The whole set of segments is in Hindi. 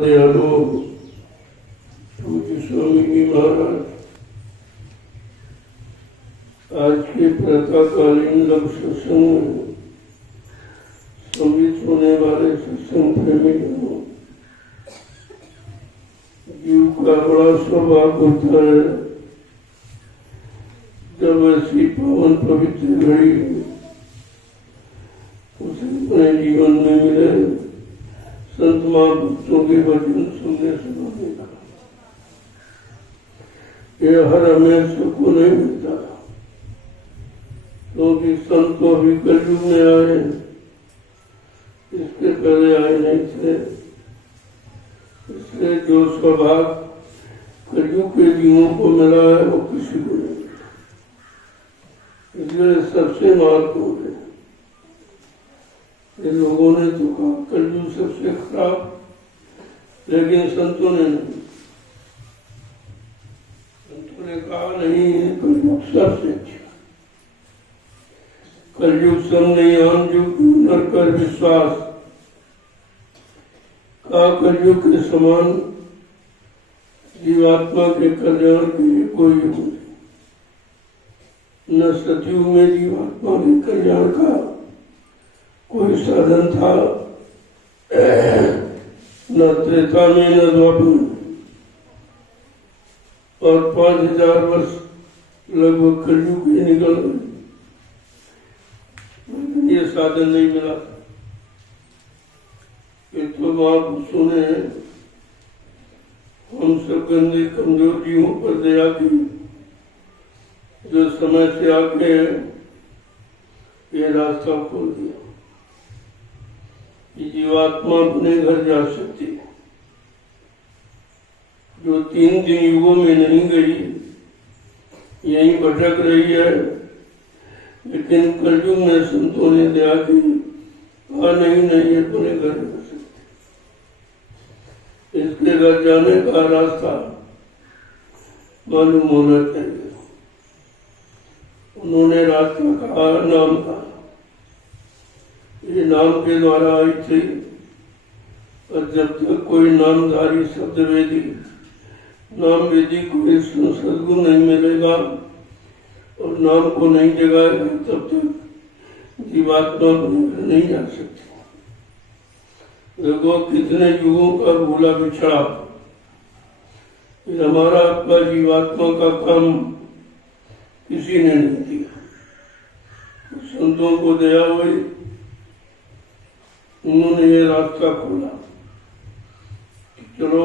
दयालु पूज्य स्वामी जी महाराज आज के प्रातःकालीन लघु सत्संग में सम्मिलित होने वाले सत्संग प्रेमियों, जीव का बड़ा स्वभाव होता है जब ऐसी पावन पवित्र घड़ी उसे अपने जीवन में मिले संत महापुरुषों के वचन सुनने सुनाने का। यह हर हमेशा को नहीं मिलता, क्योंकि संत तो अभी कलयुग में आए, इसके पहले आए नहीं थे। इसलिए जो स्वभाव कलयुग के जीवों को मिला है वो किसी को नहीं मिला, इसलिए सबसे महत्वपूर्ण है। ये लोगों ने तो कहा कलयुग सबसे खराब, लेकिन संतों ने नहीं, संतों ने कहा नहीं कलयुग सबसे अच्छा। कलयुग सम नहीं आम युग नर कर विश्वास का कलयुग के समान जीवात्मा के कल्याण के लिए कोई युग नहीं। न सतयुग में जीवात्मा के कल्याण का कोई साधन था, न त्रेता में न द्वापर में, और 5000 वर्ष लगभग कलयुग के निकल गए, ये साधन नहीं मिला। तो महापुरुषों ने हम सब गंदे कमजोर जीवों पर दया की, जो समय से आके ये रास्ता खोल दिया कि जीवात्मा अपने घर जा सकती है। जो 3 दिन युगों में नहीं गई, यहीं भटक रही है, लेकिन कलयुग में संतों ने दया की, कहा नहीं अपने घर जा सकते। इसके घर जाने का रास्ता मालूम होना चाहिए। उन्होंने रास्ता कहा नाम का, ये नाम के द्वारा आई थी, और जब तक कोई नामधारी शब्द वेदी नाम वेदी कोई सद्गुण नहीं मिलेगा और नाम को नहीं जगाएगा, तब तक जीवात्मा नहीं जा सकती। देखो कितने युगों का भूला बिछड़ा, हमारा आपका जीवात्मा का काम किसी ने नहीं दिया। संतों को दया हुई, उन्होंने ये रास्ता खोला, चलो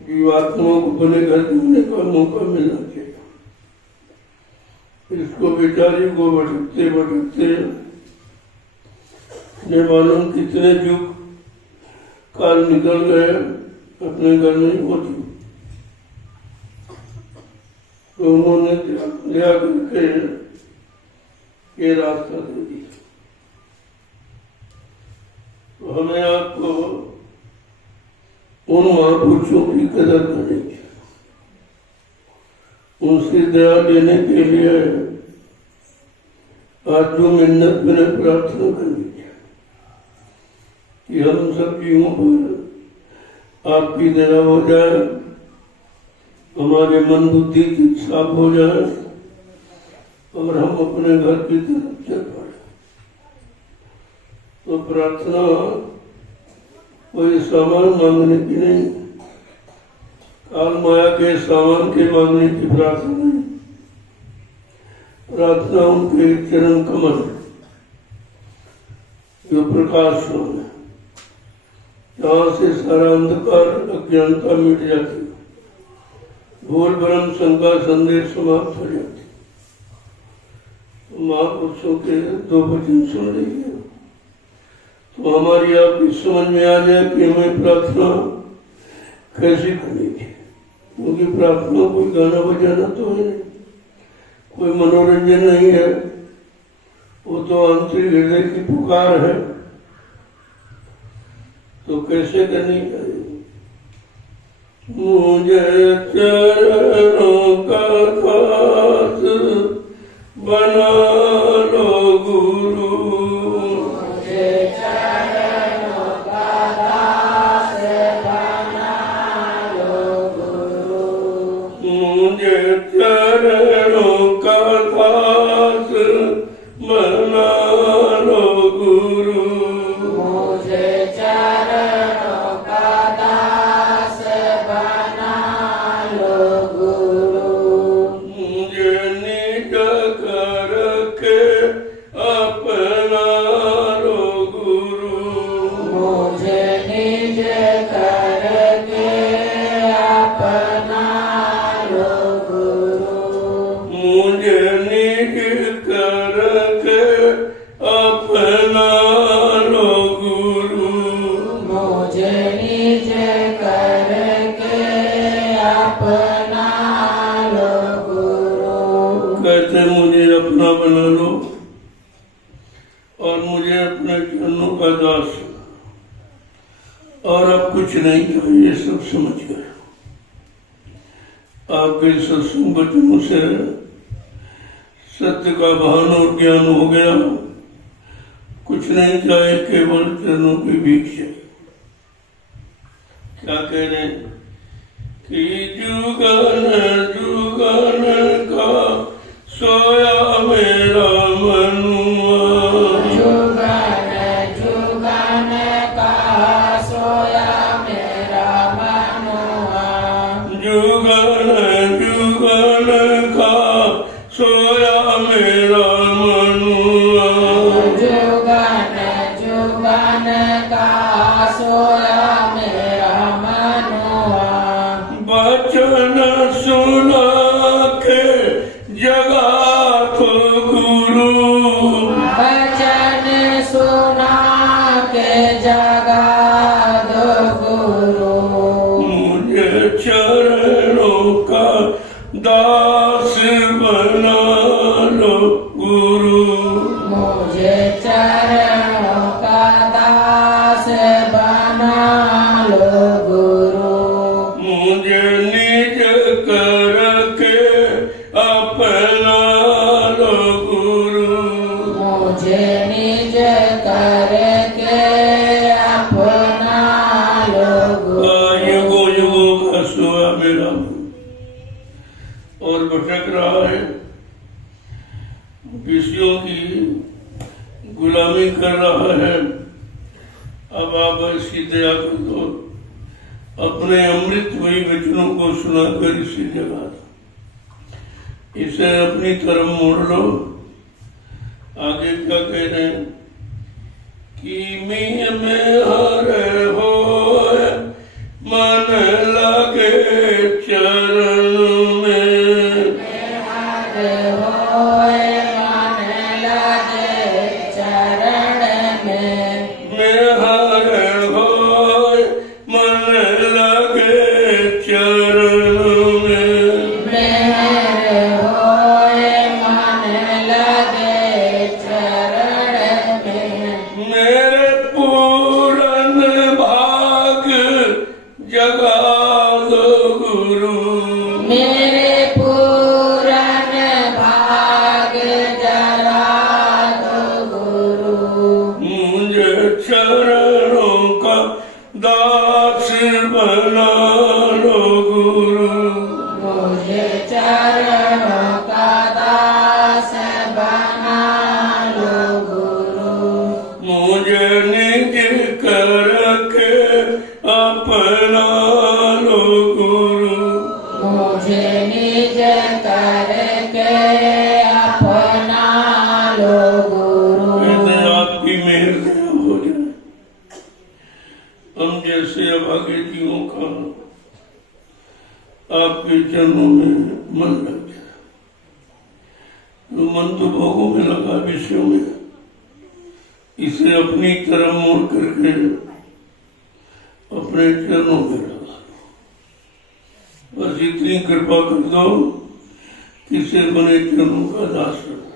जीवात्माओं को अपने घर जाने का मौका मिलना चाहिए। इसको बेचारी को भटकते भटकते ने मालूम कितने युग काल निकल गए, अपने घर नहीं पहुंची। तो उन्होंने दया करके ये रास्ता दे दिया। तो हमें आपको उन महापुरुषों की कदर करनी चाहिए, उनसे दया लेने के लिए आज जो मिन्नत मैंने प्रार्थना करनी चाहिए कि हम सब जीवों पर आपकी दया हो जाए, हमारे मन बुद्धि साफ हो जाए और हम अपने घर की तरफ चल पड़े। तो प्रार्थना कोई सामान मांगने की नहीं, काल माया के सामान के मांगने की प्रार्थना नहीं। प्रार्थना उनके चरण कमल जो प्रकाश है, जहाँ से सारा अंधकार अज्ञानता मिट जाती, भूल भ्रम शंका संदेह समाप्त हो जाती। तो महापुरुषों के 2 वचन सुन लीजिए तो हमारी आपकी समझ में आ जाए कि हमें प्रार्थना कैसे करनी है। क्योंकि प्रार्थना कोई गाना बजाना तो है नहीं, कोई मनोरंजन नहीं है, वो तो आंतरिक हृदय की पुकार है। तो कैसे करनी चाहिए? मुझे चरणों का दास बना लो गुरु, मुझे चरणों का दास निज करके अपना लो गुरु। कहते मुझे अपना बना लो और मुझे अपने चरणों का दास, और अब कुछ नहीं चाहिए, सब समझ गए। आपके सत्संग वचनों से सत्य का भान और ज्ञान हो गया। कुछ नहीं चाहिए, केवल चरणों की भीख चाहिए। क्या कह रहे हैं कि जुगन जुगन का सोया मेरा मनुआ, जुगन जुगन का सोया मेरा मनुआ, जुगन जुगन का सोया मेरा मनुआ, जुगन जुगन का सोया मेरा मनुआ। बचन सुना के जगा तो गुरु, वचन सुना के जगा दो गुरु। मुझे चरणों का दास बना लो गुरु, मुझे चरणों का दास बना लो गुरु। मुझे निज करके अपना लो गुरु, मुझे निज करके अपना लो गुरु। युगों युगों का सोया मेरा और भटक रहा है, विषयों की गुलामी कर रहा है। अब आप ऐसी दया कर दो, अपने अमृतमयी वचनों को सुनाकर इसी जगा दो, इसे अपनी तरफ मोड़ लो। आगे क्या कह रहे हैं कि मी में हरे हो मन लगे चरण में, हरे होए मन लगे चरण में, मैं हरे हो मन लगे चरण में, मेहर होए मन लगे चरण में। मेरे पूरन भाग जगा दो गुरु, मेरे पूरन भाग जगा दो गुरु। मुझे चरणों का दास बना लो गुरु, मुझे चरणों का दास बना लो गुरु। मुझे निज करके अपना लो गुरु, मुझे निज करके अपना लो गुरु। कहते आपकी मेहर दया हो जाए, हम जैसे अभागे जीवों का आपके चरणों में मन लग जाए। तो मन तो भोगों में लगा, विषयों में, इसे अपनी तरफ मोड़ करके अपने चरणों में लगा दो। बस इतनी कृपा कर दो कि से बने चरणों का दास रहो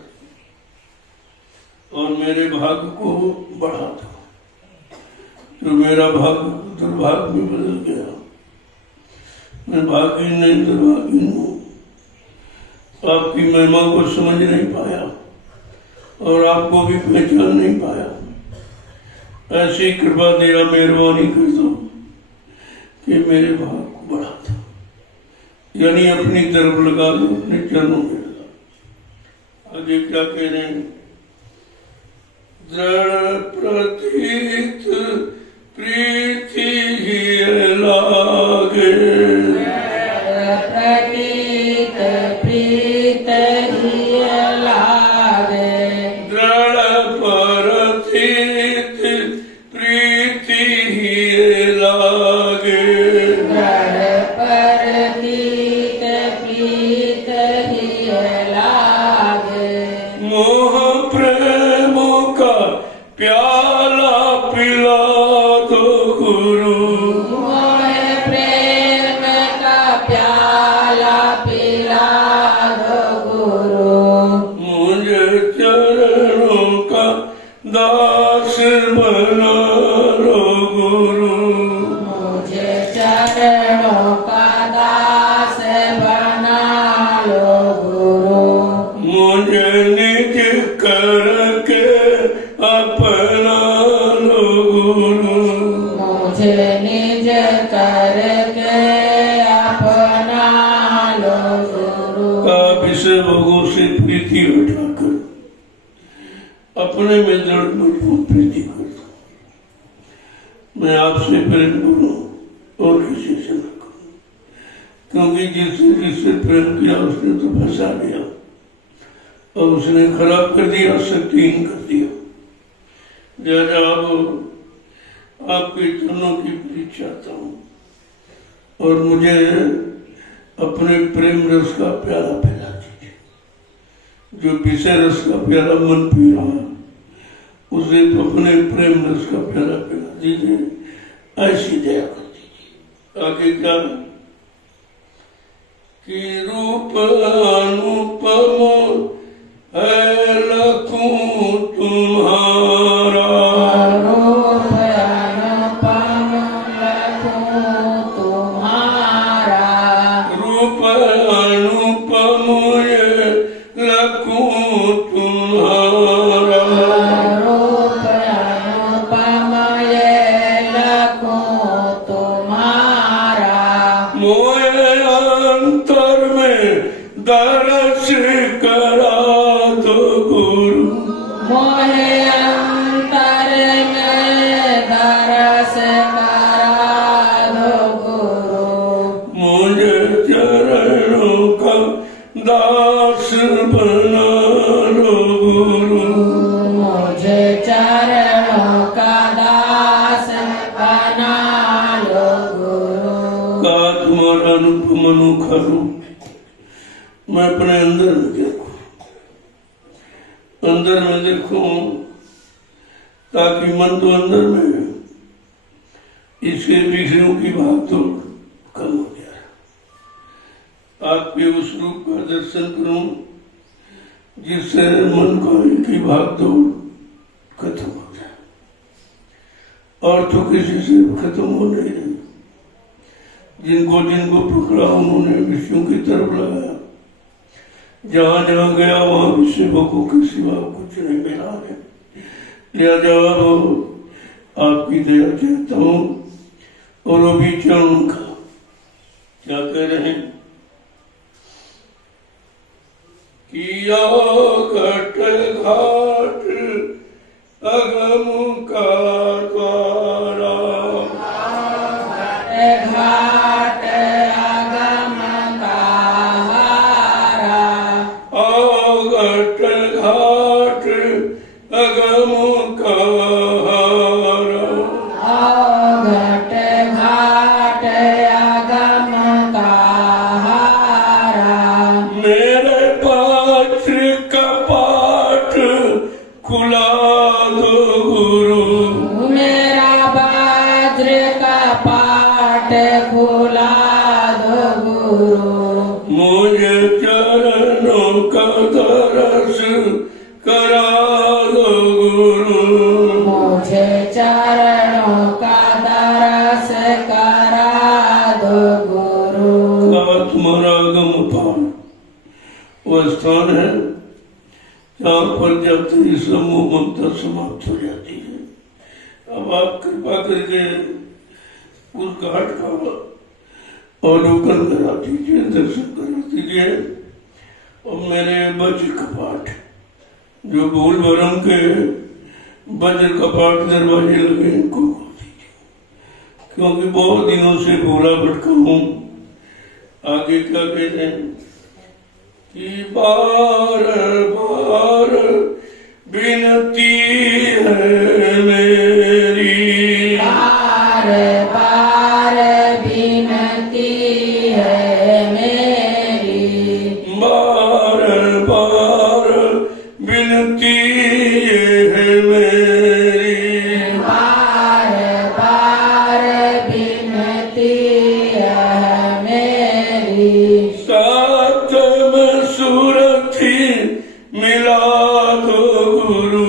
और मेरे भाग्य को बढ़ा दो। तो मेरा भाग्य दुर्भाग्य में बदल गया, मैं भाग्य नहीं दुर्भाग्य हूँ, आपकी महिमा को समझ नहीं पाया और आपको भी पहचान नहीं पाया। ऐसी कृपा दया मेहरबानी कर दो कि मेरे भाग को बढ़ा दो, यानी अपनी तरफ लगा दो, अपने चरणों में लगा। आगे क्या कह रहे हैं? दृढ़ प्रतीत प्रीति ही लागे, प्रतीत प्रीत ही लागे, दृढ़ प्रतीत प्रीति ही लागे, दृढ़ प्रतीत प्रीत ही लागे। मोह प्रेम का प्याला पिला दो गुरु, मुझे निज करके अपना लो गुरु। का विषय भोगों से प्रीति उठाकर अपने में दृढ़ मजबूत प्रीति कर दो। मैं आपसे प्रेम करूं और किसी से न करूं, क्योंकि जिससे प्रेम किया उसने तो फंसा दिया और उसने खराब कर दिया, शक्तिहीन कर दिया। लिहाजा अब आपके चरणों की प्रीति चाहता हूं और मुझे अपने प्रेम रस का प्याला पिला दीजिए। जो विषय रस का प्याला मन पी रहा है उसे तो अपने प्रेम रस का प्याला पिला दीजिए, ऐसी दया कर दीजिए। आगे क्या कि रूप अनुपम है लखूं तुम्हारा, रूप अनुपम लखूं तुम्हारा, रूप अनुपम ये लखूं तुम्हारा, रूप अनुपम ये लखूं तुम्हारा। मोए अंतर में दर्श करा दो गुरु, मोहे अंतर में दरस करा दो गुरु। मुझे चरणों का दास बना लो गुरु, मुझे चरणों का दास बना लो गुरु। का तुम्हारा अनुपम अनोखा रूप मैं अपने अंदर में देखूं, अंदर में देखूं, ताकि मन तो अंदर में है, इसके विषयों की भागदौड़ कम हो जाए। आपके उस रूप का दर्शन करूं जिससे मन की भागदौड़ खत्म हो जाए, और तो किसी से खत्म हो नहीं रही। जिनको जिनको पकड़ा उन्होंने विषयों की तरफ लगाया, जहां जहां गया वहां विषय भोगों के सिवा कुछ नहीं मिला है। लिहाजा आपकी दया चाहता हूं और वो भी चरण का क्या कह रहे हैं किया घट घाट अगम का द्वारा, घाट अगम का हारा, घट घाट अगम का हारा, घट घाट अगम का हारा। मेरे पात्र कपाट खुला दो गुरु, मेरा वज्र का पाट खुला दो गुरु। मुझे चरणों का दरस करा दो गुरु, मुझे चरणों का दरस करा दो गुरु। का तुम्हारा आगम पान वह स्थान है जहाँ पर जब तेरी समूह ममता समाप्त हो जाती है। अब आप कृपा करके उस घाट का अवलोकन करा दीजिए, दर्शन करा दीजिए, और मेरे वज्र कपाट जो भूल भरम के वज्र कपाट दरवाजे लगे इनको खोल दीजिए, क्योंकि बहुत दिनों से भूला भटका हूं। आगे क्या कहते हैं कि बार बार विनती है मेरी, बार बार विनती है मेरी, बार बार विनती है मेरी, बार बार विनती है मेरी। साथ में सूरती मिला दो गुरु,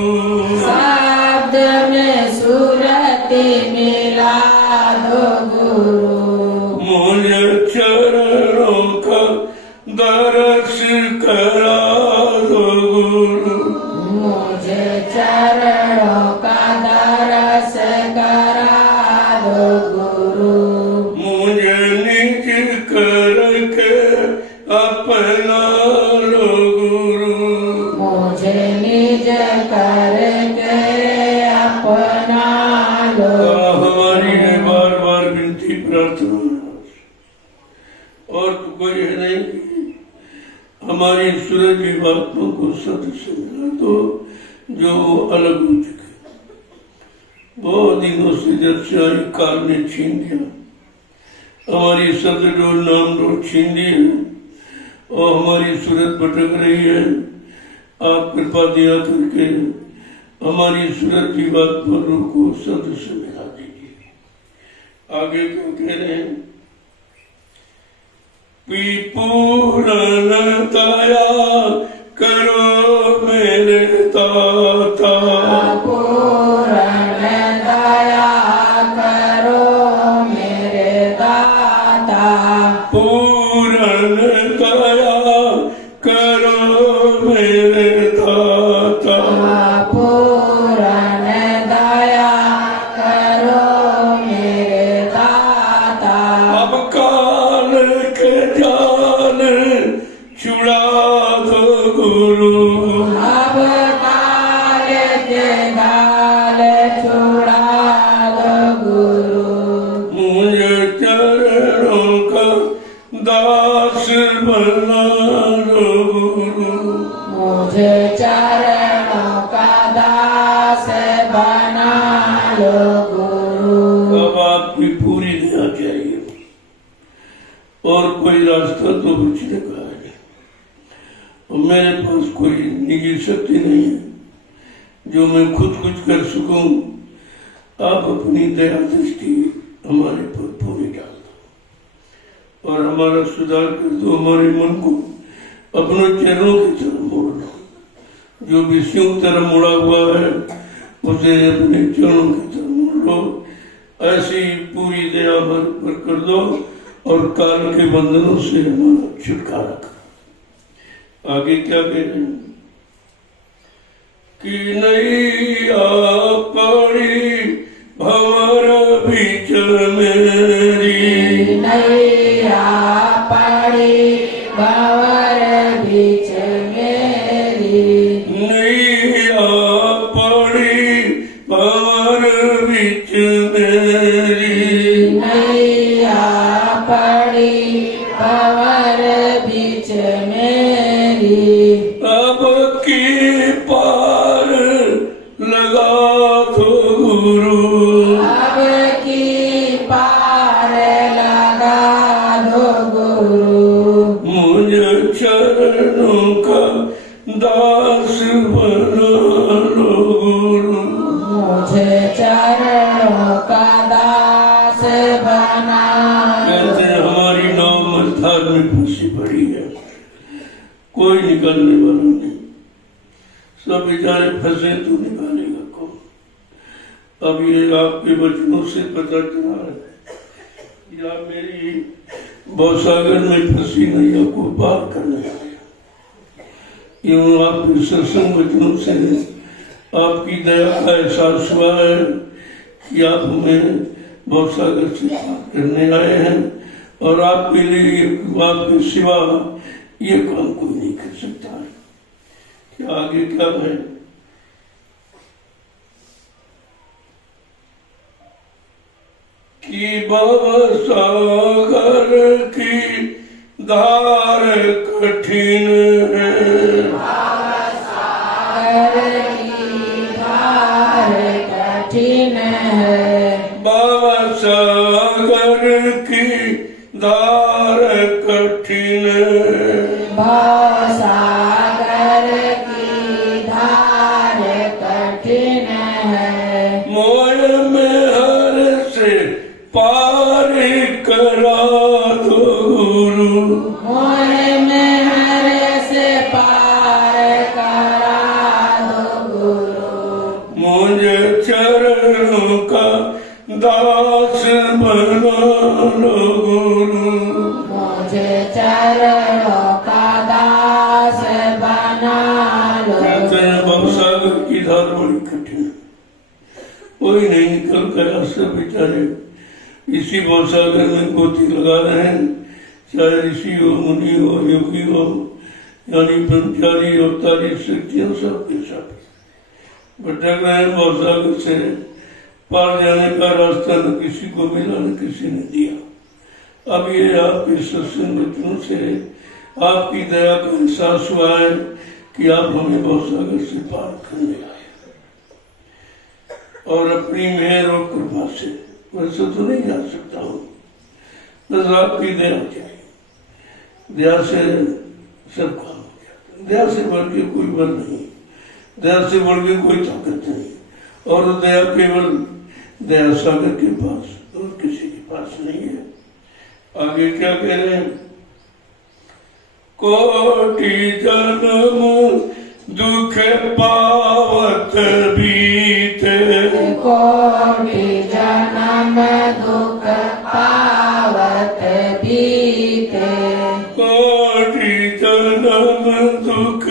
शब्द में सूरती मिला दो गुरु। मुझे चरणों का दर्श करा दो गुरु, मुझे चरणों का दरस करा दो प्रार्थना और तो कोई है नहीं कि हमारी सूरज जीवात्मा को सत्य से मिला तो जो अलग हो चुके, बहुत दिनों से जब से आई काल ने छीन दिया हमारी सत्य डोर नाम डोर छीन दी है और हमारी सूरत भटक रही है। आप कृपा दिया करके हमारी सूरत जीवात्मा रूप को सत्य से मिला दीजिए। आगे क्या कह रहे हैं? पूर्ण दया करो मेरे दाता, पूर्ण दया करो मेरे दाता, पूर्ण दया करो मेरे दाता, पूर्ण दया करो मेरे दाता। अब काल के जाल छुड़ा दो गुरु, अब काल के जाल छुड़ा दो गुरु, मुझे चरणों का दास बना दो गुरु, मुझे चरणों का दास बना लो गुरु। अब आपकी पूरी दया चाहिए और कोई रास्ता तो बचने का है नहीं। और मेरे पास कोई निजी शक्ति नहीं है जो मैं खुद कुछ कर सकूं। आप अपनी दया दृष्टि हमारे पर पूरी डाल दो और हमारा सुधार कर दो। हमारे मन को अपने चरणों की तरफ मोड़ दो। जो विषयों की तरफ मुड़ा हुआ है उसे अपने चरणों की तरफ मोड़ दो। ऐसी पूरी दया हमारे पर कर दो और काल के बंधनों से हमारा छुटकारा करो। आगे क्या कह रहे हैं? कि नैया पड़ी भंवर बीच मेरी, नैया पड़ी भंवर बीच मेरी, नैया पड़ी भंवर बीच मेरी, नैया पड़ी भंवर बीच मेरी। अब की पार लगा दो गुरु, अब की पार लगा दो गुरु, मुझे चरणों का दास बना लो गुरु। मुझे चरणों का दास बना कहते हैं हमारी नाव मझधार में फंसी पड़ी है, कोई निकालने वाला नहीं। सब बेचारे फंसे तो निकालेगा कौन? अब ये आपके वचनों से पता चला है या मेरी भवसागर में फंसी नैया को पार करने आया। यूं आपके सत्संग वचनों से आपकी दया का एहसास हुआ है कि आप हमें भवसागर से पार करने आए हैं और आपके लिए आपके सिवा ये काम कोई नहीं कर सकता है। क्या आगे क्या है? कि भवसागर की धार कठिन है, सागर की धार कठिन है, भवसागर की धार कठिन है, भवसागर की धार कठिन है। मोह में हर से पार करा दो गुरु, मोह में हर से पार करा दो गुरु, मुझे चरणों का दास बना लो गुरु। मुझे चरणों का दास बना लो। कहते हैं भवसागर की धार बड़ी कठिन है, कोई नहीं निकल कर सब बेचारे इसी भवसागर में गोती लगा रहे हैं। चाहे ऋषि हो, मुनि हो, योगी हो, यानी ब्रह्मचारी अवतारी शक्तियां सबके सब भटक रहे हैं। भवसागर से पार जाने का रास्ता न किसी को मिला न किसी ने दिया। अब ये आपके सत्संग वचनों से आपकी दया का एहसास हुआ है कि आप हमें भवसागर से पार करने आए और अपनी मेहर और कृपा से, वैसे तो नहीं जा सकता हूँ, बस आपकी दया चाहिए। दया से सब काम हो जाता है। दया से बढ़ के कोई बल नहीं, दया से बढ़ के कोई ताकत नहीं, और दया केवल दया सागर के पास और किसी के पास नहीं है। आगे क्या कह रहे हैं? कोटि जन्म दुख पावत बीते, कोटि जन्म दुख पावत बीते, कोटि जन्म दुख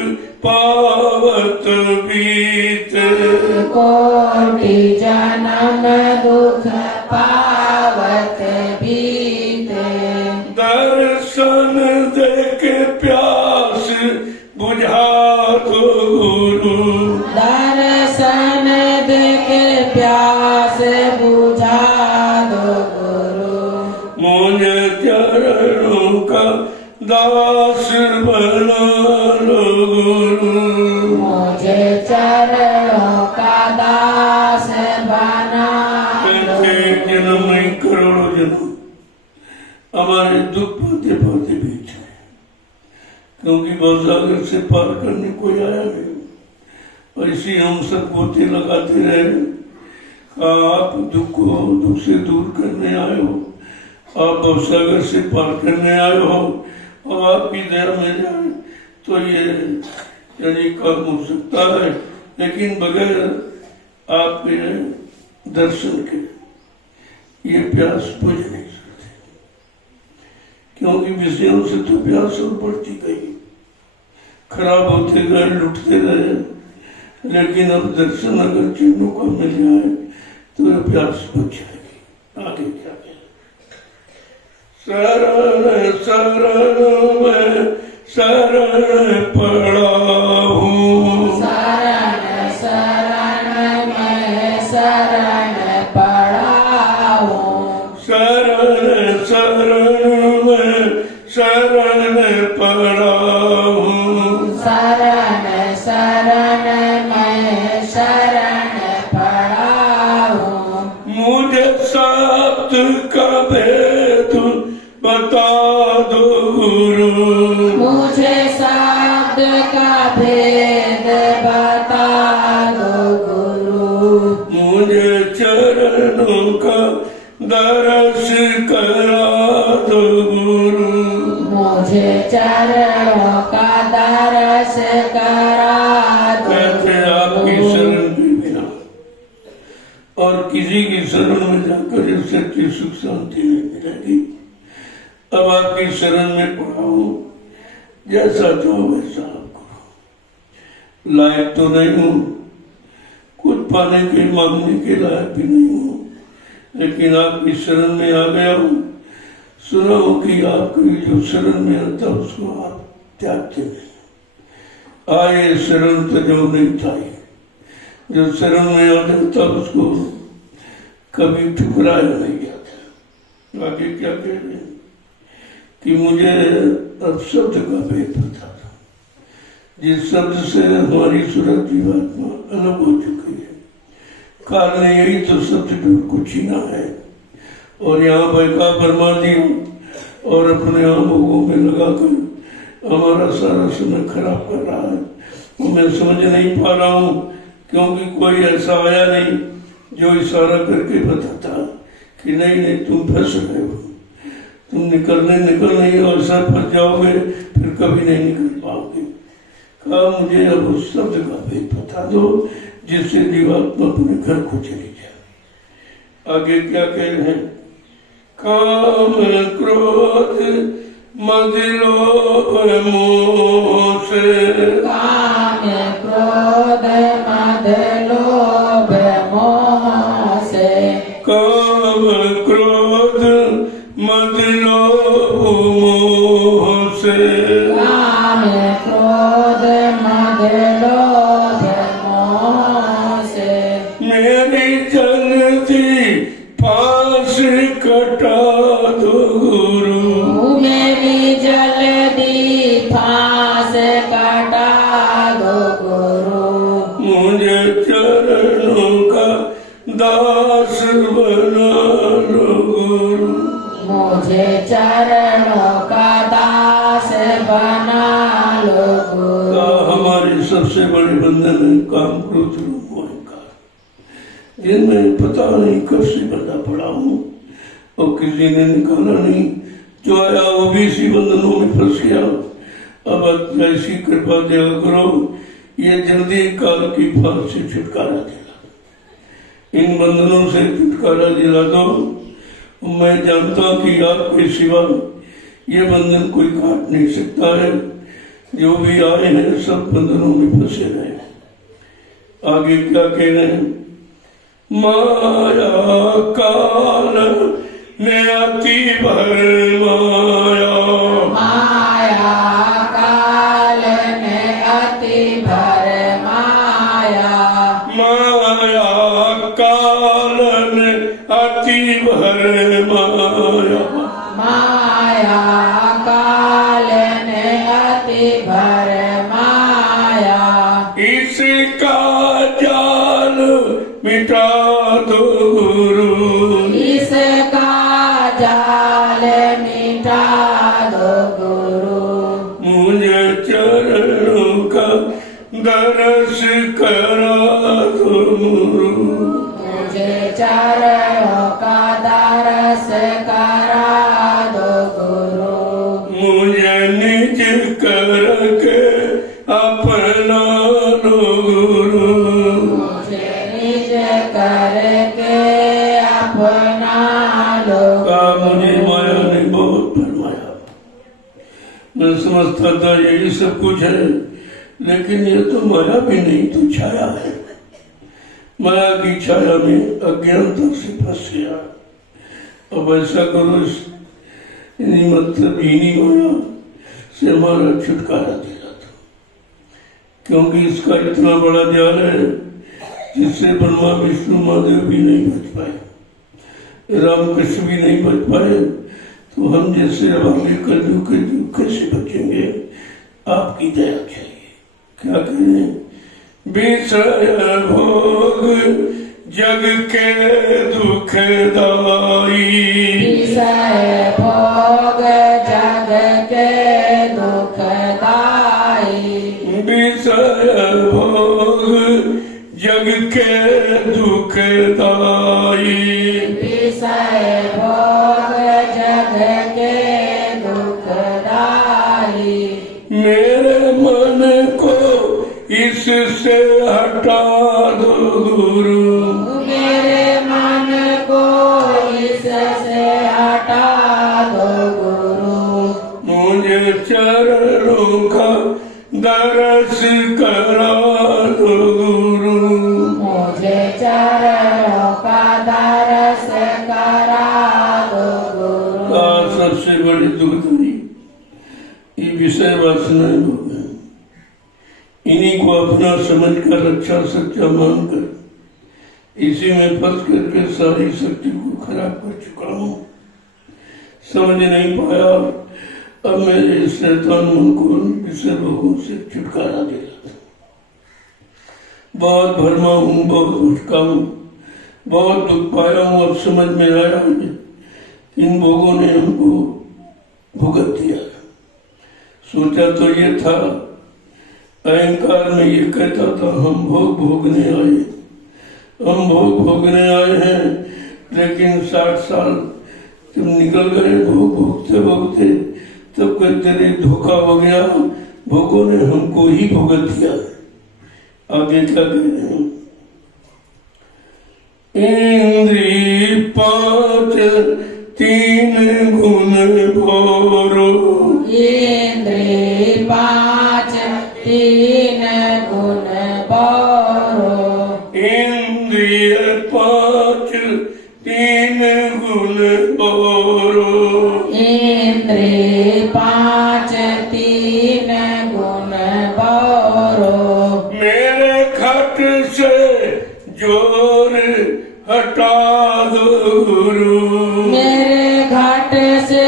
पावत बीते, कोटि जन्म दुख पावत बीते, दर्शन देख प्यास बुझा दो गुरु, दर्शन देख प्यास बुझा दो गुरु, मुझे चरणों का दास बना लो गुरु, मुझे चरणों का दास बना लो। जन्म नहीं करोड़ों जन्म हमारे दुख पाते पाते बीच में, क्योंकि भवसागर से पार करने कोई आया नहीं, और इसी हम सब गोते लगाते रहे। आप दुख को दुख से दूर करने आए हो, आप भवसागर से पार करने आए हो, और आपकी दया मिल जाए तो ये यानी काम हो सकता है, लेकिन बगैर आपके दर्शन के ये प्यास बुझ नहीं सकती, क्योंकि विषयों से तो प्यास और बढ़ती गई, खराब होते गए, लुटते गए, लेकिन अब दर्शन अगर चिन्हों का मिल जाए तो ये प्यास बुझ जाएगी। आगे क्या कहें? शरण शरण में शरण पड़ा हूँ, शरण शरण में शरण पड़ा हूँ, शरण शरण में शरण पड़ा हूँ, शरण शरण में शरण पड़ा हूँ, मुझे शब्द का भेद बता दो गुरु, मुझे शब्द का भेद बता दो गुरु, मुझे चरणों का दर्श करा दो गुरु, मुझे चरणों का दर्श करा दो कहते आपकी शरण के बिना और किसी की शरण में जाकर इस सच्ची सुख शांति नहीं मिलेगी। अब आपकी शरण में पड़ा हूँ, जैसा जो वैसा आप करो। लायक तो नहीं हूँ, कुछ पाने के मांगने के लायक भी नहीं हूँ, लेकिन आपकी शरण में आ गया हूँ। सुना हो कि आपकी जो शरण में आता उसको आप त्यागते नहीं। आए शरण तो जो नहीं था, जो शरण में आ जाता उसको कभी ठुकराया नहीं जाता। आगे क्या कह रहे हैं कि मुझे अब शब्द का भेद पता था, जिस शब्द से हमारी सूरत जीवात्मा अलग हो चुकी है। काल ने यही तो शब्द ढूंढ को छीना है और यहाँ बहका बरमा दिया और अपने आंखों में लगाकर हमारा सारा समय खराब कर रहा है। तो मैं समझ नहीं पा रहा हूँ, क्योंकि कोई ऐसा आया नहीं जो इशारा करके बताता कि नहीं नहीं तुम फंस रहे हो, तुम निकल नहीं और सर फंस जाओगे, फिर कभी नहीं निकल पाओगे। कहा मुझे अब उस शब्द का भेद बता दो जिससे जीवात्मा अपने घर को चली जाए। आगे क्या कह रहे हैं? काम क्रोध मद लोभ मोह से, काम क्रोध मद लोभ मोह से, काम क्रोध मद लोभ मोह से, काम क्रोध मद लोभ मोह से, मेरी जल्दी फांस कटा दो गुरु, मुझे चरणों का दास बना लो गुरु। का हमारे सबसे बड़े बंधन है काम क्रोध रूप मोह अहंकार, जिनमें पता नहीं कब से बंधा पड़ा हूँ और किसी ने निकाला नहीं। जो आया वो भी इसी बंधनों में फंस गया। अब ऐसी कृपा दया करो, ये जल्दी काल की फांस से छुटकारा दिला, इन बंधनों से छुटकारा दिला दो। मैं जानता हूं कि आपके सिवा ये बंधन कोई काट नहीं सकता है। जो भी आए हैं सब बंधनों में फंसे रहे। आगे क्या कह रहे हैं? माया काल ने अति भर माया, माया काल ने अति भर माया, माया काल ने अति भर माया, माया काल ने अति भर माया। इसका जाल मिटा दो गुरु, इसका जाल मिटा दो गुरु। मुझे चरणों का दर्श करा दो गुरु, मुझे चरणों का दर्श करा दो गुरु। मुझे निज करके अपना लो गुरु, मुझे निज करके अपना लो। का मुझे माया ने बहुत फरमाया। मैं समझता था यही सब कुछ है, लेकिन ये तो माया भी नहीं, तो छाया है। माया की छाया में अज्ञानता से फंस गया। अब ऐसा करो, मतलब हीनी माया से हमारा छुटकारा दिला दो, क्योंकि इसका इतना बड़ा जाल है जिससे ब्रह्मा विष्णु महादेव भी नहीं बच पाए, रामकृष्ण भी नहीं बच पाए। तो हम जैसे अब आगे कलयुग के युग कैसे बचेंगे? आपकी दया चाहिए। क्या करें? विषय भोग जग के दुखदाई, विषय भोग जग के दुखदाई, विषय भोग जग के दुखदाई, विषय भोग जग के दुखदाई। मेरे मन को इससे हटा दो गुरु, मेरे मन को इससे हटा दो गुरु। मुझे चरणों का दर्श करा दो गुरु, मुझे चरणों का दर्श करा दो गुरु। का सबसे बड़ी दुखदाई ये विषय वासनाएं हो गए। इन्हीं को अपना समझकर अच्छा सच्चा मानकर इसी में फंस करके सारी शक्ति को खराब कर चुका हूँ। समझ नहीं पाया। अब मेरे शैतान मन को विषय भोगों से छुटकारा दिला। बहुत भरमा हूँ, बहुत भटका हूँ, बहुत दुख पाया हूँ। अब समझ में आया इन भोगों ने हमको भुगत दिया। सोचा तो ये था, अहंकार में ये कहता था हम भोग भोगने आए, हम भोग भोगने आए हैं। लेकिन 60 साल तुम निकल गए भोग भोगते भोगते, तब कह तेरे धोखा हो गया, भोगों ने हमको ही भुगत दिया। आगे क्या कह रहे हैं? इंद्री 5 3 गुण भोरो, इंद्री 5 3 गुण भोरो, इंद्रिय 5 3 गुण भोरो, इंद्री 5 3 गुण भोरो। मेरे खट से जोर हटा दो गुरु, मेरे घट से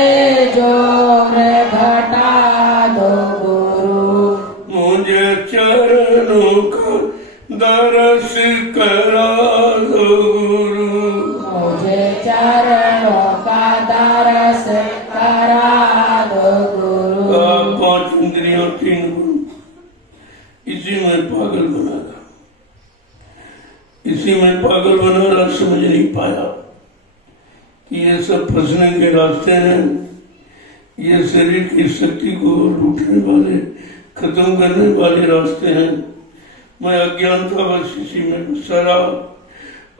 जोर घटा दो गुरु। मुझे चरणों का दर्श करा दो गुरु, मुझे चरणों का दर्श पागल बना रहा, समझ नहीं पाया कि ये सब फंसने के रास्ते हैं, ये शरीर की शक्ति को लूटने वाले, खत्म करने वाले रास्ते हैं। मैं अज्ञानतावश इसी में घुसा रहा।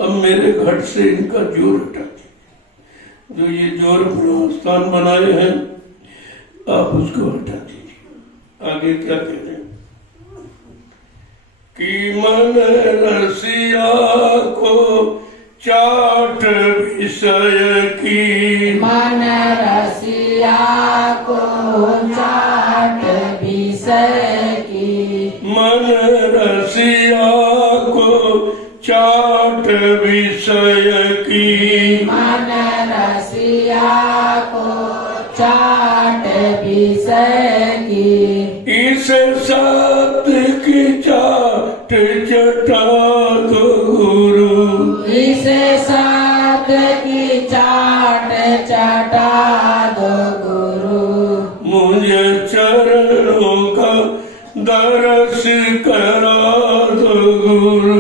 अब मेरे घट से इनका जोर हटा दीजिए। जो ये जोर अपना स्थान बनाए हैं, आप उसको हटा दीजिए। आगे क्या कह रहे हैं कि मन रसिया को चाट विषय की, मन रसिया को चाट विषय की, मन रसिया को चाट विषय की, मन रसिया को चाट विषय की, इस सत्य की चाट चटा दो गुरु, इस सत्य की चाट चटा दो गुरु, मुझे चरणों का दर्श करा दो गुरु,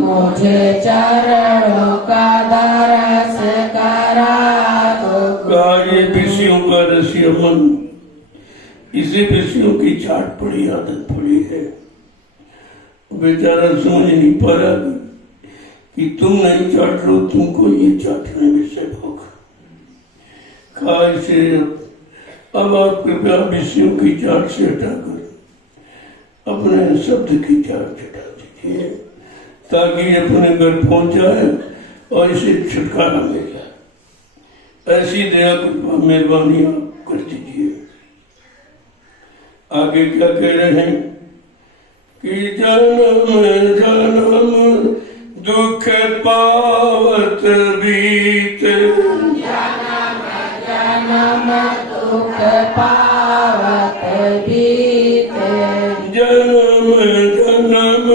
मुझे चरणों का दर्श करा दो गुरु। ये विषयों का रसिया मन, इसे विषयों की चाट पड़ी, आदत पड़ी है। बेचारा समझ नहीं पा रहा कि तुम नहीं चाट लो, तुमको ये चाटने विषय भोग खाए से। अब आप कृपया विषयों की चाट से हटाकर अपने शब्द की चाट हटा दीजिए, ताकि अपने घर पहुंच जाए और इसे छुटकारा मिल जाए। ऐसी दया कृपा मेहरबानी आप कर दीजिए। आगे क्या कह रहे हैं कि जन्म जन्म दुख पावत बीत, जन्म जन्म दुख पावत बीत, जन्म जन्म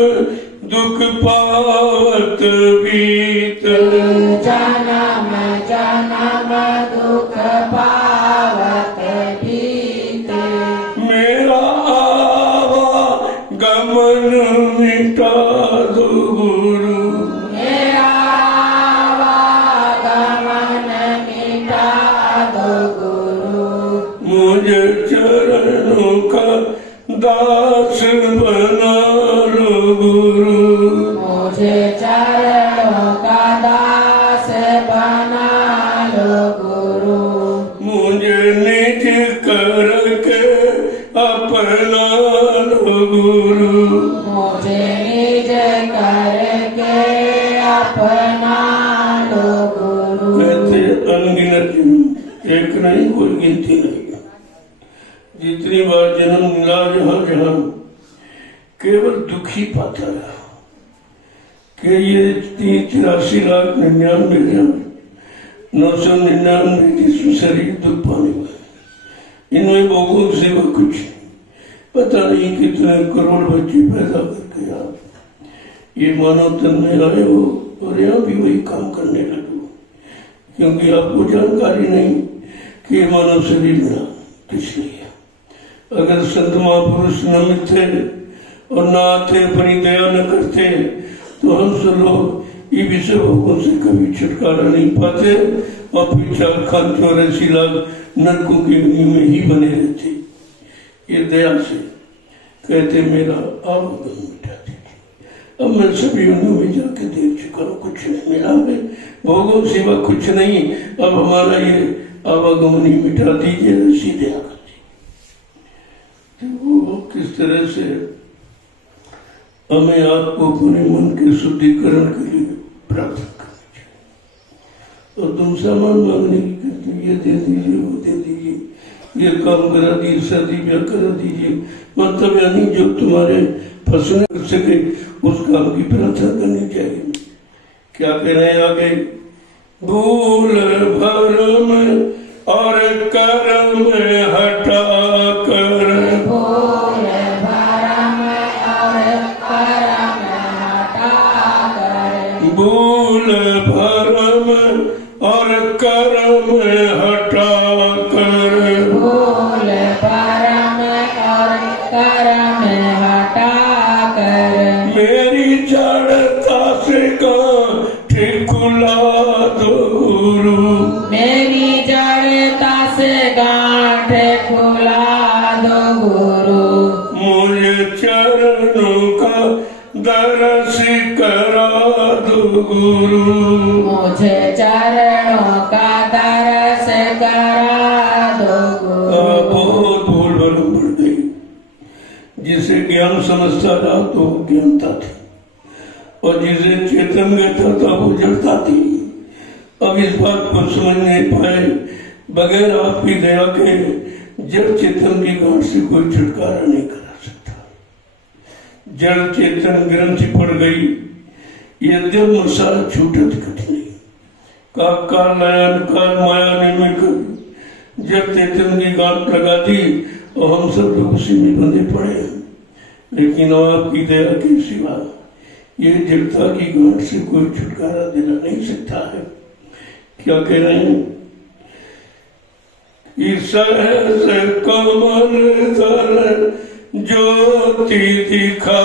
दुख पावत बीत, जन्म जन्म दुख पावत बीत, मेरा आवागमन मिटा दो गुरु, मेरा आवागमन मिटा दो गुरु, मुझे चरणों का दास बना लो गुरु, मुझे चरणों का दास बना लो गुरु, मुझे निज करके अपना लो गुरु, मुझे निज करके अपना लो गुरु। कहते अनगिनत जन्म, एक नहीं कोई गिनती नहीं, जितनी बार जन्म मिला जहां जहां केवल दुख ही पाता है। कि ये 83,99,999 जिसमें शरीर दुख पाने वाले, इनमें भोगों से वो कुछ पता नहीं कितने करोड़ बच्चे पैदा करके आप ये मानव तन में आए हो और यहाँ भी वही काम करने लगे हो, क्योंकि आपको जानकारी नहीं कि ये मानव शरीर मिला किस लिए। अगर संत महापुरुष न मिलते और न आते, अपनी दया न करते, तो हम सब लोग ये विषय भोगों से कभी छुटकारा नहीं पाते और फिर 484 लाख नरकों की अग्नि में ही बने रहते। ये दया से कहते मेरा आवागमन मिटा दीजिए। अब मैं सभी उन्होंने में जाके देख चुका हूँ, कुछ नहीं मिला है, भोगों सिवा कुछ नहीं। अब हमारा ये आवागमन ही मिटा दीजिए, ऐसी दया कर दीजिए। तो वो किस तरह से हमें आपको अपने मन के शुद्धिकरण के लिए प्रार्थना करनी चाहिए। और तुम सामान मांगने की कहते ये दे दीजिए, वो दे दीजिए, ये काम करा दीजिए, शादी ब्याह करा दीजिए, मतलब यानी जो तुम्हारे फंसने कर सके उस काम की प्रार्थना करनी चाहिए। क्या कह रहे हैं आगे? भूल भरम और कर्म हटा कर, भूल भरम और कर्म हटा कर, भूल भरम और कर्म हटा कर, भूल भरम और कर्म हटा कर, मेरी जड़ता से कहाँ गुरु। मुझे चरणों का दर्श करा दो गुरु। बहुत भूल भरम बढ़ गई। जिसे ज्ञान समझता रहा तो वो ज्ञानता थी, और जिसे चेतन गता था वो जड़ता थी। अब इस बात को समझ नहीं पाए, बगैर आपकी दया के जड़ चेतन की गांठ से कोई छुटकारा नहीं करा सकता। जड़ चेतन ग्रंथि पड़ गई, यद्यप मुसा छूटत कठिन। काल नयन काल माया ने मिलकर जब चेतन की गांठ लगा दी और हम सब लोग उसी में बंधे पड़े हैं। लेकिन आपकी दया के सिवा ये जड़ता की गांठ से कोई छुटकारा दिला नहीं सकता है। क्या कह रहे हैं? सहस कमल दल ज्योति दिखा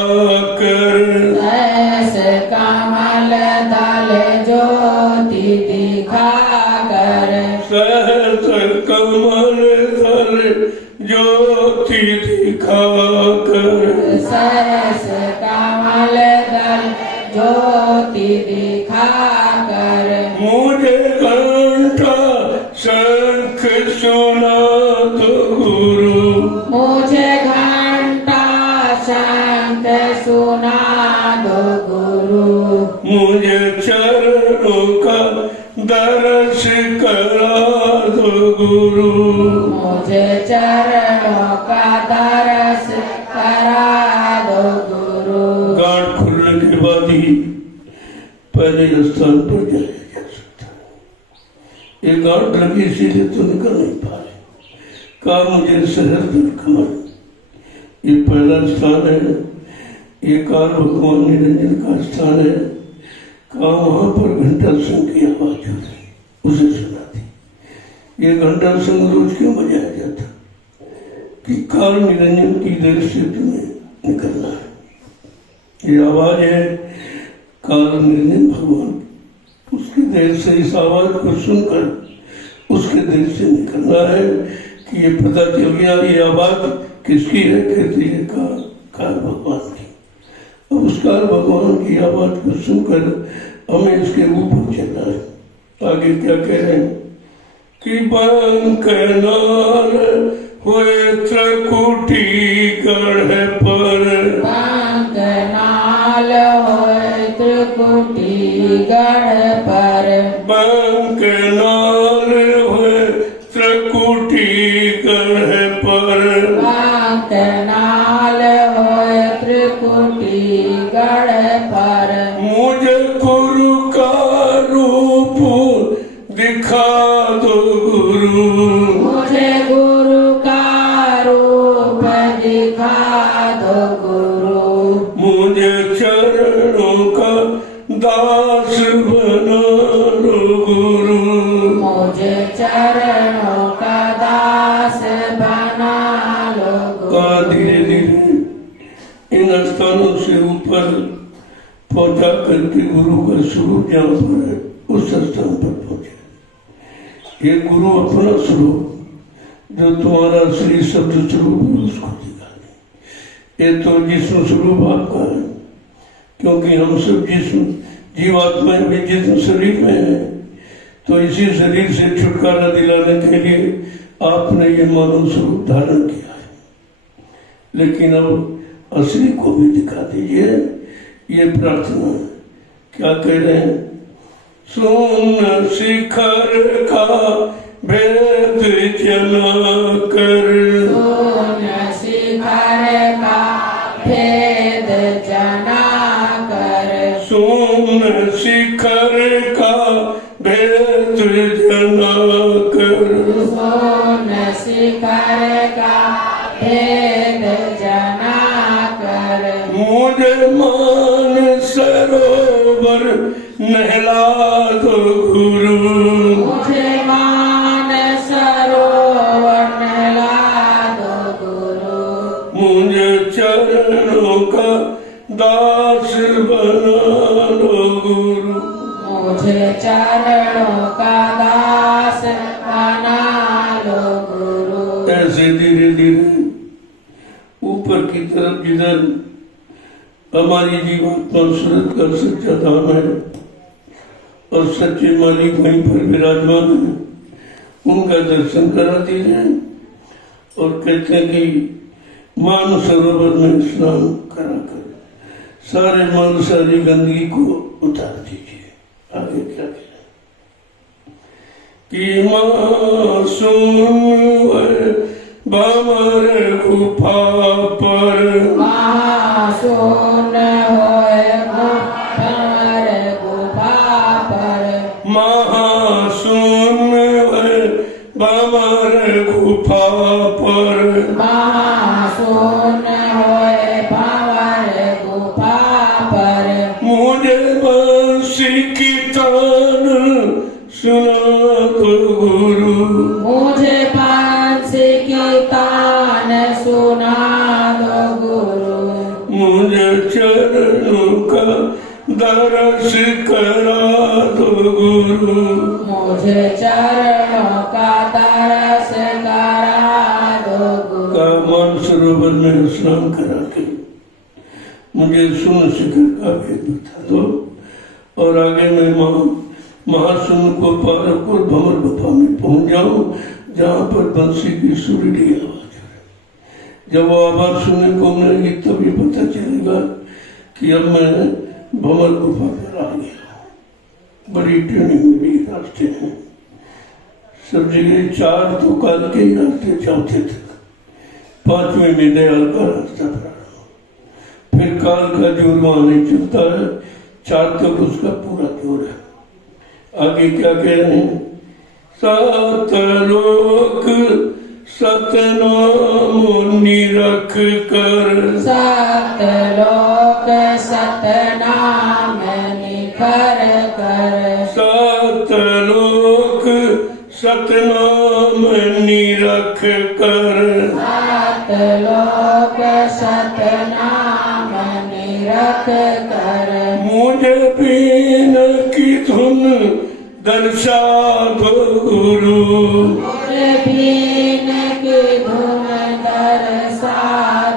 कर, सहस कमल दल ज्योति दिखा कर, सहस कमल दल ज्योति दिखा कर, सहस कमल दल ज्योति दिखा कर, मुझे घंटा शंख सुना दो गुरु। मुझे घंटा शंख सुना दो गुरु। मुझे चरणों का दर्श करा दो गुरु। मुझे चरणों का दर्श करा दो गुरु। गांठ खुलने के बाद ही पहले स्थान पर जाया जा सकता है। ये गांठ लगी इसीलिए तो निकल नहीं पा रहे। कहा मुझे सहस दल कमल, ये पहला स्थान है। ये काल भगवान निरंजन का स्थान है। कहा वहां पर घंटा संघ की आवाज हो रही, उसे सुना दी। ये घंटा संघ रोज क्यों बजाया जाता? कि काल निरंजन की देर से तुम्हें निकलना है। ये आवाज है काल निरंजन भगवान, उसकी देर से इस आवाज को सुनकर उसके देर से निकलना है। कि ये पता चल गया ये आवाज किसकी है? कहती है काल भगवान की। अब उस काल भगवान की आवाज को सुनकर हमें इसके ऊपर चलना है। आगे क्या कह रहे हैं? कि बंकनाल हुए त्रिकुटी गढ़ पर, बंकनाल होए त्रिकुटी गढ़ पर, बंकनाल हुए त्रिकुटी गढ़ पर, बंकनाल होए त्रिकुटी गढ़ पर, मुझे गुरु का रूप दिखा दो गुरु। मुझे गुरु का रूप दिखा दो गुरु। मुझे चरणों का दास बना दो गुरु। मुझे चरणों का दास बना लो गुरु। धीरे धीरे इन स्थानों से ऊपर पहुंचा करके गुरु का स्वरूप जहाँ पर है उस स्थान पर पहुंचे। ये गुरु अपना स्वरूप जो तुम्हारा असली शब्द स्वरूप है उसको दिखा दे। ये तो जिस्म स्वरूप आपका है, क्योंकि हम सब जिस्म जीवात्मा भी जिस्म शरीर में है। तो इसी शरीर से छुटकारा दिलाने के लिए आपने ये मानव स्वरूप धारण किया है। लेकिन अब असली को भी दिखा दीजिए, ये प्रार्थना है। क्या कह रहे हैं? सुन शिखर का भेद जना कर, सुन शिखर का भेद जना कर, सुन शिखर का भेद जना कर, सुन शिखर का भेद जना कर, मुझे मान सरोवर नहला दो गुरु। मुझे मान सरोवर नहला दो गुरु। मुझे चरणों का दास बना दो गुरु। मुझे चरणों का दास बना लो गुरु। ऐसे धीरे धीरे ऊपर की तरफ जिधर हमारी जीवात्मा सूरत का सच्चा धाम है और सच्चे मालिक वहीं पर विराजमान है, उनका दर्शन करा दीजिए और कहते हैं कि मान सरोवर में स्नान करा कर सारे मन सारी गंदगी को उतार दीजिए। आगे क्या कहना कि मासूम बामर गुफा पर मासूम होए बामर गुफा पर महासूम बामर गुफा पर महासून होए बामर गुफा पर मुझे बंसी की तान सुना दो गुरु मुझे बांसी की तान सुना दो गुरु मुझे चरणों का दर्श करा दो गुरु मुझे चरणों का दर्श करा दो गुरु का मान सरोवर में स्नान करा के मुझे सुन शिखर का भेद बता दो और आगे मैं महासुन को पार कर भंवर गुफा में पहुंच जाऊं जहां पर बंसी की सुरीली आवाज है। जब वो आवाज सुनने को मिलेगी तभी पता चलेगा कि अब मैं भंवर गुफा पर आ गया। बड़ी ट्रेनिंग मिली रास्ते में, सब जगह 4 तो काल के ही रास्ते चौथे तक, 5वें में दयाल का रास्ता प्रारंभ। फिर काल का जोर वहां नहीं चलता है, 4 तक उसका पूरा जोर है। आगे क्या कह रहे हैं? सतलोक सतनाम निरख कर सतलोक सतनाम निखर कर सतलोक सतनाम निरख कर सतलोक सतनाम निरख कर मुझे बीन की धुन दर्शा दो गुरु मुझे बीन की धुन दर्शा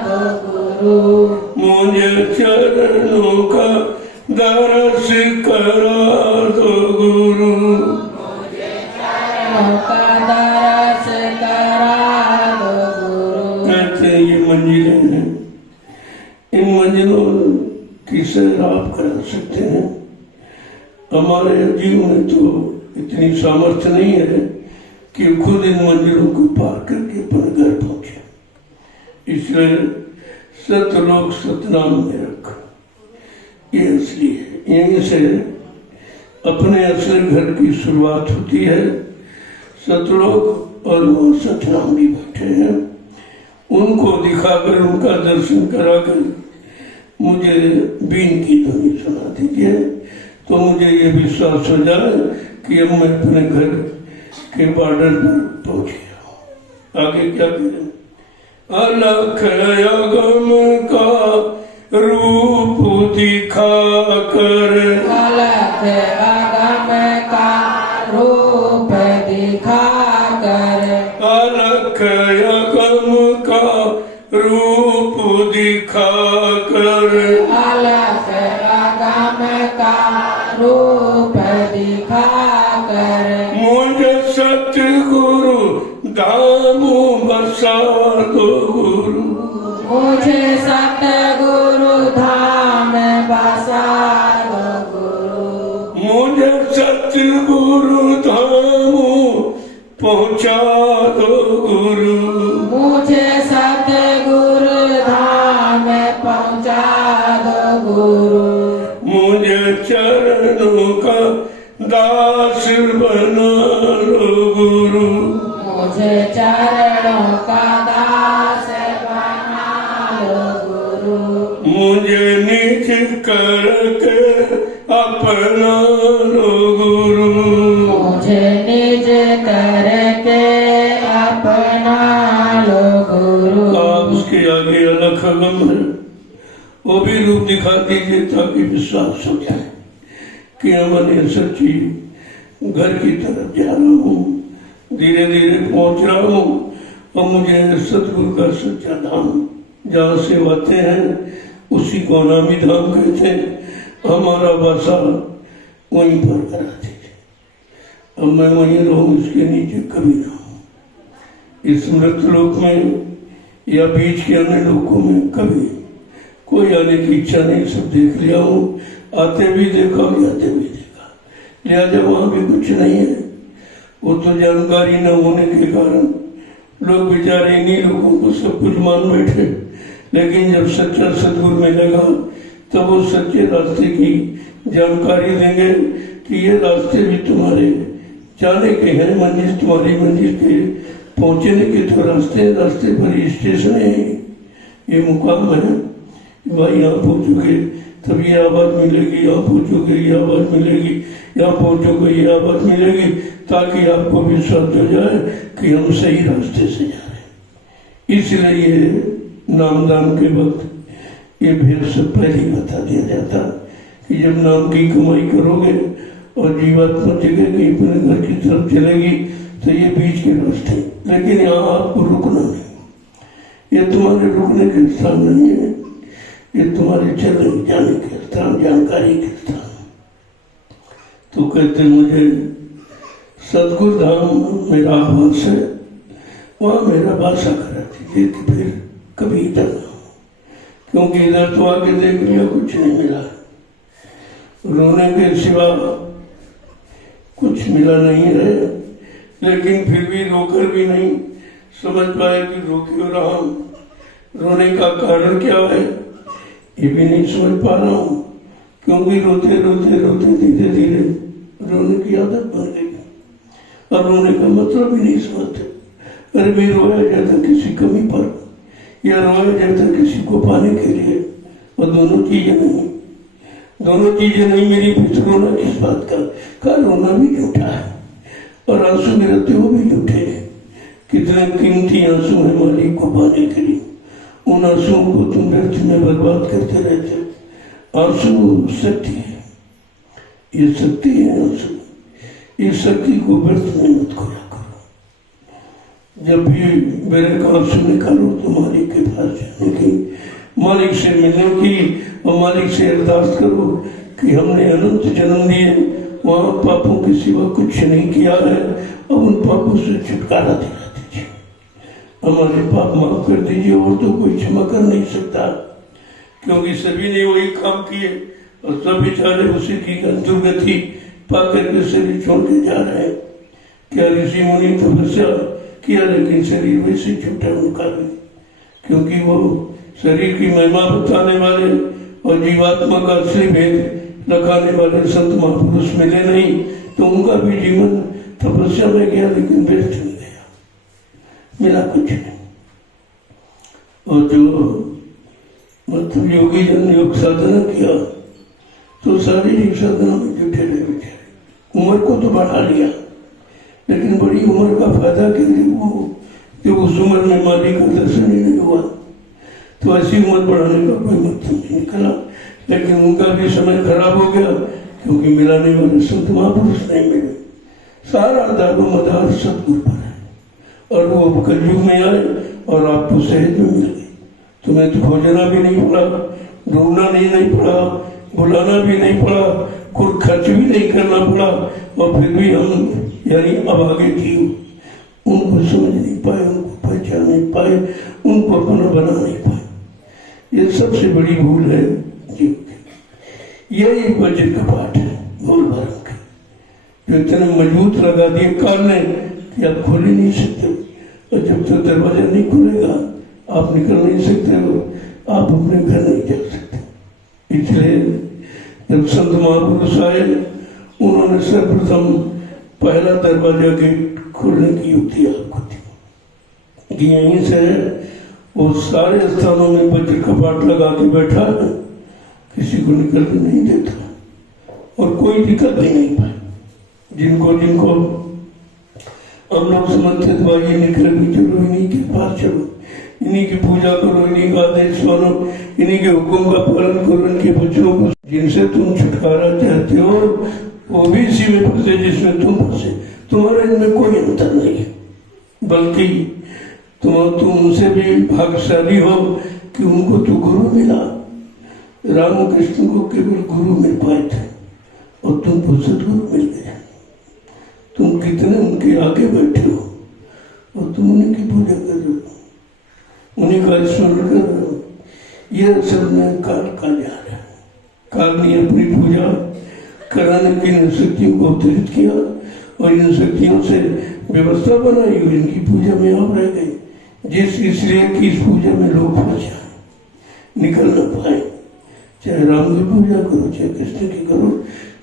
दो गुरु मुझे चरणों का दर्श करा दो गुरु चरणों का दर्श करा दो गुरु। कहते हैं ये मंजिलें हैं, इन मंजिलों की सैर आप करा सकते हैं। हमारे जीव में तो इतनी सामर्थ्य नहीं है कि खुद इन मंजिलों को पार करके अपने घर पहुंचे। इसलिए सतलोक सतनाम में रख, ये असली है। यहीं से अपने असली घर की शुरुआत होती है। सतलोक और वो सतनाम भी बैठे हैं, उनको दिखाकर उनका दर्शन कराकर मुझे बीन की ध्वनि सुना दीजिए, तो मुझे ये विश्वास हो जाए कि अब मैं अपने घर के बॉर्डर पर पहुंच गया। आगे क्या करें? अलख अगम का रूप दिखा कर अलख अगम का रूप दिखा कर अलख अगम का रूप दिखा कर अलख अगम का रूप दिखा कर मुझे सतगुरु धामु बसा दो गुरु मुझे सतगुरु धाम बसा दो गुरु मुझे सतगुरु धामु पहुंचा दो गुरु मुझे सतगुरु धाम पहुंचा दो गुरु मुझे चरणों का दास बना लो गुरु मुझे चरणों का दास बना लो गुरु मुझे निज करके अपना लो गुरु मुझे निज करके अपना लो गुरु आप उसके आगे अलख अगम है, वो भी रूप दिखा दीजिए ताकि विश्वास हो जाए कि मैं सच्ची घर की तरफ जा रहा हूँ, धीरे धीरे पहुंच रहा हूँ और मुझे सतगुरु का सच्चा धाम जहाँ से आते हैं उसी को अनामी धाम कहते हैं। हमारा बसा वहीं पर करा दीजिए। अब मैं वहीं रहूं, इसके नीचे कभी ना हूं। इस मृत लोक में या बीच के अन्य लोकों में कभी कोई आने की इच्छा नहीं। सब देख लिया हूं, आते भी देखा, जाते भी देखा, लिहाजा वहां भी कुछ नहीं है। वो तो जानकारी न होने के कारण लोग बेचारे इन्हीं लोगों को सब कुछ मान बैठे। लेकिन जब सच्चा सदगुरु मिलेगा तब वो सच्चे रास्ते की जानकारी देंगे कि ये रास्ते भी तुम्हारे जाने के हैं, मंजिल तुम्हारी मंजिल के पहुंचने के तो रास्ते पर स्टेशन है, ये मुकाम है। भाई यहाँ पहुंचोगे तब ये आवाज मिलेगी, यहाँ पहुंचोगे ये आवाज मिलेगी, यहाँ पहुंचोगे ये आवाज मिलेगी, ताकि आपको विश्वास हो जाए कि हम सही रास्ते से जा रहे हैं। इसलिए ये नामदान के वक्त ये भेद से पहले ही बता दिया जाता कि जब नाम की कमाई करोगे और जीवात्मा जगेगी, अपने घर की तरफ चलेगी, तो ये बीच के रास्ते। लेकिन यहाँ आपको रुकना नहीं, ये तुम्हारे रुकने के स्थान नहीं है, ये तुम्हारे चलने जाने के स्थान, जानकारी के स्थान। तो कहते मुझे सदगुरु धाम मेरा आवास है, वहाँ मेरा वासा करा दीजिए कि फिर कभी इधर ना हो, क्योंकि इधर तो आके देख लिया कुछ नहीं मिला, रोने के सिवा कुछ मिला नहीं है। लेकिन फिर भी रोकर भी नहीं समझ पाए कि रो क्यों रहा हूं, रोने का कारण क्या है ये भी नहीं समझ पा रहा हूं, क्योंकि रोते रोते रोते धीरे धीरे रोने की आदत बन गई और रोने का मतलब भी नहीं समझते। अरे भी रोया जाता किसी कमी पर या रोया जाता किसी को पाने के लिए, और दोनों चीजें नहीं, दोनों चीजें नहीं मेरी फिर रोना किस बात का रोना भी झूठा है और आंसू गिरते वो भी झूठे हैं। कितने कीमती आंसू है मालिक को पाने के लिए, उन आंसुओं को तुम व्यर्थ में बर्बाद करते रहते। आंसू शक्ति है, ये शक्ति है आंसू, इस शक्ति को व्यर्थ में मत खोया करो। जब भी मेरे आंसू निकालो तो मालिक के पास जाने की, मालिक से मिलने की और मालिक से अरदास करो कि हमने अनंत जन्म दिए, वहां पापों के सिवा कुछ नहीं किया है, अब उन पापों से छुटकारा दिला दीजिए, हमारे पाप माफ कर दीजिए। और तो कोई क्षमा कर नहीं सकता, क्योंकि सभी ने वही काम किए और सब बेचारे उसी की दुर्गति पाकर के शरीर छोड़ के जा रहे हैं। क्या ऋषि मुनि तपस्या किया, लेकिन शरीर वैसे छूटा उनका भी, क्योंकि वो शरीर की महिमा बताने वाले और जीवात्मा का असली भेद रखाने वाले संत महापुरुष मिले नहीं, तो उनका भी जीवन तपस्या में गया लेकिन व्यर्थ में गया, मिला कुछ नहीं। और जो मतलब योगी जन योग साधना किया तो शारीरिक साधना में जुटे रहे बेचारे, उम्र को तो बढ़ा लिया, लेकिन बड़ी उम्र का फायदा के लिए वो कि उस उम्र में मालिक का दर्शन ही नहीं हुआ, तो ऐसी उम्र बढ़ाने का कोई मतलब नहीं निकला। लेकिन उनका भी समय खराब हो गया, क्योंकि मिलाने वाले संत महापुरुष नहीं मिले। सारा दारो मदार सतगुरु पर है, और वो अब कलयुग में आए और आपको सहज में मिल गई। तुम्हें तो खोजना भी नहीं पड़ा, ढूंढना नहीं पड़ा, बुलाना भी नहीं पड़ा, कुछ खर्च भी नहीं करना पड़ा, और फिर भी हम यानी अभागे थी, उनको समझ नहीं पाए, उनको पहचान नहीं पाए, उनको अपना बना नहीं पाए। ये सबसे बड़ी भूल है जीव की। यही वज्र का पाठ है मूल भरम के, जो इतने मजबूत लगा दिए कान ने कि आप खोल ही नहीं सकते, और जब तक दरवाजा नहीं खुलेगा आप निकल नहीं सकते हो, आप अपने घर नहीं जा सकते। इसलिए जब संत महापुरुष आए, उन्होंने सर्वप्रथम पहला दरवाजा गेट खोलने की युक्ति आपको दी कि यहीं से वो सारे स्थानों में वज्र कपाट लगा के बैठा है, किसी को निकलने नहीं देता, और कोई दिक्कत भी नहीं पाए। जिनको जिनको हम लोग समझते थे भाई निकलेगी, चलो इन्हीं के पास चलो, इन्हीं की पूजा करो, इन्हीं का आदेश मानो, इन्हीं के हुक्म का पालन करो, इनके बच्चों को जिनसे तुम छुटकारा चाहते हो वो भी इसी में फंसे जिसमें तुम फंसे। तुम्हारे इनमें कोई अंतर नहीं है, बल्कि तुम उनसे भी भाग्यशाली हो कि उनको तो गुरु मिला। रामकृष्ण को केवल गुरु मिल पाए थे, और तुमको सदगुरु मिल गए, तुम कितने उनके आगे बैठे हो और तुम उन्हीं की पूजा कर रहे हो, उन्हीं का स्मरण कर रहे हो। यह सब में काल का जा रहा है। काल ने अपनी पूजा कराने की इन शक्तियों को अवतरित किया और इन शक्तियों से व्यवस्था बनाई और इनकी पूजा में आप रह गए, इसलिए कि इस पूजा में लोग फंस जाए, निकल न पाए। चाहे राम की पूजा करो, चाहे कृष्ण की करो,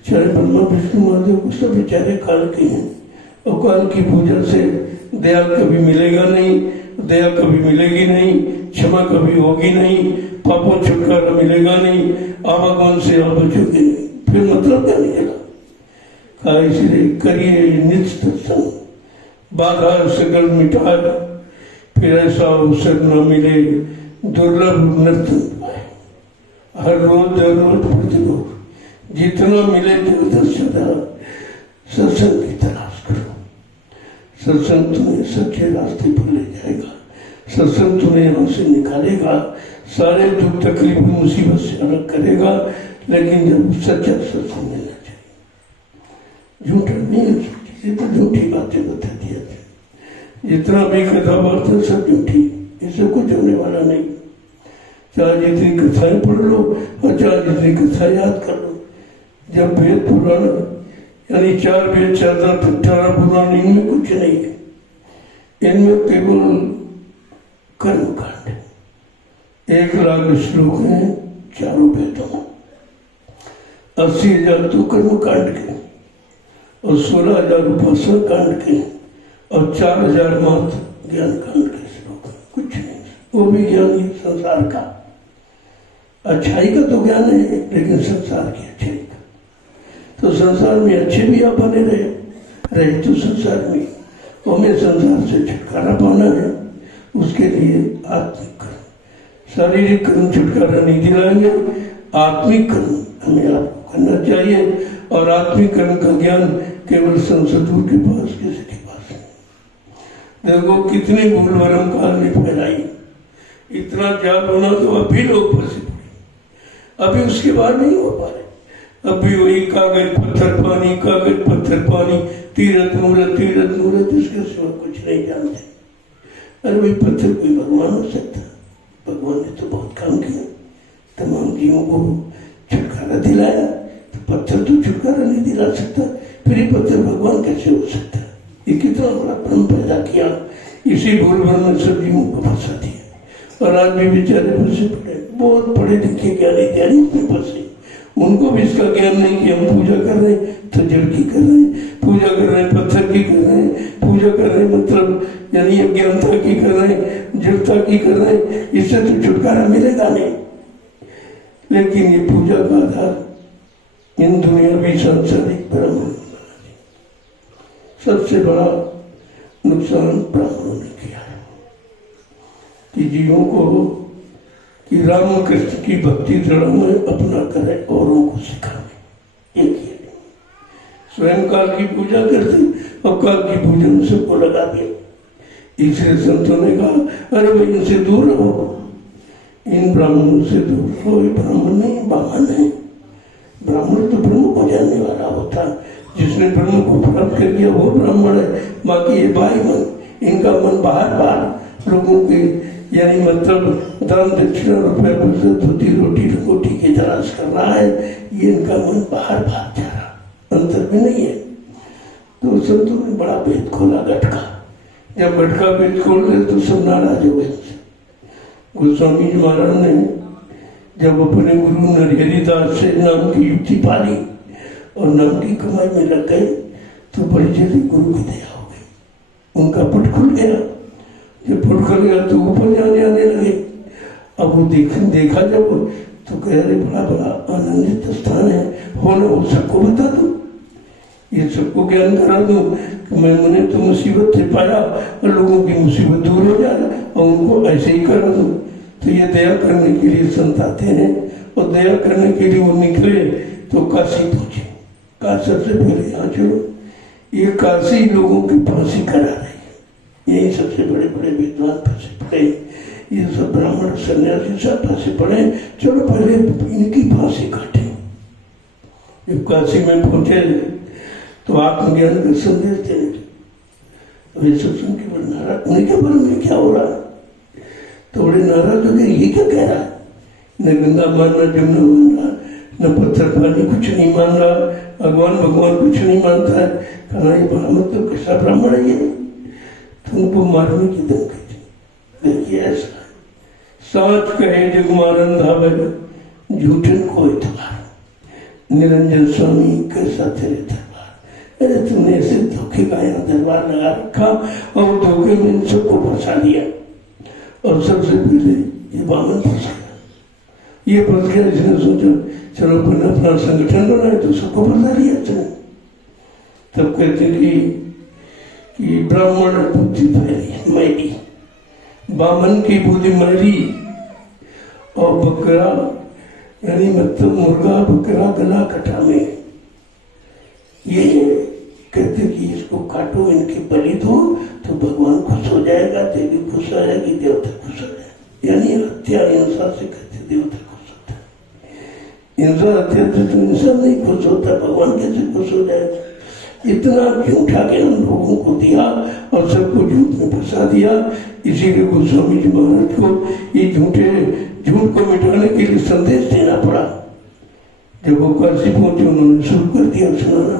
चाहे ब्रह्मा विष्णु महादेव को, सब बेचारे काल के हैं। और काल की पूजा से दया कभी मिलेगा नहीं, दया कभी मिलेगी नहीं, क्षमा कभी होगी नहीं, पापों छुटकारा मिलेगा नहीं, आवागमन से आप बचोगे नहीं। फिर मतलब क्या निकला? कहा इसलिए करिए नित्य सत्संग, बाधा सकल मिटाए, फिर ऐसा अवसर न मिले दुर्लभ नर्तन पाए। हर रोज प्रतिरोध जितना मिले जगदश सदा सत्संग की तलाश करो। सत्संग तुम्हें सच्चे रास्ते पर ले जाएगा, सत्संग तुम्हें यहाँ से निकालेगा, सारे दुख तकलीफ मुसीबत से अलग करेगा। लेकिन जब सच्चा सत्संग मिलना चाहिए, झूठा नहीं है, किसी को झूठी बातें बता दिया था। जितना भी कथा वार्ता सब झूठी, इससे कुछ होने वाला नहीं। चाहे जितनी कथाएं पढ़ लो और चाहे जितनी कथा याद कर लो, जब वेद पुराण यानी 4 वेद 18 पुराण, इनमें कुछ नहीं है, इनमें केवल कर्मकांड 1 लाख श्लोक हैं चारों वेदों में, 80,000 तो कर्मकांड के और 16,000 उपासना कांड के और 4,000 मात्र ज्ञान कांड के श्लोक, कुछ नहीं। वो भी ज्ञान ही संसार का, अच्छाई का तो ज्ञान है, लेकिन संसार की अच्छाई का। तो संसार में अच्छे भी आप बने रहे तो संसार में हमें संसार से छुटकारा पाना है। उसके लिए आत्मिक कर्म, शारीरिक कर्म छुटकारा नहीं दिलाएंगे, आत्मिक कर्म हमें आपको करना चाहिए। और आत्मिक कर्म का ज्ञान केवल संसदूर के पास, किसी के पास नहीं। देखो कितनी भूल भरम काल ने फैलाई, इतना जाप होना तो अभी लोग फंसे पड़े, अभी उसके बाद नहीं हो पा रहे। अभी वही कागज पत्थर पानी, कागज पत्थर पानी, तीरथ मूरत, इसके सिवा कुछ नहीं जानते। अरे वही पत्थर कोई भगवान हो सकता? भगवान ने तो बहुत काम किया, तमाम जीवों को छुटकारा दिलाया, तो पत्थर तो छुटकारा नहीं दिला सकता, फिर ये पत्थर भगवान कैसे हो सकता? ये कितना बड़ा भ्रम पैदा किया, इसी भूल भ्रम में सब जीवों को फंसा दिया। और आज भी बेचारे फंसे पड़े, बहुत पढ़े लिखे ज्ञानी में फंसे, उनको भी इसका ज्ञान नहीं कि हम पूजा कर रहे हैं तो जड़ की कर रहे हैं, पूजा कर रहे हैं पत्थर की कर रहे हैं, पूजा कर रहे हैं मतलब यानी अज्ञानता की कर रहे हैं, जड़ता की कर रहे हैं, इससे तो छुटकारा मिलेगा नहीं। लेकिन ये पूजा का आधार इन दुनियावी सांसारिक ब्राह्मण, सबसे बड़ा नुकसान ब्राह्मणों ने किया है कि जीवों को कि राम कृष्ण की भक्ति दृढ़ में अपना करे, औरों को सिखावे। एक ही स्वयं काल की पूजा करते और काल की पूजा में सबको लगा दिया। इसलिए संतों ने कहा अरे भाई इनसे दूर रहो, इन ब्राह्मणों से दूर रहो। ब्राह्मण नहीं बामन है। ब्राह्मण तो ब्रह्म को जानने वाला होता, जिसने ब्रह्म को प्राप्त कर दिया वो ब्राह्मण है। बाकी ये बाई मन, इनका मन बाहर लोगों के यानी मतलब दान दक्षिणा रुपया पैसा धोती रोटी रोटी की तलाश कर रहा है, ये इनका मन बाहर भाग जा रहा, अंतर भी नहीं है। तो संतों ने बड़ा भेद खोला गटका। जब गटका भेद खोल रहे तो सब नाराज हो गए। गोस्वामी जी महाराज ने जब अपने गुरु नरहरिदास से नाम की युक्ति पाली और नाम की कमाई में लग गए तो बड़ी जल्दी गुरु की दया हो गई, उनका पट खुल गया। जब पट खुल गया तो ऊपर जाने आने लगे। अब वो देखा जब तो कह रहे बड़ा बड़ा आनंदित स्थान है, हो ना वो सबको बता दो, ये सबको ज्ञान करा दो कि मैंने तो मुसीबत से पाया और लोगों की मुसीबत दूर हो जाए और उनको ऐसे ही करा दो। तो ये दया करने के लिए संत आते हैं और दया करने के लिए वो निकले तो काशी पहुंचे। काशी सबसे पहले यहाँ चलो, ये काशी लोगों की फांसी करा रही है, यही सबसे बड़े बड़े विद्वान फंसे पड़े, ये सब ब्राह्मण सन्यासी सब फंसे पड़े। चलो पहले इनकी फांसी काटे, जब काशी में पहुंचे तो आत्मज्ञान का संदेश देने लगे। अभी सत्संग के बाद नाराज होने के बारे में क्या हो रहा है, तो बड़े नाराज हो गए, ये क्या कह रहा है, न गंगा मानना जमुना मान रहा, न पत्थर पानी कुछ नहीं मान रहा, भगवान कुछ नहीं मानता है। कहा ये ब्राह्मण तो कैसा ब्राह्मण है ये, तुमको मारने की धमकी दी। देखिए ऐसा साच कहे जग मारन धावे, झूठन को इतबार, निरंजन स्वामी कैसा तेरे दरबार। अरे तुमने ऐसे धोखे का यहाँ दरबार लगा रखा और धोखे में इन सबको फंसा दिया। और सबसे पहले ये बामन फंस गया, ये फंस गया। इसने सोचा चलो अपना अपना संगठन बनाए तो सबको फंसा दिया चले। तब कहते कि ब्राह्मण बुद्धि फैली मैली, बामन की बुद्धि मैली, और बकरा यानी मतलब मुर्गा बकरा गला कटा में। ये कहते कि इसको काटो, इनकी बलि दो तो भगवान खुश हो जाएगा, देवी खुश हो जाएगी, देवता खुश हो जाएगा। यानी हत्या हिंसा से कहते देवता खुश होता है, हिंसा हत्या से तो इंसान नहीं खुश होता, भगवान कैसे खुश हो जाएगा। इतना झूठा ज्ञान लोगों को दिया और सबको झूठ में फंसा दिया। इसीलिए गोस्वामी जी महाराज को ये झूठ को मिटाने के लिए संदेश देना पड़ा। जब वो काशी पहुंचे उन्होंने शुरू कर दिया सुनाना,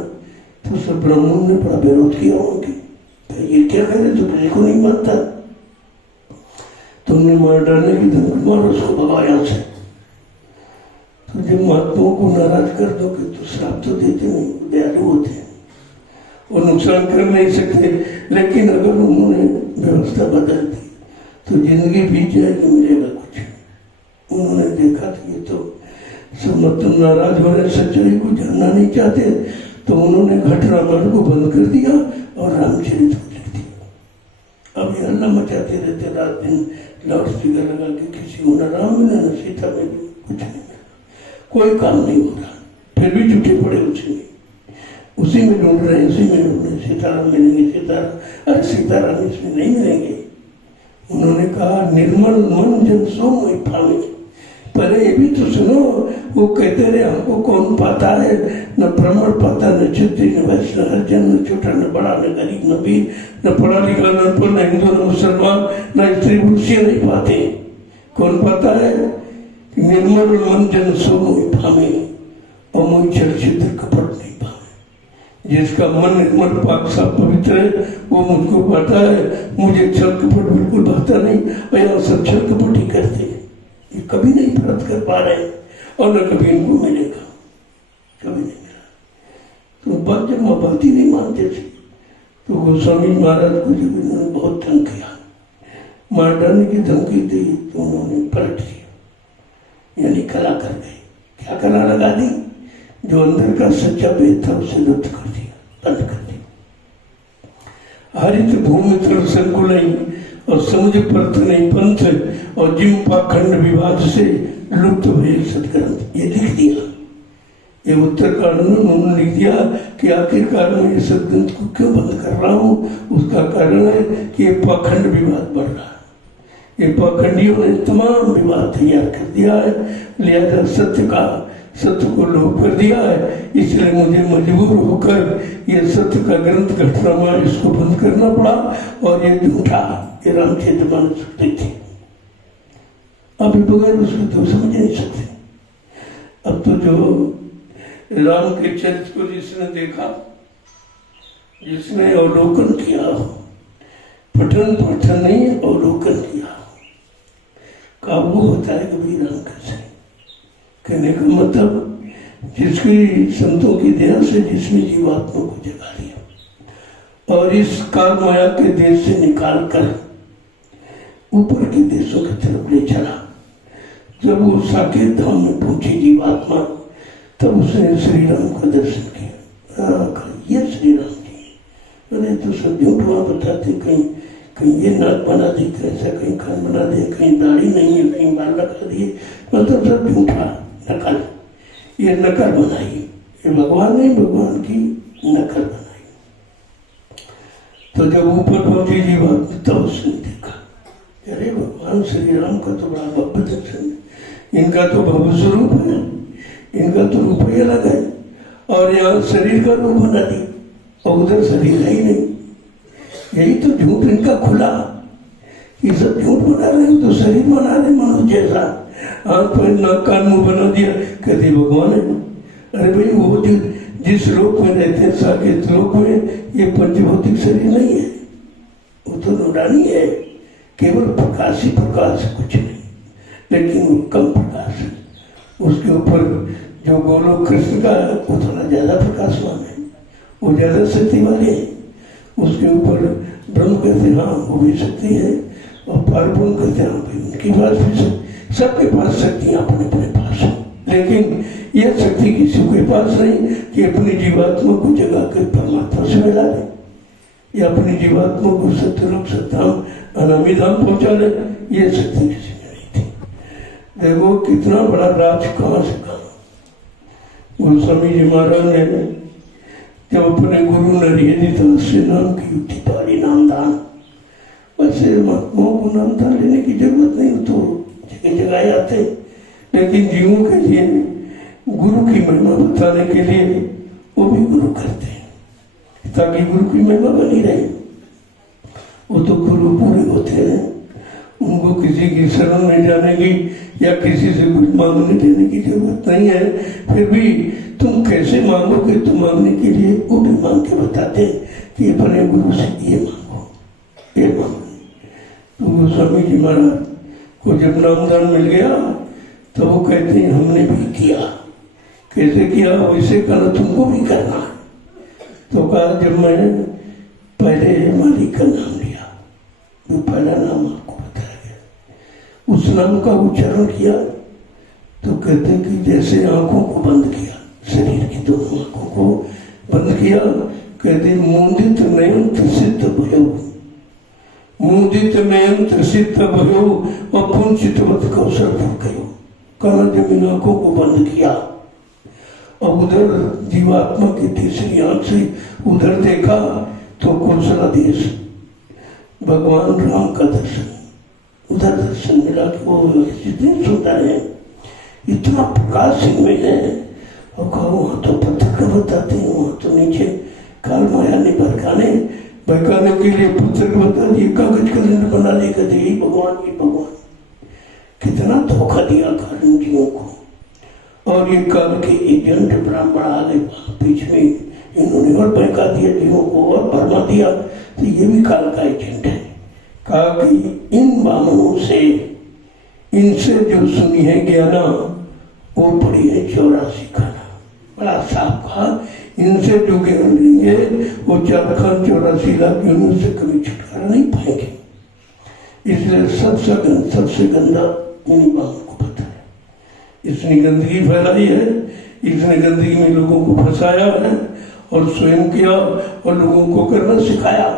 तो सब ब्राह्मणों ने बड़ा विरोध किया उनके, तो ये क्या कह रहे, तो किसी को नहीं मानता, तो उन्हें मार डालने की धमकी, मार उसको भगाया से। तो जब महात्माओं को नाराज कर दोगे तो श्राप तो देते नहीं, दयालु होते हैं, वो नुकसान कर नहीं सकते। लेकिन अगर उन्होंने व्यवस्था बदल दी तो जिंदगी बीत जाएगी, मिलेगा कुछ। उन्होंने देखा कि ये तो सब मतलब नाराज हो रहे, सच्चाई को जानना नहीं चाहते, तो उन्होंने घट रामायण को बंद कर दिया और रामचरित को लिख दिया। अब ये हल्ला मचाते रहते रात दिन, लाउड स्पीकर लगा के, किसी को न राम मिला न सीता में कुछ नहीं मिला, कोई काम नहीं हो रहा, फिर भी जुटे पड़े उसी में ढूंढ रहे हैं, उसी में ढूंढ रहे, सीताराम मिलेंगे, सीताराम, अरे सीताराम इसमें नहीं मिलेंगे। उन्होंने कहा निर्मल मन जन सो मोहि पावे। पर ये भी तो सुनो, वो कहते रहे हमको कौन पाता है, न ब्राह्मण पाता, न क्षत्रिय, न वैश्य, न हरिजन, न छोटा न बड़ा, न गरीब न वीर, न पढ़ा लिखा, न अनपढ़, न हिंदू न मुसलमान, न स्त्री पुरुष नहीं पाते। कौन पाता है, निर्मल मन जन सो मोहि पावे, और मोहि छल छिद्र कपट नहीं पावे। जिसका मन निर्मल पाक साफ पवित्र है वो मुझको पाता है, मुझे छल कपट बिल्कुल भाता नहीं, और यहाँ सब छल कपट ही करते हैं, ये कभी नहीं प्राप्त कर पा रहे हैं और न कभी इनको मिलेगा, कभी नहीं मिला। तो बात जब माँ बात ही नहीं मानते थे, तो गोस्वामी महाराज को जब इन्होंने बहुत तंग किया, मार डालने की धमकी दी, तो उन्होंने पलट दिया, यानी कला कर गए। क्या कला लगा दी, जो अंदर का सच्चा वेद था उसे लुप्त कर दिया, बंद कर दिया। हरित भूमि तल संकुलई और समुद्र परत नहीं पंथ, और जिम पाखंड विवाद से लुप्त हुए सदग्रंथ, ये लिख दिया। ये उत्तर कांड में उन्होंने लिख दिया कि आखिरकार मैं ये सदग्रंथ को क्यों बंद कर रहा हूँ। उसका कारण है कि ये पाखंड विवाद बढ़ रहा है, ये पाखंडियों ने तमाम विवाद तैयार कर दिया है, लिहाजा सत्य को लोप कर दिया है। इसलिए मुझे मजबूर होकर ये सत्य का ग्रंथ घट रामायण इसको बंद करना पड़ा, और ये झूठा ये रामचरित मानस सकते थे, अभी बगैर उसको तो समझ नहीं सकते। अब तो जो राम के चरित्र को जिसने देखा, जिसने अवलोकन किया, पठन नहीं अवलोकन किया, काबू होता है कभी राम कैसे। कहने का मतलब जिसकी संतों की दया से जिसने जीवात्मा को जगा लिया और इस काल माया के देश से निकाल कर ऊपर के देशों की तरफ ले चला। जब वो साकेत धाम में पहुंची जीवात्मा, तब उसने श्री राम का दर्शन किया। ये श्री राम जी, अरे तो सब झूठ वहां बताते, कहीं ये नाक बना दी, कैसा कहीं कान बना दिया, कहीं दाढ़ी नहीं है, कहीं बाल लगा दिए, मतलब सब झूठा नकल, ये नकल बनाई, ये भगवान नहीं भगवान की नकल बनाई। तो जब ऊपर पहुंची जीवात्मा तब उसने देखा, अरे भगवान श्री राम का तो बड़ा भव्य दर्शन है, इनका तो भव्य स्वरूप है, इनका तो रूप ही अलग है। और यहाँ शरीर का रूप बना दी और उधर शरीर है ही नहीं। यही तो झूठ इनका खुला, ये सब झूठ बना रहे हैं, तो शरीर बना रहे मनुष्य जैसा, आंख पर नाक कान मुंह बना दिया, कहते भगवान है। अरे भाई वो जिस लोक में रहते हैं साकेत लोक में, ये पंचभौतिक शरीर नहीं है, वो तो नूरानी है, केवल प्रकाश ही प्रकाश, कुछ नहीं, लेकिन वो कम प्रकाश है। उसके ऊपर जो गोलोक कृष्ण का है वो थोड़ा ज्यादा प्रकाशवान है, वो ज्यादा शक्ति वाले हैं। उसके ऊपर ब्रह्म कहते हैं हाँ वो भी शक्ति है, और पारब्रह्म कहते हैं हाँ भाई उनके पास भी, सबके पास शक्तियां अपने अपने पास है, लेकिन यह शक्ति किसी के पास नहीं कि अपनी जीवात्मा को जगा कर परमात्मा से मिला दे, या अपनी जीवात्मा को सत्यलोक सत्ताम अनामी धाम पहुंचा ले, ये शक्ति किसी में नहीं थी। देखो कितना बड़ा राज कहां से कहा। गोस्वामी जी महाराज ने जब अपने गुरु नरियदिता से नाम की युक्ति पारी नामदान, वैसे महात्माओं को नामदान लेने की जरूरत नहीं, तो जगह जगह आते, लेकिन जीवों के लिए गुरु की महिमा बताने के लिए वो भी गुरु करते हैं, ताकि गुरु की महिमा बनी रहे। वो तो गुरु पूरे होते हैं, उनको किसी की शरण में जाने की या किसी से कुछ मांगने देने की जरूरत नहीं है। फिर भी तुम कैसे मांगोगे, तो मांगने के लिए वो भी मांग के बताते हैं कि अपने गुरु से ये मांगो, ये मांगो। तो गोस्वामी जी महाराज को जब नामदान मिल गया तो वो कहते हैं हमने भी किया। कैसे किया? वैसे करना तुमको भी करना है। तो कहा जब मैं पहले मालिक का नाम लिया, जो पहला नाम आपको बताया गया, उस नाम का उच्चारण किया, तो कहते कि जैसे आंखों को बंद किया, शरीर की दोनों आंखों को बंद किया, कहते मुंदित नयन त्रसित भयो, मुंदित नयन त्रसित भयो और पुंचितवत कौशल गयो। कहा जब इन आंखों को बंद किया और उधर जीवात्मा की तीसरी आंख से उधर देखा, तो कौशला देश भगवान राम का दर्शन, उधर दर्शन मिला कि वो जितने सुंदर है, इतना प्रकाश इनमें है। और कहा वहां तो पत्थर का बताते हैं, वहां तो नीचे काल माया ने बहकाने के लिए पत्थर का बता दिए, कागज का बना देगा, यही भगवान ही भगवान। कितना धोखा दिया काल जीवों को। और ये काल के एजेंट ब्राह्मण आ गए बीच में, इन्होंने और बहका दिया जीवों को और भरमा दिया। तो ये भी काल का एजेंट है। कहा कि इन बामनों से, इनसे जो सुनी है ज्ञाना, वो पड़ी है 84 खाना। बड़ा साफ कहा, इनसे जो ज्ञान लेंगे वो 4 खान 84 लाख योनियों से कभी छुटकारा नहीं पाएंगे। इसलिए सबसे गंदा इन्हीं बामों को पता है। इसने गंदगी फैलाई है, इसने गंदगी में लोगों को फंसाया है और स्वयं किया और लोगों को करना सिखाया।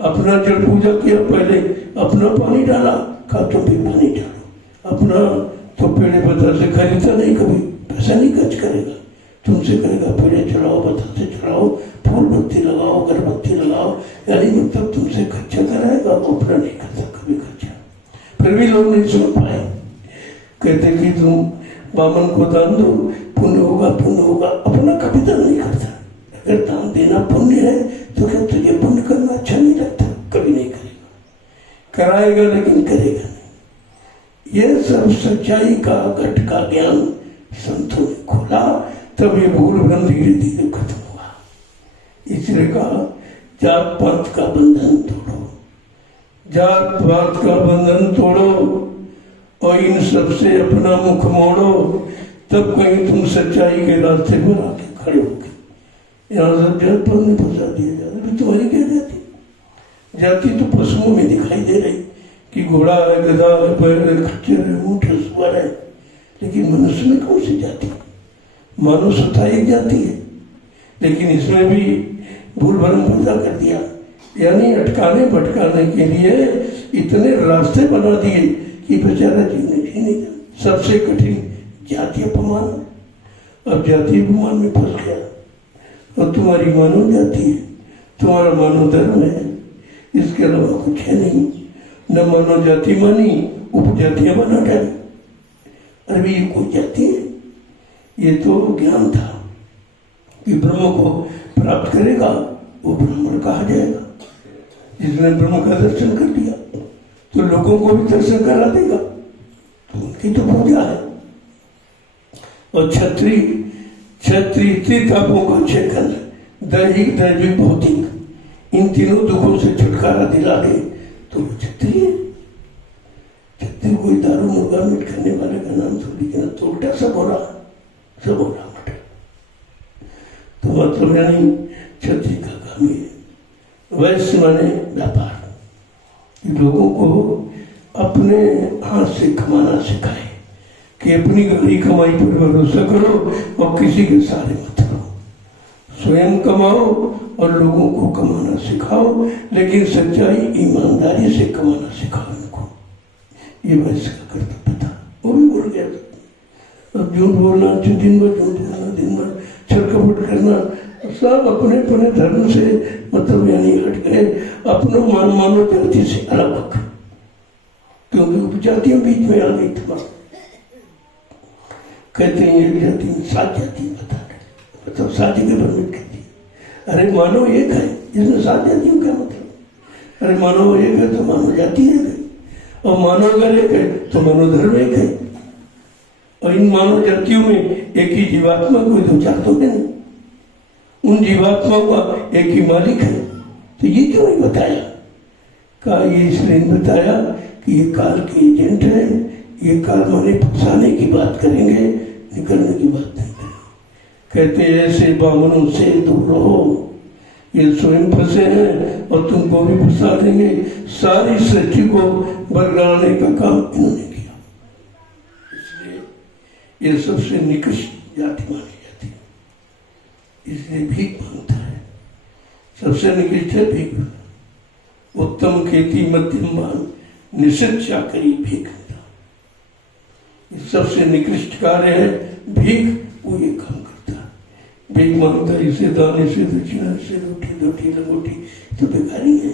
अपना जल पूजा किया, पहले अपना पानी डाला, कहा तुम भी पानी डालो। अपना तो पेड़े पत्थर से खरीदता नहीं, कभी पैसा नहीं खर्च करेगा, तुमसे करेगा पेड़े चढ़ाओ, पत्थर से चढ़ाओ, फूल बत्ती लगाओ, अगरबत्ती लगाओ, यानी मतलब तुमसे खर्चा कराएगा, वो अपना नहीं करता कभी खर्चा। फिर भी लोग नहीं सुन पाए। कहते कि तुम बामन को दान दो, पुण्य होगा, पुण्य होगा। अपना कभी दान नहीं करता। अगर दान देना पुण्य है तो क्या तुझे पुण्य करना अच्छा नहीं लगता? कभी नहीं करेगा, कराएगा लेकिन करेगा नहीं। यह सब सच्चाई का घट का ज्ञान संतों ने खोला, तब ये भूल भ्रम धीरे धीरे खत्म हुआ। इसलिए कहा जात पात का बंधन तोड़ो, जात पात का बंधन तोड़ो और इन सबसे अपना मुख मोड़ो, तब कहीं तुम सच्चाई के रास्ते पर आके खड़े होगे। यहाँ सब जात पात में फंसा दिया जाता। तुम्हारी क्या जाति? जाति तो पशुओं में दिखाई दे रही कि घोड़ा है, गधा है, बैल है, खच्चर है, ऊंट है, सुअर है, लेकिन मनुष्य में कौन सी जाति? मानव स्वतः एक जाति है, लेकिन इसमें भी भूल भरम पैदा कर दिया। यानी अटकाने भटकाने के लिए इतने रास्ते बना दिए कि बेचारा जीने जी नहीं जाए। सबसे कठिन जाति अपमान। अब जाति अपमान में फंस गया और तुम्हारी मानव जाति है, तुम्हारा मानव धर्म है, इसके अलावा कुछ है नहीं। न मानव जाति मानी, उपजातियां बना डाली। अरे ये कोई जाति है? ये तो ज्ञान था कि ब्रह्म को प्राप्त करेगा वो ब्राह्मण कहा जाएगा। जिसने ब्रह्म का दर्शन कर लिया तो लोगों को भी दर्शन करा देगा, तो उनकी तो पूजा है। और क्षत्रिय तीर्थापों का छेकन दैहिक दैविक भौतिक इन तीनों दुखों से छुटकारा दिला दे तो वो क्षत्रिय। क्षत्रिय कोई दारू मुर्गा मीट खाने वाले का नाम थोड़ी कहना, तो उल्टा सब हो रहा मटा। तो मतलब यानी क्षत्रिय का काम है। वैश्य माने व्यापार, लोगों को अपने हाथ से कमाना सिखाए कि अपनी गहरी कमाई पर भरोसा करो और किसी के सहारे मत रहो, स्वयं कमाओ और लोगों को कमाना सिखाओ, लेकिन सच्चाई ईमानदारी से कमाना सिखाओ उनको। ये वैसे का कर्तव्य था, वो भी भूल गया। अब झूठ बोलना, दिन भर झूठ बोलना, दिन भर छरकपट करना, सब अपने अपने धर्म से मतलब यानी हट गए, अपने मानव जाति से अलग हो गए, क्योंकि उपजातियों बीच में आ गई था। कहते हैं एक जाति में 7 जाति बता रहे, मतलब 7 जगह परमिट कर दी। अरे मानव एक है, इसमें 7 जातियों का मतलब? अरे मानव एक है तो मानव जाति एक है, और मानव अगर एक है तो मानव धर्म एक है, और इन मानव जातियों में एक ही जीवात्मा, कोई 2 4 तो है नहीं। उन जीवात्माओं का एक ही मालिक है। तो ये क्यों नहीं बताया? कहा ये इसलिए नहीं बताया कि ये काल के एजेंट है, ये काल माने फंसाने की बात करेंगे, निकलने की बात नहीं करेंगे। कहते ऐसे बामनों से दूर रहो, ये स्वयं फंसे हैं और तुमको भी फंसा देंगे। सारी सृष्टि को बरगलाने का काम इन्होंने किया, इसलिए ये सबसे निकृष्ट जाति मानी जाती है, इसलिए भीख मांगता है। सबसे निकृष्ट है भीख। उत्तम खेती मध्यम मान निषिद्ध चाकरी भीख। सबसे निकृष्ट कार्य है भीख, वो ये काम करता है। भीख मांगता, इसे दाने से दक्षिणा से रोटी रोटी लंगोटी, तो भिखारी है।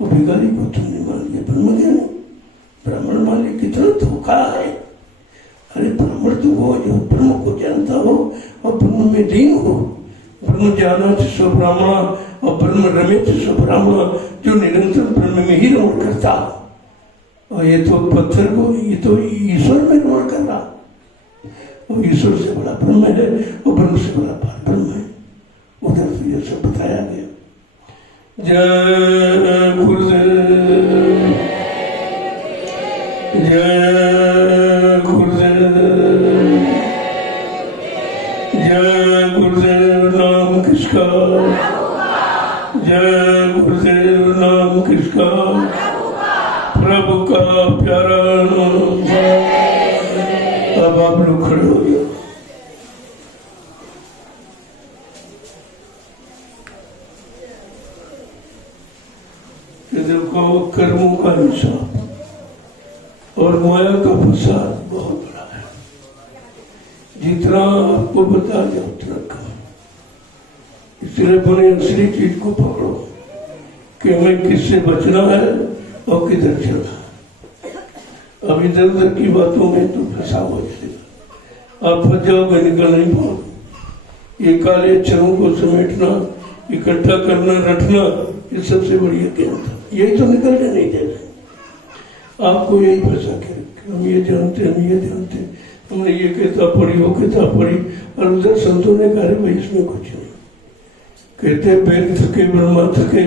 वो भिखारी को तुमने मान लिया ब्रह्म ज्ञानी, ब्राह्मण मान लिया, कितना धोखा है। अरे ब्राह्मण तो वो जो ब्रह्म को जानता हो और ब्रह्म में लीन हो। ब्रह्म जाना सो ब्राह्मण और ब्रह्म रमे सो ब्राह्मण, जो निरंतर ब्रह्म में ही रमण करता। और ये तो पत्थर को, ये तो ईश्वर में रमण कर रहा, और ईश्वर से बड़ा ब्रह्म है और ब्रह्म से बड़ा पार ब्रह्म है। उधर से ये सब बताया गया। जय गुरुदेव, जय गुरुदेव, जय गुरुदेव। नाम किसका? जय गुरुदेव। नाम किसका? प्रभु का प्यारा नाम। अब आप लोग खड़े हो गए। देखो कर्मों का हिसाब और माया का प्रसाद बहुत बड़ा है। जितना आपको बता दिया उतना कम। इसलिए बने असली चीज को पकड़ो कि हमें किससे बचना है और किधर चलना है। अब इधर उधर की बातों में तो फंसा हो जाएगा, आप फंस जाओगे, निकल नहीं पाओगे। ये काले अक्षरों को समेटना, इकट्ठा करना, रटना, ये सबसे बढ़िया ज्ञान था। यही तो निकलने नहीं देना। आपको यही फंसा के रखे, हम ये जानते, हम ये जानते, हमने ये किताब पढ़ी, वो किताब पढ़ी, और उधर संतों ने कहा भाई इसमें कुछ नहीं। कहते वेद थके, ब्रह्मा थके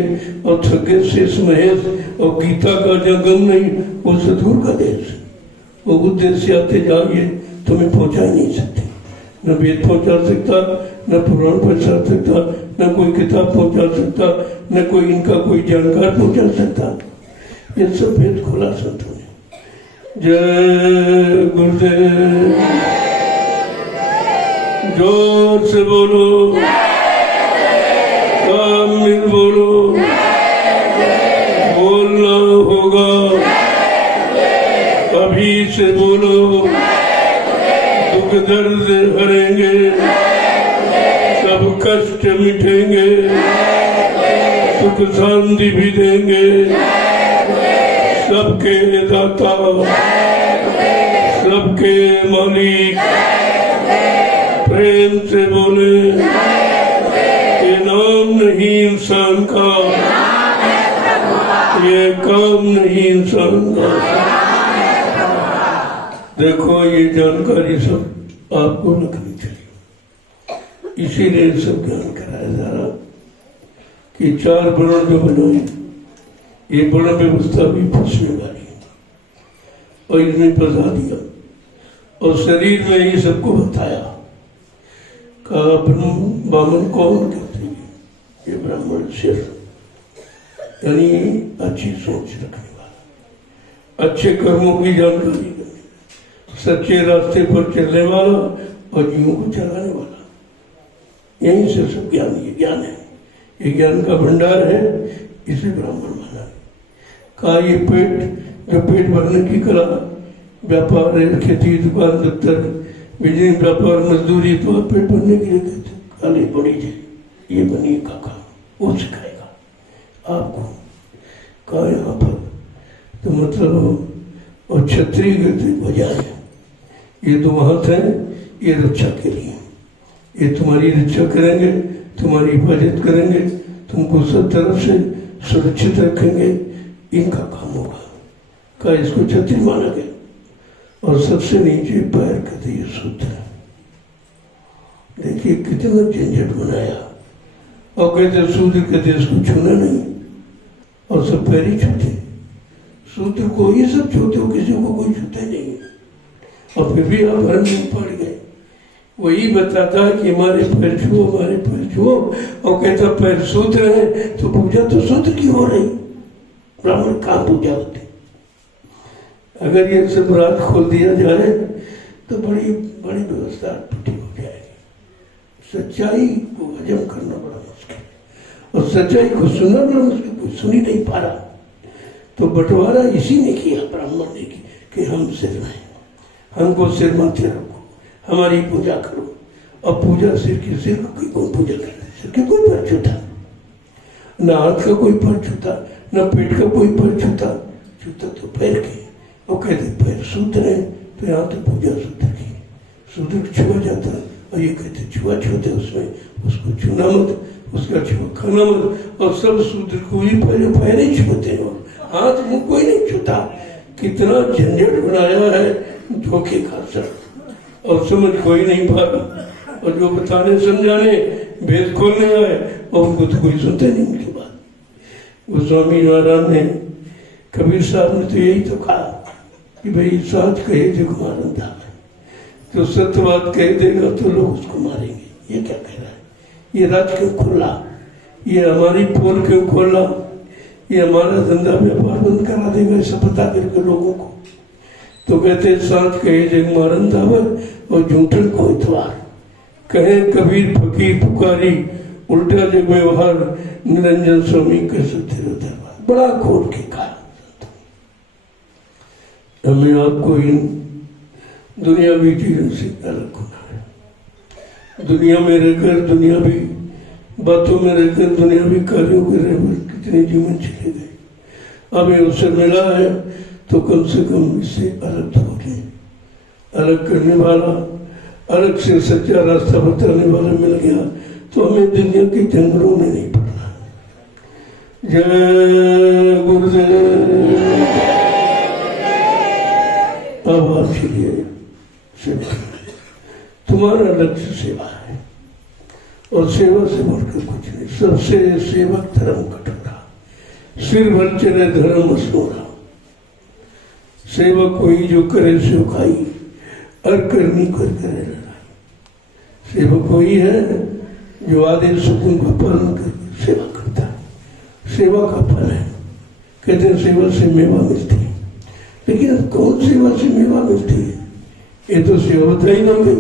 और थके शेष महेश, और गीता का जगम नहीं, वो सदगुरु का देश। वो उद्देश्य आते जाइए तुम्हें पहुंचा ही नहीं सकते। न वेद पहुंचा सकता, न पुराण पहुंचा सकता, न कोई किताब पहुंचा सकता, न कोई इनका कोई जानकार पहुंचा सकता। ये सब भेद खोला संतों ने। जय गुरुदेव। जोर से बोलो, मिल बोलो, बोलना होगा, अभी से बोलो। दुख दर्द हरेंगे, सब कष्ट मिटेंगे, सुख शांति भी देंगे। सबके दाता, सबके मालिक, प्रेम से बोले काम नहीं इंसान का, ये काम नहीं इंसान का। देखो ये जानकारी सब आपको रखनी चाहिए, इसीलिए सब ज्ञान कराया जा रहा कि 4 वर्ण जो बनाए ये वर्ण व्यवस्था भी फंसने वाली है, और इसमें फंसा दिया और शरीर में ये सबको बताया। कहा बामन कौन कहते हैं? ये ब्राह्मण सिर, यानी अच्छी सोच रखने वाला, अच्छे कर्मों की जानकारी देने, सच्चे रास्ते पर चलने वाला और जीवों को चलाने वाला। यहीं से सब ज्ञान, ये ज्ञान है, ये ज्ञान का भंडार है, इसे ब्राह्मण माना है। कहा ये पेट, जो पेट भरने की कला, व्यापार है, खेती, दुकान, दफ्तर, बिजली, व्यापार, मजदूरी, तो पेट भरने के लिए कहते काली बड़ी जी ये बनी का काम, वो सिखाएगा आपको। कहा यहाँ पर तो मतलब, और क्षत्रिय कहते बजाय, ये दो हाथ हैं, ये रक्षा के लिए, ये तुम्हारी रक्षा करेंगे, तुम्हारी हिफाजत करेंगे, तुमको सब तरफ से सुरक्षित रखेंगे, इनका काम होगा। कहा इसको क्षत्रिय माना गया। और सबसे नीचे पैर कहते ये शूद्र। देखिए कितना झंझट बनाया, और कहते शूद्र कहते इसको छूना नहीं, और सब पैर ही छूते। शूद्र को ये सब छूते हो, किसी को कोई छूता नहीं, और फिर भी आप भ्रम में पड़ गए। वही बताता कि हमारे पैर छुओ, हमारे पैर छुओ, और कहता पैर शूद्र है तो पूजा तो शूद्र की हो रही, ब्राह्मण कहाँ पूजा होती। अगर ये सब रात खोल दिया जाए तो बड़ी बड़ी व्यवस्था टूटी हो जाएगी। सच्चाई को हजम करना बड़ा मुश्किल, और सच्चाई को सुनना बड़ा मुश्किल, कोई सुन ही नहीं पा रहा। तो बंटवारा इसी ने किया, ब्राह्मण ने किया कि हम सिर हैं, हमको सिर माथे रखो, हमारी पूजा करो। अब पूजा सिर की, सिर की कौन पूजा करे? सिर के कोई पर छूता, न हाथ का कोई पर छूता, न पेट का कोई पर छूता, छूता तो पैर के। वो कहते पैर शूद्र है तो यहाँ तो पूजा शूद्र की, शूद्र छुआ जाता, और ये कहते छुआ छूते उसमें, उसको छूना मत, उसका छुआ खाना मत, और सब शूद्र को ही पैर ही छूते हैं, और हाथ मुंह कोई नहीं छूता। कितना झंझट बनाया है धोखे का सब, और समझ कोई नहीं पा रहा। और जो बताने समझाने वेद खोलने आए, और उनको तो कोई सुनते नहीं उनकी बात। वो स्वामी नारायण ने, कबीर साहब ने तो यही तो कहा कि भाई साच कहे जो मारंदा है, तो सत्यवाद कह देगा तो लोग उसको मारेंगे। ये क्या कह रहा है? ये राज क्यों खोला? ये हमारी पोल क्यों खोला? ये हमारा धंधा व्यापार बंद करा देगा, ऐसा पता करके लोगों को। तो कहते साच कहे जग मारंदावर, और झूठन को इतवार कहे कबीर फकीर पुकारी, उल्टा जग व्यवहार निरंजन स्वामी कैसे तेरे दरबार। बड़ा खोल के कहा। हमें आपको इन दुनियावी चीजों से अलग होना है। दुनिया में रहकर, दुनियावी बातों में रहकर, दुनियावी कार्यों के रहकर कितने जीवन चले गए। अब ये अवसर मिला है तो कम से कम इससे अलग तो हो जाए। अलग करने वाला, अलग से सच्चा रास्ता बताने वाला मिल गया तो हमें दुनिया के जंगलों में नहीं पड़ना। जय गुरुदेव। अब आपके लिए सेवा, तुम्हारा लक्ष्य सेवा है, और सेवा से बढ़कर कुछ नहीं। सबसे सेवक धर्म कटोरा, सिर भर चले धर्म असोरा। सेवक कोई जो करे सो खाई, और करनी कर करे लड़ाई। सेवक कोई है जो आदेश हुक्म का पालन कर सेवा करता है। सेवा का फल है, कहते हैं सेवा से मेवा मिलती है। लेकिन कौन सेवा से मेवा मिलती है? ये तो सेवा बता ही नहीं गई।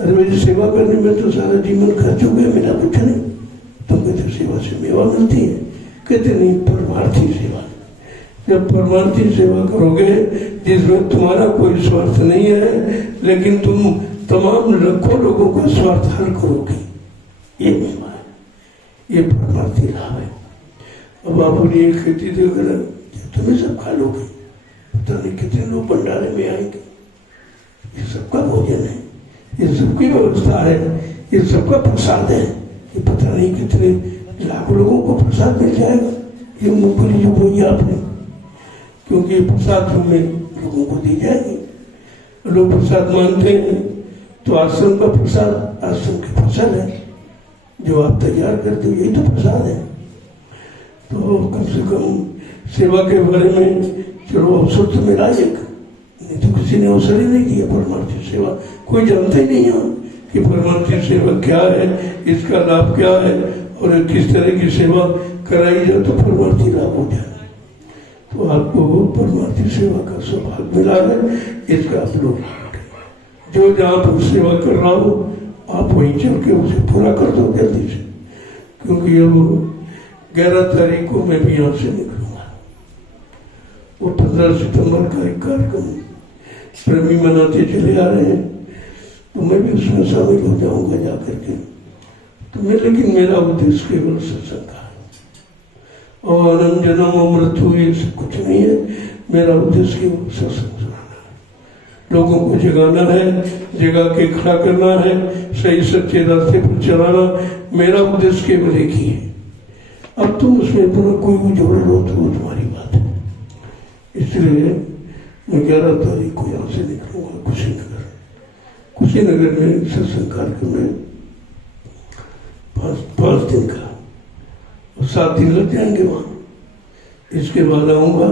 अरे मेरी सेवा करने में तो सारा जीवन खर्च हो गया, मिला कुछ नहीं। तुम कहते सेवा से मेवा मिलती है, कहते नहीं, परमार्थी सेवा। जब परमार्थी सेवा करोगे जिसमें तुम्हारा कोई स्वार्थ नहीं है, लेकिन तुम तमाम लाखों लोगों का स्वार्थ हल करोगे, ये मेवा है, ये परमार्थी लाभ है। अब आप अपनी एक खेती देख रहे, तुम्हें सब खा लोगे, पता नहीं कितने लोग भंडारे में आएंगे। ये सबका भोजन है, ये सबकी व्यवस्था है, ये सबका प्रसाद है, कि पता नहीं कितने लाख लोगों को प्रसाद मिल जाएगा। ये मूंगफली जो बोई आपने, क्योंकि ये प्रसाद में लोगों को दी जाएगी। लोग प्रसाद मानते हैं तो आश्रम का प्रसाद आश्रम के प्रसाद है जो आप तैयार करते हो, यही तो प्रसाद है। तो कम से कम सेवा के बारे में चलो अवसर तो मिला एक, नहीं तो किसी ने अवसर ही नहीं दिया। परमार्थी सेवा कोई जानता ही नहीं है कि परमार्थी सेवा क्या है, इसका लाभ क्या है और किस तरह की सेवा कराई जाए तो परमार्थी लाभ हो जाए। तो आपको परमार्थी सेवा का सौभाग्य मिला है, इसका आप लोग जो जहाँ पर सेवा कर रहा हो आप वहीं चल के उसे पूरा कर दो जल्दी से, क्योंकि अब 11 तारीख को मैं भी यहाँ से निकलूंगा। वो 15 सितंबर का एक कार्यक्रम प्रेमी मनाते चले आ रहे हैं, तो मैं भी उसमें शामिल हो जाऊंगा जाकर के। तो मैं, लेकिन मेरा उद्देश्य केवल सत्संग का है और अनंत जन्म और मृत्यु ये सब कुछ नहीं है। मेरा उद्देश्य केवल सत्संग सुनाना है, लोगों को जगाना है, जगा के खड़ा करना है, सही सच्चे रास्ते पर चलाना। मेरा उद्देश्य केवल एक ही है। अब तुम उसमें अपना कोई जोड़ लो तो वो तुम्हारी बात है। इसलिए मैं 11 तारीख को यहाँ से निकलूंगा कुशीनगर। कुशीनगर में सत्संग कार्यक्रम में 5 दिन का और 7 दिन लग जाएंगे वहाँ। इसके बाद आऊँगा,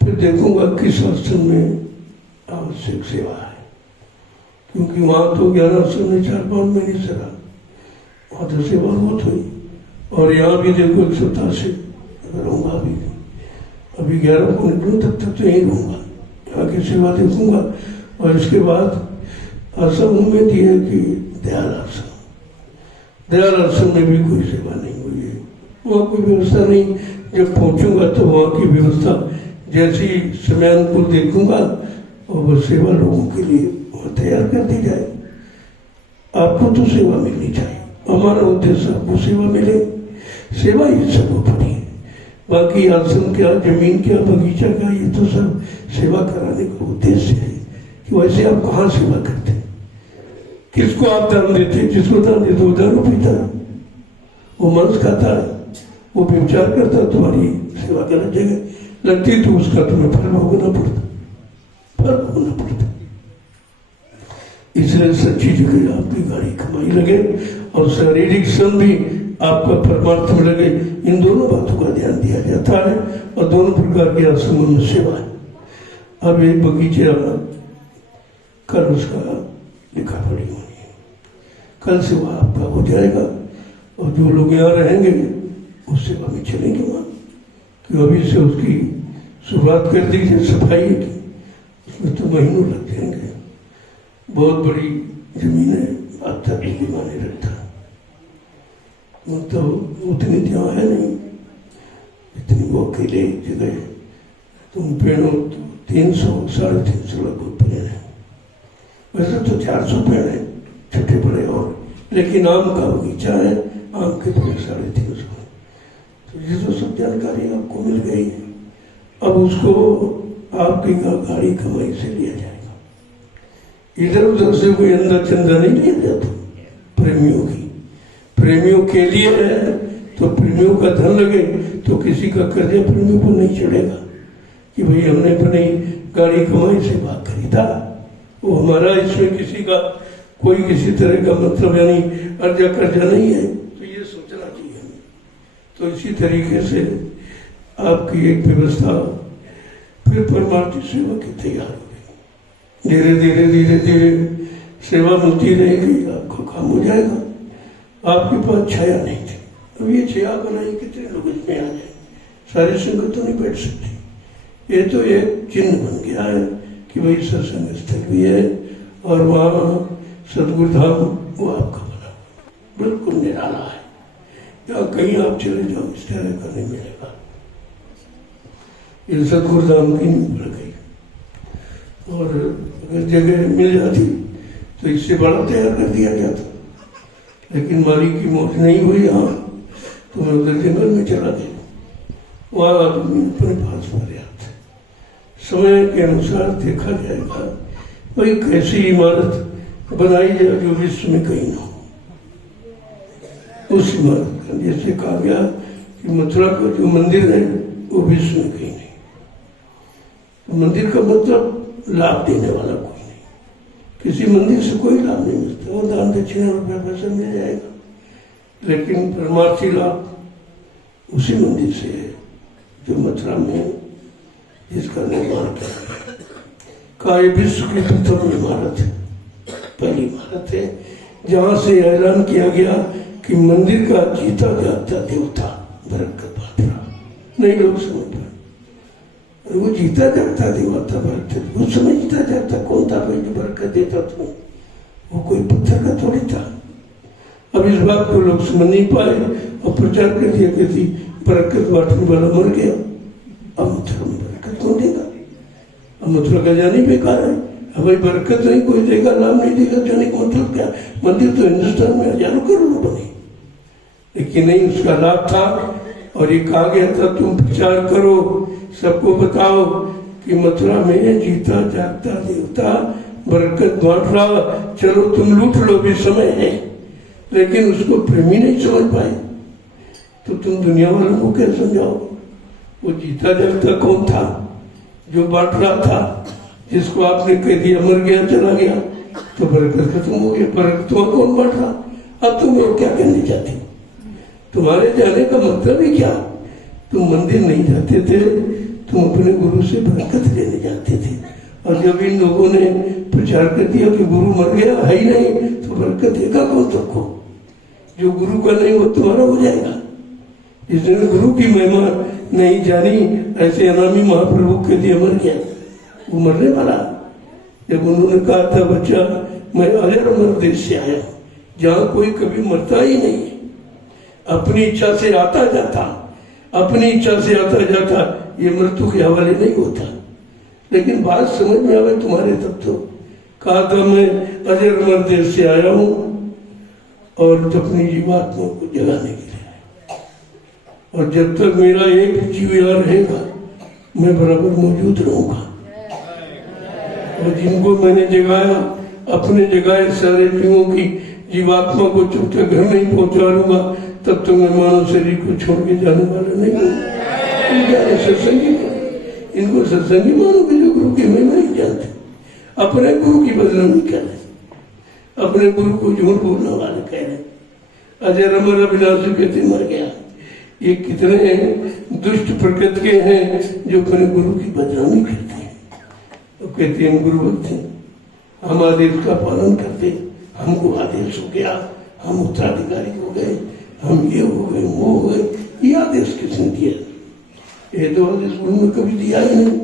फिर देखूंगा किस आश्रम में आवश्यक सेवा है, क्योंकि वहाँ तो 11 आश्रम में 4-5 महीने से रहा, वहाँ तो सेवा बहुत हुई। और यहाँ भी देखो 1 सप्ताह से रहूँगा अभी 11 को निकलूँ तब तक तो यहीं रहूँगा, यहाँ की सेवा देखूंगा। और इसके बाद आश्रम में दिए कि दयाल आश्रम में भी कोई सेवा नहीं हुई है, वहाँ कोई व्यवस्था नहीं। जब पहुँचूंगा तो वहाँ की व्यवस्था जैसी समयानुकूल देखूंगा और वो सेवा लोगों के लिए वहाँ तैयार कर दी जाए। आपको तो सेवा मिलनी चाहिए, हमारा उद्देश्य आपको सेवा मिले, सेवा ही सर्वोपरि है। बाकी आश्रम क्या, जमीन क्या, बगीचा क्या, ये तो सब सेवा कराने का उद्देश्य है कि वैसे आप कहाँ सेवा करते, किसको आप दान देते। जिसको दान देते वो दारू पीता है, वो मांस खाता है, वो व्यभिचार करता है, तुम्हारी सेवा करना जगह लगती तो उसका तुम्हें फल भोगना पड़ता। इसलिए सच्ची जगह आपकी गाड़ी कमाई लगे और शारीरिक श्रम भी आपका परमार्थ में लगे। इन दोनों बातों का ध्यान दिया जाता है और दोनों प्रकार के आश्रमों में सेवा है। अब एक बगीचा कल उसका लिखा पड़ी होनी है, कल से वह आपका हो जाएगा और जो लोग यहाँ रहेंगे उस सेवा में चलेंगे वहाँ, कि अभी से उसकी शुरुआत कर दी जाए सफाई की, उसमें तो महीनों लग जाएंगे। बहुत बड़ी जमीन है, बात भी माने रखता, मतलब उतनी यहाँ है नहीं इतनी वो अकेले जगह। तुम पेड़ों तो 300-350 लगभग पेड़ है, वैसे तो 400 पेड़ है छोटे बड़े, और लेकिन आम का बगीचा है, आम के पेड़ 350। तो ये तो सब जानकारी आपको मिल गई है। अब उसको आपकी गाड़ी कमाई से लिया जाएगा, इधर उधर से कोई अंदर चंदा नहीं लिया जाता। प्रेमियों के लिए है, तो प्रेमियों का धन लगे तो किसी का कर्जा प्रेमियों को नहीं चढ़ेगा कि भाई हमने अपनी गाड़ी कमाई से भाग खरीदा, वो हमारा, इसमें किसी का कोई किसी तरह का मतलब यानी कर्जा नहीं है। तो ये सोचना चाहिए हमें। तो इसी तरीके से आपकी एक व्यवस्था फिर परमार्थी सेवा की तैयार हो गई। धीरे धीरे सेवा मिलती रहेगी, आपका काम हो जाएगा। आपके पास छाया नहीं थी, अब ये छाया बनाई, कितने लोग इसमें आ जाए, सारी संगत तो नहीं बैठ सकती। ये तो एक चिन्ह बन गया है कि भाई सत्संग स्थल भी है और वहाँ सतगुरु धाम वो आपका बना बिल्कुल निराला है। या कहीं आप चले जाओ इस तरह का नहीं मिलेगा। ये सतगुरु धाम की नींव लग गई, और अगर जगह मिल जाती तो इससे बड़ा तैयार कर दिया जाता, लेकिन मालिक की मौत नहीं हुई यहाँ, तो मैं उधर जंगल में चला गया। वहाँ आदमी अपने पास पर्याप्त है, समय के अनुसार देखा जाएगा भाई कैसी इमारत बनाई जाए जो विश्व में कहीं ना हो। उस इमारत का। जैसे कहा गया कि मथुरा का जो मंदिर है वो विश्व में कहीं नहीं। तो मंदिर का मतलब लाभ देने वाला कोई नहीं, किसी मंदिर से कोई लाभ नहीं मिलता। वो दान दक्षिणा रुपया पैसा मिल जाएगा, लेकिन परमार्थी लाभ उसी मंदिर से है जो मथुरा में जिसका निर्माण का ये विश्व की प्रथम इमारत है, पहली इमारत है जहां से ऐलान किया गया कि मंदिर का जीता जागता देवता बरकत बांट रहा। नहीं लोग समझ पाए, वो जीता जागता देवता बरकत, उस समय जीता जागता कौन था भाई जो बरकत देता था? वो कोई पत्थर का थोड़ी था। अब इस बात को लोग समझ नहीं पाए और प्रचार कर दिया कि थी बरकत बांटने वाला मर गया, अब मथुरा में बरकत कौन देगा? अब मथुरा का जाने बेकार है। अब भाई बरकत नहीं कोई देगा, लाभ नहीं देगा, जाने का मतलब क्या? मंदिर तो हिंदुस्तान में हजारों करोड़ों बने, लेकिन नहीं उसका लाभ था। और ये कहा गया था तुम प्रचार करो, सबको बताओ कि मथुरा में जीता जागता देवता बरकत बांट रहा, चलो तुम लूट लो भी समय है। लेकिन उसको प्रेमी नहीं समझ पाए, तो तुम दुनिया वालों को क्या समझाओ? वो जीता जागता कौन था जो बांट रहा था, जिसको आपने कह दिया मर गया चला गया तो बरकत खत्म हो गया। बरकत तुम्हारा कौन बांट रहा? अब तुम और क्या कहने चाहते हो? तुम्हारे जाने का मतलब ही क्या? तुम मंदिर नहीं जाते थे, तुम अपने गुरु से बरकत लेने जाते थे। और जब इन लोगों ने प्रचार कर दिया कि गुरु मर गया है ही नहीं, तो बरकत देगा कौन सबको? जो गुरु का नहीं वो तुम्हारा हो जाएगा। जिसने गुरु की महिमा नहीं जानी, ऐसे अनामी महाप्रभु के लिए मर गया, वो मरने वाला। जब उन्होंने कहा था बच्चा मैं अजर अमर देश से आया जहाँ कोई कभी मरता ही नहीं है, अपनी इच्छा से आता जाता, अपनी इच्छा से आता जाता, ये मृत्यु के हवाले नहीं होता। लेकिन बात समझ में आवे तुम्हारे तब तो। कहा था मैं अजर अमर देश से आया हूँ और अपनी जीवात्मा को जगाने के लिए आया, और जब तक मेरा एक जीव यहाँ रहेगा मैं बराबर मौजूद रहूंगा। और जिनको मैंने जगाया, अपने जगाए सारे जीवों की जीवात्मा को चुप तक घर नहीं पहुंचा लूंगा, तब तक मैं मानव शरीर को छोड़ के जाने वाला नहीं हूँ। सत्संगी इनको सत्संगी मानोगे जो गुरु की महिमा नहीं जानते, अपने गुरु की बदनामी कह रहे, अपने गुरु को झूठ बोलने वाले कह रहे। अजय अमर अविनाशी कहते मर गया। ये कितने दुष्ट प्रकृति के हैं जो अपने गुरु की बदनामी करते हैं। तो कहते हैं गुरु भक्त हैं, हम आदेश का पालन करते, हमको आदेश हो गया, हम उत्तराधिकारी हो गए, हम ये हो गए वो हो गए। ये आदेश किसने दिया? ये तो आदेश उन्होंने कभी दिया ही नहीं।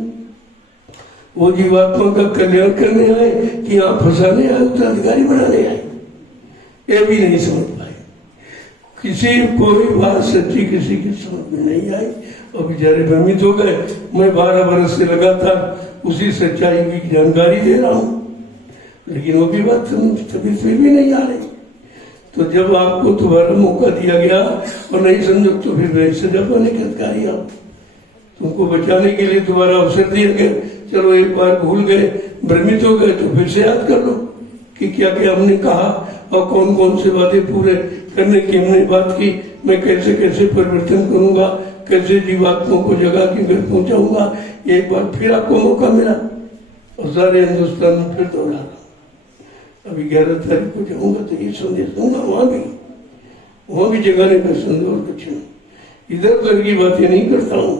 वो जीवात्मा का कल्याण करने आए कि यहाँ फंसाने आए, उत्तराधिकारी बनाने आए, ये भी नहीं समझ पाए। किसी कोई बात सच्ची किसी की समझ में नहीं आई और बेचारे भ्रमित हो गए। मैं 12 बरस से लगातार उसी सच्चाई की जानकारी दे रहा हूँ, लेकिन वो भी बात तभी फिर भी नहीं आ रही। तो जब आपको दोबारा मौका दिया गया और नहीं समझो तो फिर वही सजा पाने के अधिकारी आप, तुमको बचाने के लिए दोबारा अवसर दिया गया। चलो एक बार भूल गए, भ्रमित हो गए, तो फिर से याद कर लो कि क्या क्या हमने कहा और कौन कौन से वादे पूरे करने की हमने बात की। मैं कैसे कैसे परिवर्तन करूंगा, कैसे जीवात्मा को जगा के घर पहुंचाऊंगा। एक बार फिर आपको मौका मिला और सारे हिंदुस्तान में फिर दोहरा रहा। अभी 11 तारीख को जाऊंगा तो ये संदेश दूंगा, वहां भी जगाने का संदेश और कुछ नहीं। इधर उधर की बातें नहीं करता हूँ,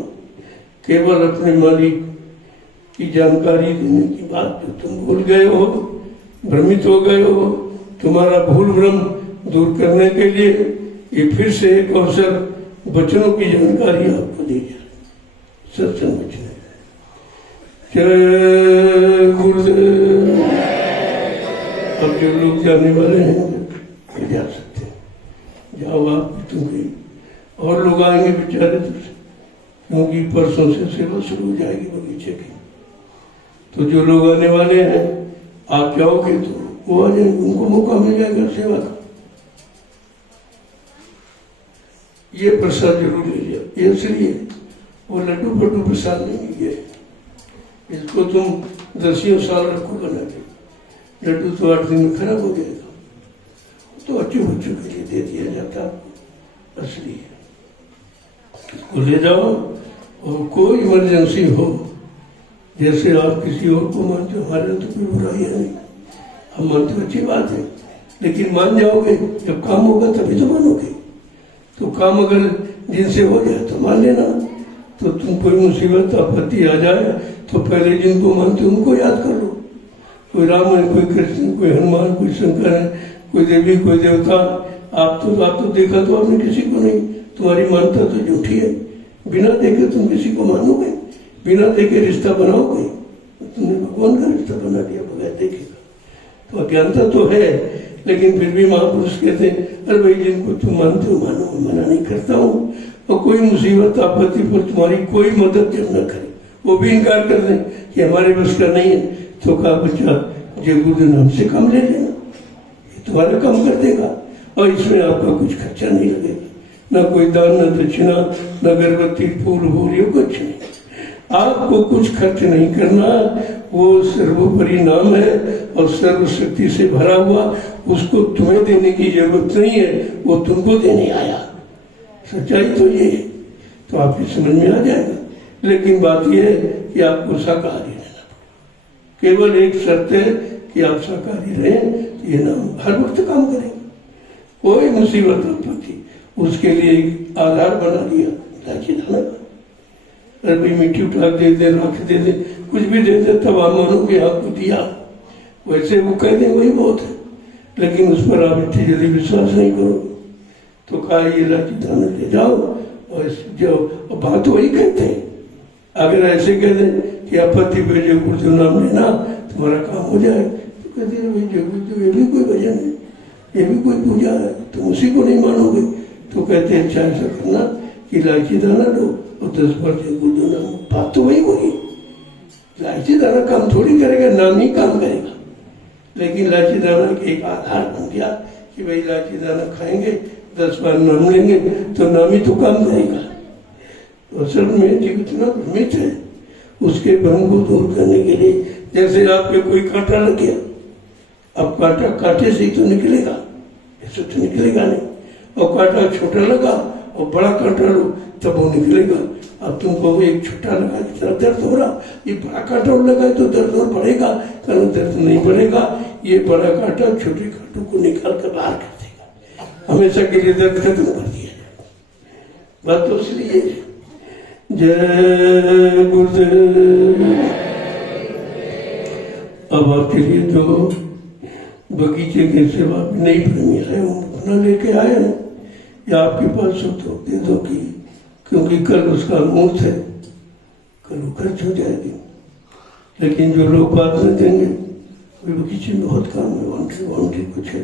केवल अपने मालिक की जानकारी देने की बात। जो तुम भूल गए हो, भ्रमित हो गए हो, तुम्हारा भूल भ्रम दूर करने के लिए ये फिर से एक अवसर वचनों की जानकारी आपको दी जाए। सत्संग वचन जय गुरुदेव। अब जो लोग जाने वाले हैं जा सकते हैं, जाओ आप तुम्हें, और लोग आएंगे बेचारे दूसरे, क्योंकि परसों से सेवा शुरू हो जाएगी बगीचे की। तो जो लोग आने वाले हैं आप जाओगे तो वो आ जाएंगे, उनको मौका मिल जाएगा सेवा का। ये प्रसाद जरूर ले लिया, ये इसलिए वो लड्डू फड्डू प्रसाद नहीं है, इसको तुम 10 साल रखो बना के। लड्डू तो 8 दिन में खराब हो जाएगा, तो अच्छे बच्चों के लिए दे दिया जाता है। असली है। उसको ले जाओ, और कोई इमरजेंसी हो, जैसे आप किसी और को मानते हो, हमारे तो कोई बुराई है नहीं, हम मानते हो अच्छी बात है, लेकिन मान जाओगे जब काम होगा तभी तो मानोगे। तो काम अगर जिनसे हो जाए तो मान लेना। तो तुम कोई मुसीबत आपत्ति आ जाए तो पहले जिनको मानते हो उनको याद कर लो। कोई राम है, कोई कृष्ण, कोई हनुमान, कोई शंकर है, कोई देवी, कोई देवता। आप तो देखा तो आपने किसी को नहीं, तुम्हारी मानता तो झूठी है। बिना देखे तुम किसी को मानोगे, बिना देखे रिश्ता बनाओगे, तुमने भगवान का रिश्ता बना दिया बगैर देखेगा। तो अज्ञानता तो है, लेकिन फिर भी महापुरुष कहते हैं अरे भाई जिनको तुम मानते हो मानो, मना नहीं करता हूँ। और कोई मुसीबत आपत्ति पर तुम्हारी कोई मदद जब न करे, वो भी इनकार कर दें कि हमारे बस का नहीं है, तो कहा बच्चा जय गुरुदेव हमसे कम ले लेना, ये तुम्हारा कम कर देगा और इसमें आपका कुछ खर्चा नहीं लगेगा, ना कोई दान, न दक्षिणा, न अगरबत्ती, फूल भूल, ये कुछ नहीं। आपको कुछ खर्च नहीं करना, वो सर्वोपरि नाम है और सर्वशक्ति से भरा हुआ, उसको तुम्हें देने की जरूरत नहीं है, वो तुमको देने आया। सच्चाई तो ये है, तो आपकी समझ में आ जाएगा। लेकिन बात यह है कि आपको शाकाहारी रहना पड़ेगा। केवल एक शर्त है कि आप शाकाहारी रहें, ये नाम हर वक्त काम करेंगे। कोई मुसीबत आपत्ति, उसके लिए एक आधार बना दिया इलायची दाना का। अरे भाई मिट्टी उठा दे दे, रख दे दे, कुछ भी दे दे, तब आप मानोगे आपको दिया। वैसे वो कह दें वही बहुत है, लेकिन उस पर आप इतनी जल्दी विश्वास नहीं करोगे। तो कहा ये इलायची दाना ले जाओ, और जो बात वही कहते हैं। अगर ऐसे कह दें कि आपत्ति पे जय गुरुदेव नाम लेना तुम्हारा काम हो जाए, तो कहते हैं भाई जय गुरुदेव ये भी कोई भजन है, ये भी कोई पूजा है, तुम उसी को नहीं मानोगे। तो कहते हैं अच्छा ऐसा करना कि इलायची दाना लो और 10 बार जय गुरुदेव नाम। बात तो वही होगी, इलायची दाना काम थोड़ी करेगा, नाम ही काम करेगा। लेकिन इलायची दाना एक आधार बन गया कि भाई इलायची दाना खाएंगे, 10 बार नाम लेंगे तो नाम ही तो काम करेगा। तो असल में जीव इतना भ्रमित है, उसके भ्रम को दूर करने के लिए, जैसे आप पे कोई कांटा लग गया, अब कांटा कांटे से ही तो निकलेगा, ऐसे तो निकलेगा नहीं। और कांटा छोटा लगा और बड़ा कांटा लो तब वो निकलेगा। अब तुमको एक छोटा लगा जितना दर्द हो रहा, ये बड़ा कांटा और लगा तो दर्द और बढ़ेगा, कल दर्द नहीं बढ़ेगा। ये बड़ा कांटा छोटे कांटों को निकाल कर बाहर कर देगा, हमेशा के लिए दर्द खत्म कर दिया जाएगा। बात तो इसलिए जय गुरुदेव। अब आपके लिए जो बगीचे की सेवा नई प्रेमी है वो अपना लेके आए हैं, या आपके पास हो तो दे दो कि, क्योंकि कल उसका मुहूर्त है, कल वो खर्च हो जाएगी। लेकिन जो लोग बाद में देंगे, कोई बगीचे में बहुत काम है, वॉन्ट्री कुछ है,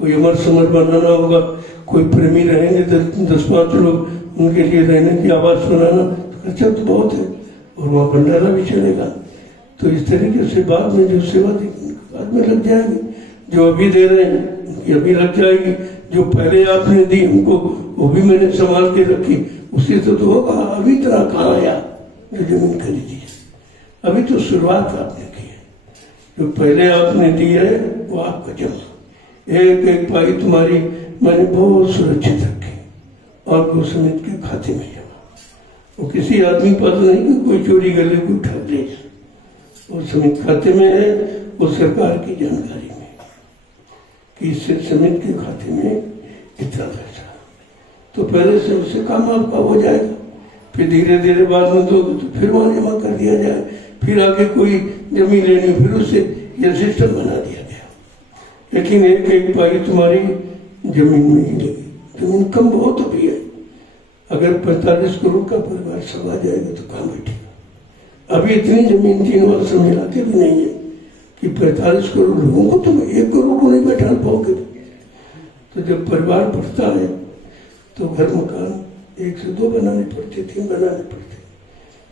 कोई अमर समर बनाना होगा, कोई प्रेमी रहेंगे 10-5 लोग, उनके लिए रहने की आवास बनाना, तो खर्चा तो बहुत है, और वहाँ भंडारा भी चलेगा। तो इस तरीके से बाद में जो सेवा देगी बाद में लग जाएगी, जो अभी दे रहे हैं उनकी अभी लग जाएगी, जो पहले आपने दी हमको वो भी मैंने संभाल के रखी, उससे तो होगा। अभी तरह कहाँ आया जो जमीन खरीदी है, अभी तो शुरुआत आपने की है, जो पहले आपने दी है वो आपका जमा, एक एक पाई तुम्हारी मैंने बहुत सुरक्षित रखी और वो समिति के खाते में जमा। वो किसी आदमी पास नहीं कि कोई चोरी कर ले, कोई ठग ले, वो समिति खाते में है, वो सरकार की जानकारी में कि इससे समिति के खाते में इतना पैसा, तो पहले से उससे काम आपका हो जाएगा। फिर धीरे धीरे बाद में दोगे तो फिर वहां जमा कर दिया जाए, फिर आगे कोई जमीन लेनी, फिर उससे यह सिस्टम बना दिया गया। लेकिन एक एक पाई तुम्हारी जमीन में ही लगी। जमीन कम बहुत भी है, अगर 45 करोड़ का परिवार सब आ जाएगा तो काम बैठेगा। अभी इतनी जमीन 3 वर्ष मिला के भी नहीं है कि 45 करोड़ लोगों को तुम 1 करोड़ को नहीं बैठा पाओगे। तो जब परिवार बढ़ता है तो घर मकान 1 से 2 बनाने पड़ते, 3 बनाने पड़ते।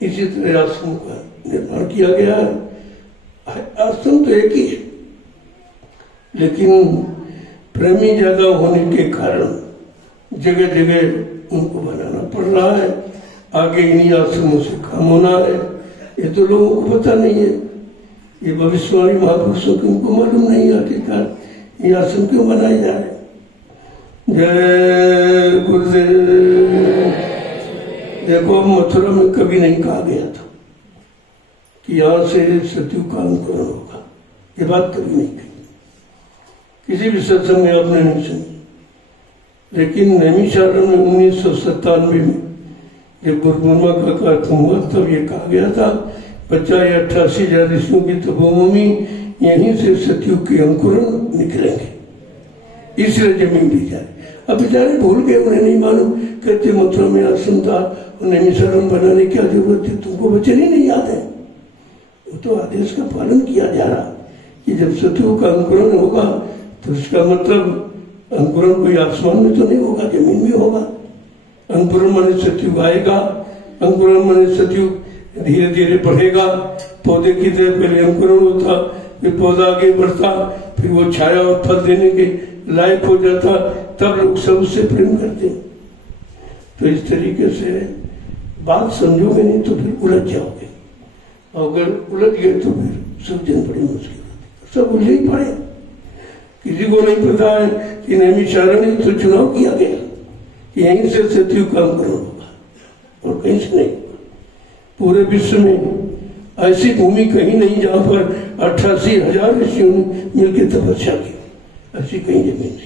इसी तरह आश्रम का निर्माण किया गया है। आश्रम तो एक ही है, लेकिन प्रेमी ज्यादा होने के कारण जगह जगह उनको बनाना पड़ रहा है। आगे इन्हीं आश्रमों से काम होना है, ये तो लोगों को पता नहीं है। ये भविष्यवाणी महापुरुषों की उनको मालूम नहीं आखिरकार ये आश्रम क्यों बनाए जा रहे हैं। जय गुरुदेव। देखो, मथुरा में कभी नहीं कहा गया था कि यहां से सतयुग का अंकुरण होगा। ये बात कभी नहीं कही, किसी भी सत्संग में आपने नहीं सुनी। लेकिन नैमिषारण्य में 1997 में जब गुरुपूर्णिमा का कार्यक्रम हुआ तब ये कहा गया था 50-88 ऋषियों की तपोभूमि, यहीं से सतयुग के अंकुरण निकलेंगे, इसलिए जमीन दी जाए। अब बेचारे भूल गए, उन्हें नहीं मालूम। कहते मथुरा में आश्रम था, नैमिषारण्य बनाने की क्या जरूरत थी, तुमको वचन ही नहीं याद है। वो तो आदेश का पालन किया जा रहा कि जब सतयुग का अंकुरण होगा तो इसका मतलब अंकुरण कोई आसमान में तो नहीं होगा, जमीन में होगा। अंकुरण माने सतयुग आएगा, अंकुरण माने सतयुग धीरे धीरे बढ़ेगा। पौधे की तरह पहले अंकुरण होता, फिर पौधा आगे बढ़ता, फिर वो छाया और फल देने के लायक हो जाता, तब लोग सब उससे प्रेम करते। तो इस तरीके से बात समझोगे नहीं तो फिर उलझ जाओगे, अगर उलझ गए तो फिर सब जन बड़ी मुश्किल होती, सब उलझे ही पड़े। किसी को नहीं पता है कि नैमिषारण्य तो चुनाव किया गया कि यहीं से सतयुग का अंकुरण होगा और कहीं से नहीं। पूरे विश्व में ऐसी भूमि कहीं नहीं जहां पर 88,000 ऋषियों ने मिलकर तपस्या की, ऐसी कहीं जमीन नहीं।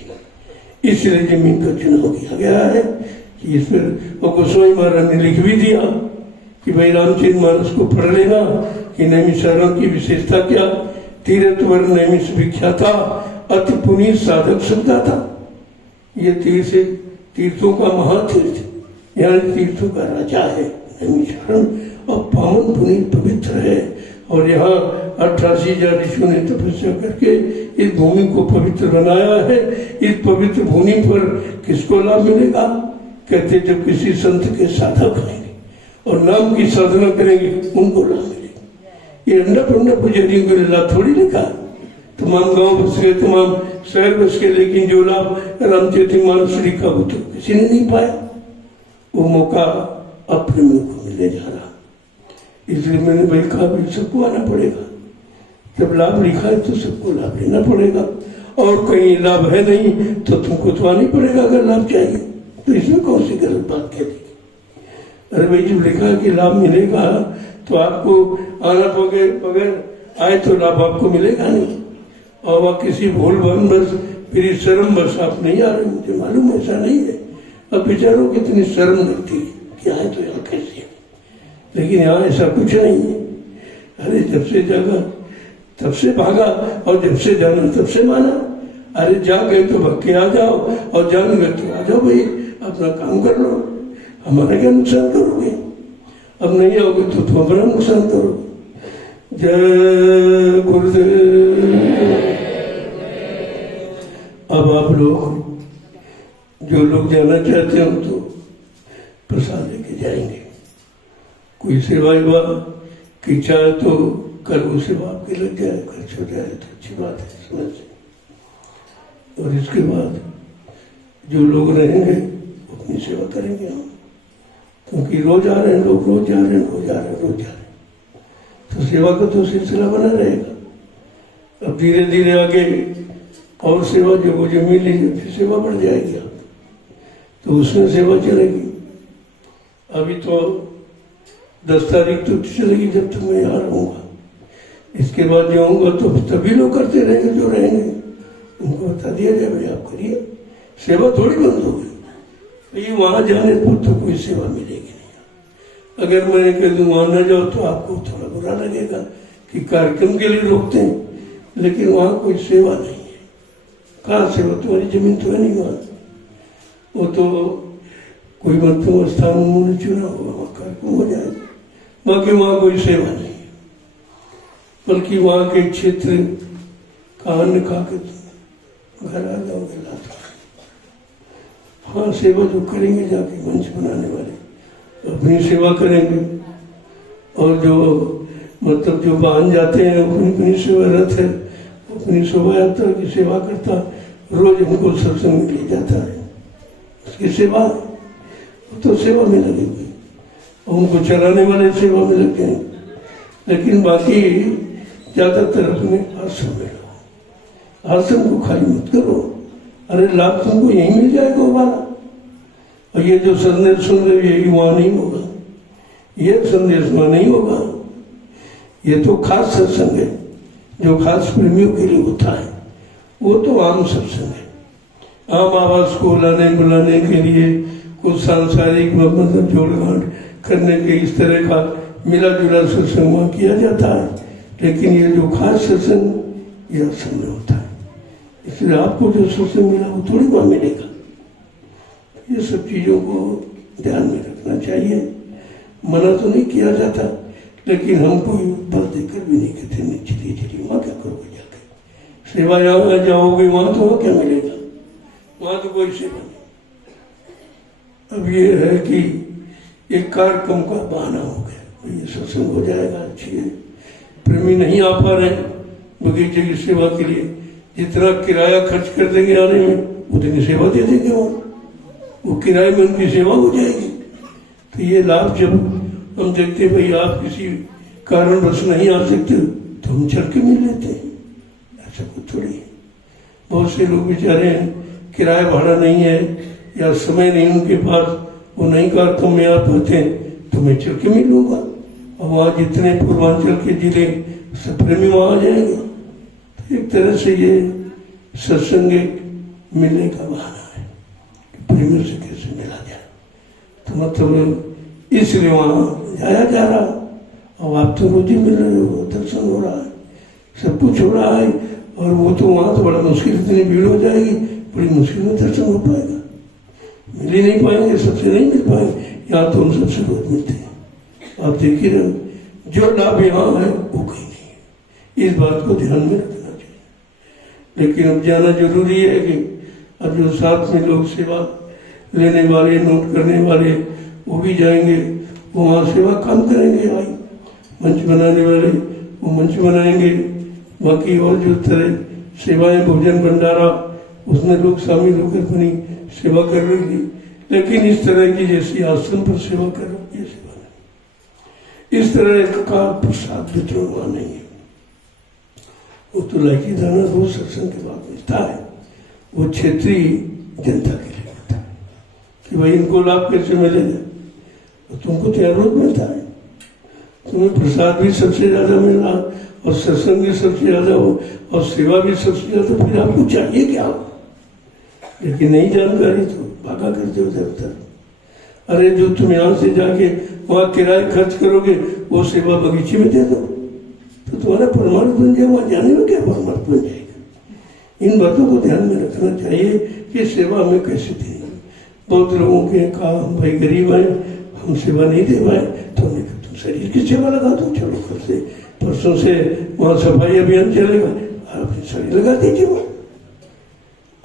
इसलिए जमीन का चुनाव किया गया है कि इस पर गोस्वामी महाराज ने लिख भी दिया कि भाई रामचरित मानस को पढ़ लेना कि नैमिषारण्य की विशेषता क्या। तीर्थ वर नैमिष विख्याता, अति पुनीत साधक शब्दा था। ये तीर्थों का महातीर्थ, यहाँ तीर्थों का राजा है नैमिषारण्य, और पावन पुनीत पवित्र है। और यहाँ 88,000 ऋषियों ने तपस्या करके इस भूमि को पवित्र बनाया है। इस पवित्र भूमि पर किसको लाभ मिलेगा? कहते जब किसी संत के साधक होंगे और नाम की साधना करेंगे उनको लाभ मिलेगा। ये अंडा पंडा पुजारियों के लिए लाभ थोड़ी लिखा, तमाम गांव बस गए, तमाम शहर बस गए, लेकिन जो लाभ रामचरितमानस लिखा वो तो किसी ने नहीं पाया। वो मौका अब प्रेमियों को मिलने जा रहा, इसलिए मैंने भाई कहा भी सबको आना पड़ेगा। जब लाभ लिखा है तो सबको लाभ लेना पड़ेगा, और कहीं लाभ है नहीं तो तुमको तो आना ही पड़ेगा अगर लाभ चाहिए। तो इसमें कौन सी गलत बात कह दी? अरे भाई जब लिखा है कि लाभ मिलेगा तो आपको आना बगैर आए तो लाभ आपको मिलेगा नहीं। और वह किसी भूल बस फिर शर्म बस आप नहीं आ रहे, मुझे मालूम ऐसा नहीं है। अब बेचारों की इतनी शर्म लगती है कि आए तो यहाँ कैसे, लेकिन यहाँ ऐसा कुछ नहीं है। अरे जब से जागा तब से भागा, और जब से जाना तब से माना। अरे जा गए तो भग के आ जाओ, और जान गए तो आ जाओ भाई, अपना काम कर लो, हमारा क्या नुकसान करोगे? अब नहीं आओगे तो तुम अपना नुकसान करोगे। जय गुरुदेव। अब आप लोग जो लोग जाना चाहते हो तो प्रसाद लेके जाएंगे। कोई सेवा विवा की इच्छा है तो कर, वो सेवा आपकी लग जाए, खर्च हो जाए तो अच्छी बात है, समझ से। और इसके बाद जो लोग रहेंगे अपनी सेवा करेंगे हम, क्योंकि रोज आ रहे हैं लोग, रोज जा रहे हैं, रोज आ रहे हैं, रोज जा रहे हैं, तो सेवा का तो सिलसिला बना रहेगा। अब धीरे धीरे आगे और सेवा जब मुझे मिलेगी फिर सेवा बढ़ जाएगी, आप तो उसमें सेवा चलेगी। अभी तो 10 तारीख तो चलेगी जब तक मैं यहाँ रहूँगा। इसके बाद जाऊँगा तो तभी लोग करते रहेंगे जो रहेंगे, उनको बता दिया जाए भाई आप करिए, सेवा थोड़ी बंद होगी। भाई वहाँ जाने पर तो कोई सेवा मिलेगी नहीं। अगर मैं कह दूँ वहाँ न जाओ तो आपको थोड़ा बुरा लगेगा कि कार्यक्रम के लिए रोकते हैं, लेकिन वहाँ कोई सेवा नहीं है। कहाँ सेवा? तुम्हारी जमीन तो है नहीं वहाँ, वो तो कोई महत्वपूर्ण स्थान उन्होंने चुना होगा, वहाँ कार्यक्रम हो जाएगा। बाकी वहाँ कोई सेवा नहीं है, बल्कि वहाँ के क्षेत्र का अन्न खा के तुम घर आ जाओगे लाता। हाँ, सेवा जो करेंगे जाके मंच बनाने वाले अपनी सेवा करेंगे, और जो मतलब जो वाहन जाते हैं अपनी अपनी सेवा रथ है, अपनी शोभा यात्रा की सेवा करता, रोज हमको सत्संग में ले जाता है, उसकी सेवा तो सेवा में लगी हुई, और उनको चलाने वाले सेवा में लग गए। लेकिन बाकी ज्यादातर अपने आश्रम में रहो, आश्रम को खाली मत करो, अरे लाभ तुमको यहीं मिल जाएगा वो वाला। और ये जो संदेश सुन रहे हो यही वहां नहीं होगा, ये संदेश वहां नहीं होगा। ये तो खास सत्संग है जो खास प्रेमियों के लिए होता है, वो तो आम सत्संग है। आम आवाज को लाने बुलाने के लिए कुछ सांसारिक मतलब जोड़गांठ करने के इस तरह का मिला जुला सत्संग वहां किया जाता है, लेकिन ये जो खास सत्संग ये असम में होता है। इसलिए आपको जो सत्संग मिला वो थोड़ी वहां मिलेगा। ये सब चीजों को ध्यान में रखना चाहिए। मना तो नहीं किया जाता, लेकिन हम कोई बल देकर भी नहीं कहते नहीं चलिए चलिए वहां क्या करोगे जाके सेवा, यहाँ जाओगे वहां तो वहां क्या मिलेगा, वहां तो कोई सेवा नहीं। अब ये है कि एक कार्यक्रम का बहाना हो गया, ये सत्संग हो जाएगा, अच्छी है। प्रेमी नहीं आ पा रहे बगीचे की सेवा के लिए, जितना किराया खर्च कर देंगे आने में उतनी सेवा दे देंगे, वो किराए में उनकी सेवा हो जाएगी। तो ये लाभ जब हम देखते भाई आप किसी कारणवश नहीं आ सकते तो हम चल के मिल लेते हैं, ऐसा कुछ थोड़ी है। बहुत से लोग बेचारे हैं किराया भाड़ा नहीं है या समय नहीं उनके पास, वो नहीं कार्यक्रम में आ पाते तो मैं चल के मिलूंगा। और वहाँ जितने पूर्वांचल के जिले सब प्रेमी वहाँ आ जाएंगे। तो एक तरह से ये सत्संग मिलने का बहाना है कि प्रेमियों से कैसे मिला जाए। तो मतलब इसलिए वहाँ जाया जा रहा। और आप तो रोज ही मिल रहे हो, दर्शन हो रहा है, सब कुछ हो रहा है। और वो तो वहाँ तो बड़ा मुश्किल, इतनी भीड़ हो जाएगी, बड़ी मुश्किल में दर्शन हो पाएगा, मिल ही नहीं पाएंगे, सबसे नहीं मिल पाएंगे। यहाँ तो हम सबसे बहुत मिलते हैं। आप देखिए ना, जो लाभ यहाँ है वो कहीं नहीं है। इस बात को ध्यान में रखना चाहिए। लेकिन अब जाना जरूरी है कि अब जो साथ में लोग सेवा लेने वाले, नोट करने वाले, वो भी जाएंगे, वो वहाँ सेवा काम करेंगे। आई मंच बनाने वाले वो मंच बनाएंगे, बाकी और जो तरह सेवाएं, भोजन भंडारा, उसमें लोग शामिल होकर अपनी सेवा कर लेंगे। लेकिन इस तरह की जैसी आश्रम पर सेवा कर ये सेवा नहीं, इस तरह का प्रसाद वितरण हुआ नहीं है। वो तो लाइकी दाना रोज सत्संग के बाद मिलता है, वो क्षेत्रीय जनता के लिए मिलता है कि भाई इनको लाभ कैसे मिलेगा। तो तुमको तो रोज मिलता है, तुम्हें प्रसाद भी सबसे ज्यादा मिल रहा और सत्संग भी सबसे ज्यादा हो और सेवा भी सबसे ज्यादा, फिर आपको चाहिए क्या हो। लेकिन नहीं जानकारी तो भागा करते हो उधर। अरे जो तुम यहाँ से जाके वहाँ किराए खर्च करोगे वो सेवा बगीचे में दे दो तो तुम्हारा परमार्थ बन जाएगा। वहाँ जाने में क्या परमार्थ बन जाएगा। इन बातों को ध्यान में रखना चाहिए कि सेवा में कैसे दें। बहुत लोगों के कहा हम भाई गरीब हैं, हम सेवा नहीं दे पाए, तो हमने कहा तुम शरीर की सेवा लगा दो, चलो कल से परसों से वहाँ सफाई अभियान चलेगा, आप शरीर लगा दीजिए वहाँ,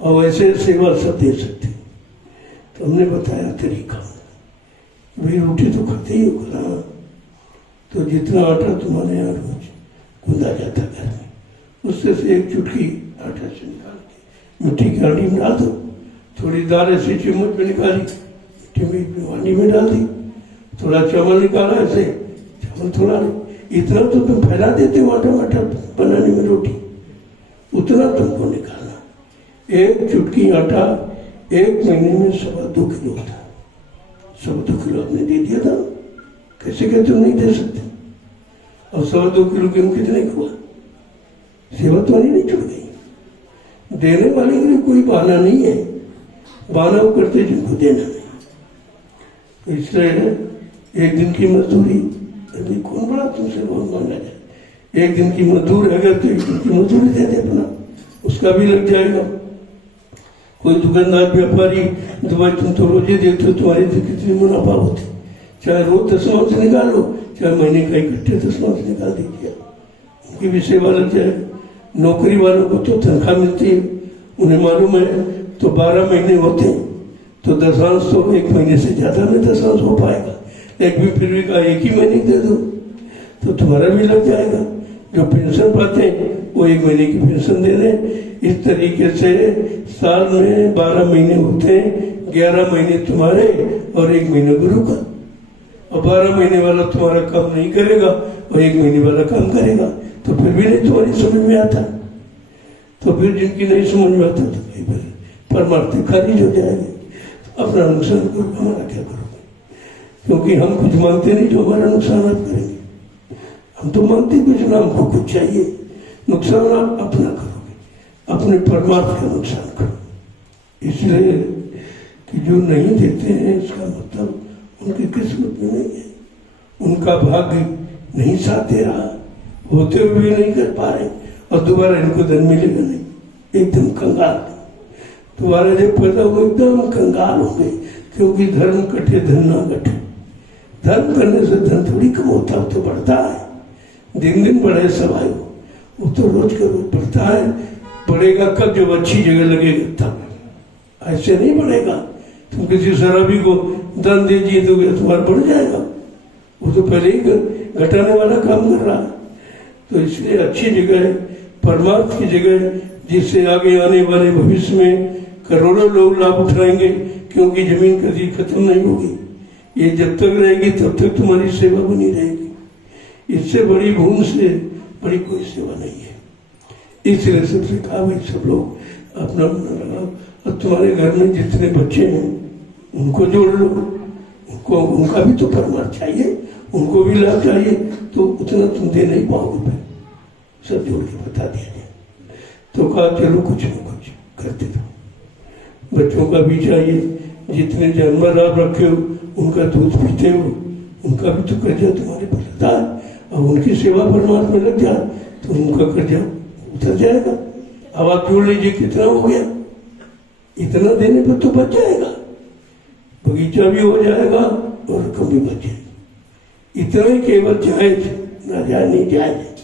और वैसे सेवा सब दे सकते। तो हमने बताया तरीका, भाई रोटी तो खाते ही हो ना, तो जितना आटा तुम्हारे यहाँ रोज गूंदा जाता घर में, उससे से एक चुटकी आटा से निकाल के मिट्टी की हांडी में डाल दो, थोड़ी दाल ऐसी चम्मच में निकाली मिट्टी में हांडी में डाल दी, थोड़ा चावल निकाला ऐसे चावल थोड़ा, इतना तो तुम फैला देते हो आटा आटा बनाने में रोटी, उतना तुमको निकालना। एक चुटकी आटा एक महीने में 2.25 किलो होता, 2.25 किलो आपने दे दिया था, कैसे कहते हो नहीं दे सकते। और 2.25 किलो गेहूं कितने हुआ, सेवा तुम्हारी नहीं छूट गई। देने वाले के लिए कोई बहाना नहीं है, बहाना वो करते जिनको देना नहीं। तो इसलिए एक दिन की मजदूरी, अभी कौन बड़ा तुमसे बहुत मांगा जाए, एक दिन की मजदूर है अगर तो एक दिन की मजदूरी दे दे अपना, उसका भी लग जाएगा। कोई दुकानदार व्यापारी तो भाई तुम तो रोजे देते हो, तुम्हारी तो कितनी मुनाफा होती, चाहे रोज 10 से निकालो, चाहे महीने का इकट्ठे 10 से निकाल दीजिए, उनकी भी सेवा लग जाएगी। नौकरी वालों को तो तनख्वाह मिलती है, उन्हें मालूम है तो 12 महीने होते हैं, तो 10 तो एक महीने से ज्यादा में 10 हो पाएगा, एक भी फिर भी का एक ही महीने दे दो तो तुम्हारा भी लग जाएगा। जो पेंशन पाते हैं वो 1 महीने की पेंशन दे रहे हैं। इस तरीके से साल में 12 महीने होते हैं, 11 महीने तुम्हारे और 1 महीने गुरु का। और 12 महीने वाला तुम्हारा काम नहीं करेगा और 1 महीने वाला काम करेगा, तो फिर भी नहीं तुम्हारी समझ में आता। तो फिर जिनकी नहीं समझ में आता तो परमार्थी खारिज हो जाएंगे, अपना नुकसान करोगे, हमारा क्या करोगे? क्योंकि हम कुछ मांगते नहीं जो हमारा नुकसान आप करेंगे। हम तो मांगते कुछ ना, हमको कुछ चाहिए, नुकसान आप अपना करोगे, अपने परमार्थ का नुकसान करो। इसलिए कि जो नहीं देते हैं इसका मतलब उनकी किस्मत में नहीं है, उनका भाग्य नहीं साथ दे रहा, होते हुए भी नहीं कर पा रहे, और दोबारा इनको धन मिलेगा नहीं, एकदम कंगाल। दोबारा जब पैदा हो एकदम कंगाल हो गए, क्योंकि धर्म कटे धन ना कटे। धर्म करने से धन थोड़ी कम होता, वो तो बढ़ता है, दिन दिन बढ़े सब आयु, वो तो रोज का रोज बढ़ता है। बढ़ेगा कब? जब अच्छी जगह लगेगा तब, ऐसे नहीं बढ़ेगा। तुम किसी शराबी को दान दे दिए तो तुम्हारा बढ़ जाएगा, वो तो पहले ही घटाने वाला काम कर रहा है। तो इसलिए अच्छी जगह, परमार्थ की जगह, जिससे आगे आने वाले भविष्य में करोड़ों लोग लाभ उठाएंगे, क्योंकि जमीन कभी खत्म नहीं होगी, ये जब तक रहेगी तब तक तुम्हारी सेवा बनी रहेगी। इससे बड़ी भूमि से बड़ी कोई सेवा नहीं है। इसलिए सबसे कहा भाई सब लोग अपना मन लगाओ, और तुम्हारे घर में जितने बच्चे हैं उनको जोड़ लो, उनको, उनका भी तो परमार्थ चाहिए, उनको भी लाभ चाहिए, तो उतना तुम दे नहीं पाओगे। फिर सब जोड़ के बता दिया जाए तो कहा चलो कुछ न कुछ करते रहो। बच्चों का भी चाहिए, जितने जानवर आप रखे हो उनका दूध पीते हो, उनका भी तो कर्जा तुम्हारे पर लगा है, अब उनकी सेवा परमार्थ में लग जाए तो उनका कर्जा उतर जाएगा। अब आप जोड़ लीजिए कितना हो गया, इतना देने पर तो बच जाएगा, बगीचा भी हो जाएगा और रकम भी बच जाएगी। इतना ही केवल जायज, ना जाए नहीं जायज,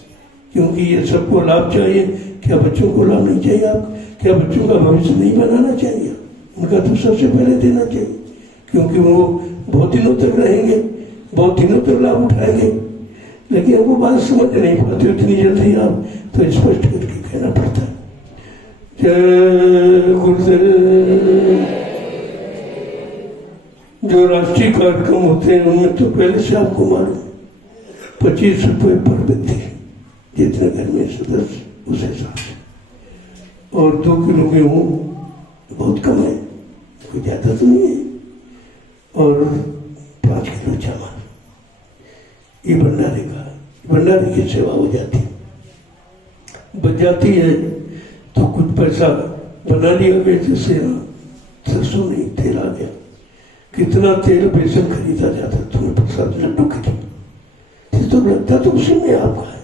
क्योंकि ये सबको लाभ चाहिए। क्या बच्चों को लाभ नहीं चाहिए? आप क्या बच्चों का भविष्य नहीं बनाना चाहिए? उनका तो सबसे पहले देना चाहिए, क्योंकि वो बहुत दिनों तक रहेंगे, बहुत दिनों तक लाभ उठाएंगे। लेकिन वो बात समझ नहीं पाते उतनी जल्दी, आप तो स्पष्ट करके कहना पड़ता है। जय गुरुदेव। जो राष्ट्रीय कार्यक्रम होते हैं उनमें तो पहले से आपको मालूम 25 रुपये पर व्यक्ति, जितने घर में सदस्य उस हिसाब से, और 2 किलो गेहूँ बहुत कम है, कोई ज्यादा तो नहीं है, और 5 किलो चावल, ये भंडारे की सेवा हो जाती है। बच जाती है तो कुछ पैसा बना लिया गया, जैसे सरसों नहीं तेल आ गया, कितना तेल बेसन खरीदा जाता तुम्हें प्रसाद लड्डू के, तो लगता तो उसी में आपका है।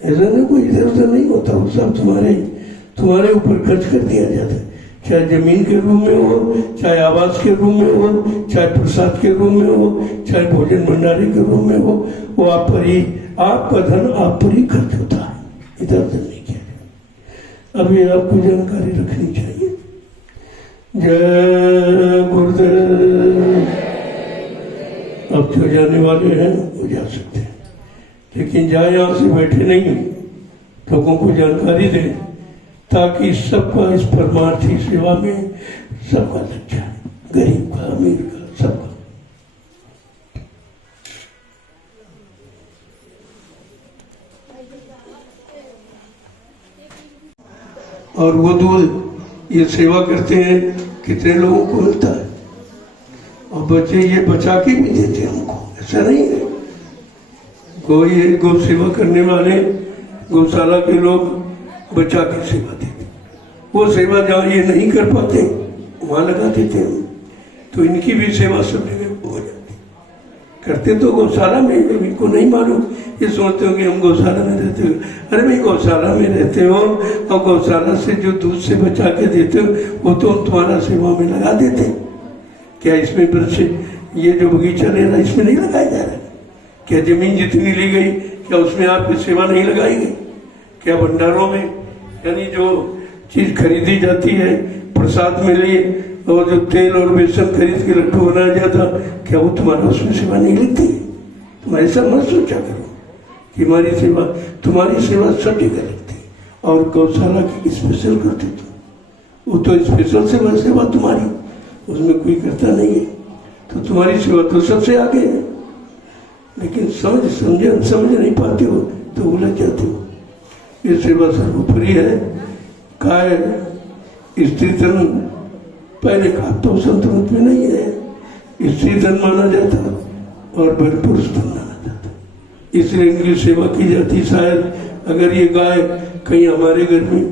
ऐसा नहीं कोई इधर उधर नहीं होता, वो सब तुम्हारे ऊपर खर्च कर दिया जाता है, चाहे जमीन के रूप में हो, चाहे आवास के रूप में हो, चाहे प्रसाद के रूप में हो, चाहे भोजन भंडारे के रूप में हो, वो आप पर ही, आपका धन आप पर ही खर्च होता है, इधर उधर नहीं किया जाए। अब ये आपको जानकारी रखनी चाहिए। जय गुरुदेव। अब जो जाने वाले हैं वो जा सकते हैं, लेकिन जाए यहाँ से बैठे नहीं, लोगों को जानकारी दें, ताकि सबका इस परमार्थी सेवा में सबका लग जाए, गरीब का, अमीर का, सबका। और वो दूध ये सेवा करते हैं, कितने लोगों को मिलता है, और बच्चे ये बचा के भी देते हैं हमको, ऐसा नहीं है। कोई गौ सेवा करने वाले गौशाला के लोग बचा के सेवा देते, वो सेवा जहाँ ये नहीं कर पाते वहाँ लगा देते हैं, तो इनकी भी सेवा सब जगह हो जाती। करते तो गौशाला में, इनको नहीं मालूम, ये सोचते हो कि हम गौशाला में रहते हो। अरे भाई गौशाला में रहते हो और गौशाला से जो दूध से बचा के देते हो वो तो हम तुम्हारा सेवा में लगा देते। क्या इसमें वृक्ष, ये जो बगीचा ले रहा है इसमें नहीं लगाया जा रहा? क्या जमीन जितनी ली गई क्या उसमें आपकी सेवा नहीं लगाई गई? क्या भंडारों में, यानी जो चीज खरीदी जाती है प्रसाद में लिए, और जो तेल और बेसन खरीद के लड्डू बनाया जाता, क्या वो तुम्हारा उसमें सेवा नहीं लगती? तुम ऐसा मत सोचा करो कि तुम्हारी सेवा सब जगह लगती, और गौशाला की स्पेशल करती तुम, वो तो स्पेशल सेवा तुम्हारी, उसमें कोई करता नहीं है, तो तुम्हारी सेवा तो सबसे आगे है। लेकिन समझ नहीं पाते हो तो उलझ जाते हो। ये सेवा सर्वोपरि है। काय स्त्री धन पहले का तो संतमत में नहीं है, स्त्री धन माना जाता और बर पुरुष धन माना जाता, इसलिए इनकी सेवा की जाती। शायद अगर ये गाय कहीं हमारे घर में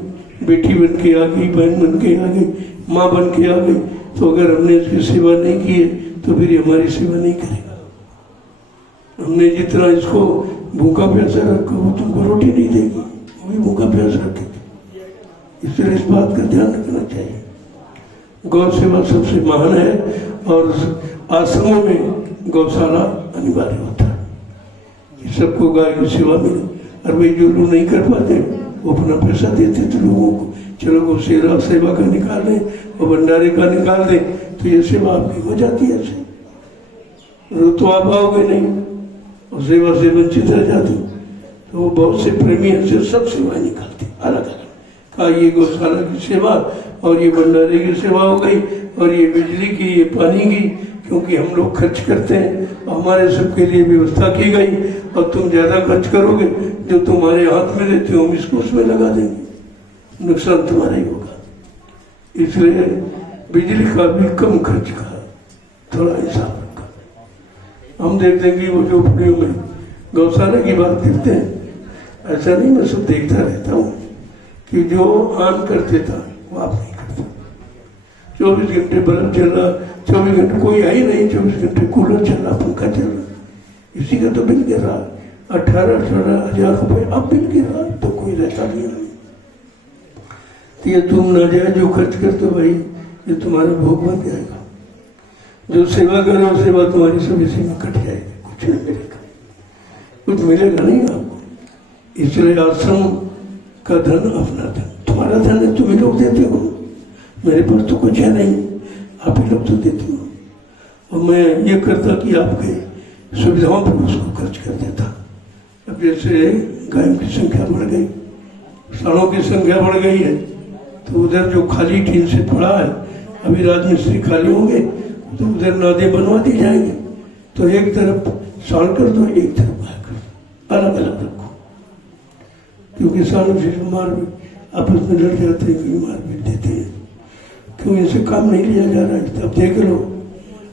बेटी बन के आ गई, बहन बन के आ गई, माँ बन के आ गई, तो अगर हमने इसकी सेवा नहीं की है तो फिर ये हमारी सेवा नहीं करेगा। हमने जितना इसको भूखा प्यासा रखा वो तुमको रोटी नहीं देगी, वो भी भूखा प्यासा रखेगी। इसलिए इस बात का ध्यान रखना चाहिए। गौ सेवा सबसे महान है और आश्रमों में गौशाला अनिवार्य होता है। सबको गाय की सेवा मिले। और भाई जो लोग नहीं कर पाते वो अपना पैसा देते तो लोगों को, चलो गौ सेवा का निकाल दें और भंडारे का निकाल दें तो ये सेवा आपकी हो जाती है। ऐसे तो आप आओगे नहीं और सेवा से वंचित रह जाते। तो वो बहुत से प्रेमी ऐसे सब सेवाएं निकालते अलग अलग। का ये गौशाला की सेवा और ये भंडारे की सेवा हो गई और ये बिजली की, ये पानी की, क्योंकि हम लोग खर्च करते हैं और हमारे सबके लिए व्यवस्था की गई। और तुम ज्यादा खर्च करोगे जो तुम्हारे हाथ में रहते हो हम इसको उसमें लगा देंगे, नुकसान तुम्हारा ही होगा। इसलिए बिजली का भी कम खर्च का थोड़ा हिसाब रखा। हम देखते हैं कि वो झोपड़ियों में गौशाला की बात करते हैं, ऐसा नहीं, मैं सब देखता रहता हूँ कि जो आन करते था वो आप नहीं करते। 24 घंटे बल्ब चल रहा, 24 घंटे कोई है ही नहीं, 24 घंटे कूलर चल रहा, पंखा चल रहा, इसी का तो बिल गिर रहा 18-18 हजार रुपये अब बिल गिर रहा, तो कोई रहता नहीं है। तो ये तुम ना जाए जो खर्च करते भाई, ये तुम्हारा भोग बन जाएगा। जो सेवा करो सेवा तुम्हारी सब इसी में कट जाएगी, कुछ नहीं मिलेगा, कुछ मिलेगा नहीं आपको। इसलिए आश्रम का धन अपना धन, तुम्हारा धन है, तुम ही लोग देते हो, मेरे पास तो कुछ है नहीं, आप ही लोग तो देते हो। और मैं ये करता कि आपके सुविधाओं पर उसको खर्च कर देता। अब जैसे गायों की संख्या बढ़ गई, सालों की संख्या बढ़ गई है, तो उधर जो खाली टीन से पड़ा है, अभी राजमिस्त्री खाली होंगे तो उधर नादे बनवा दी जाएंगे। तो एक तरफ साल कर दो, एक तरफ गाय कर दो, अलग अलग रखो, क्योंकि सालों से बीमार भी आपस में लड़ जाते हैं, बीमार भी देते हैं, क्यों इनसे काम नहीं लिया जा रहा है। तब देख लो,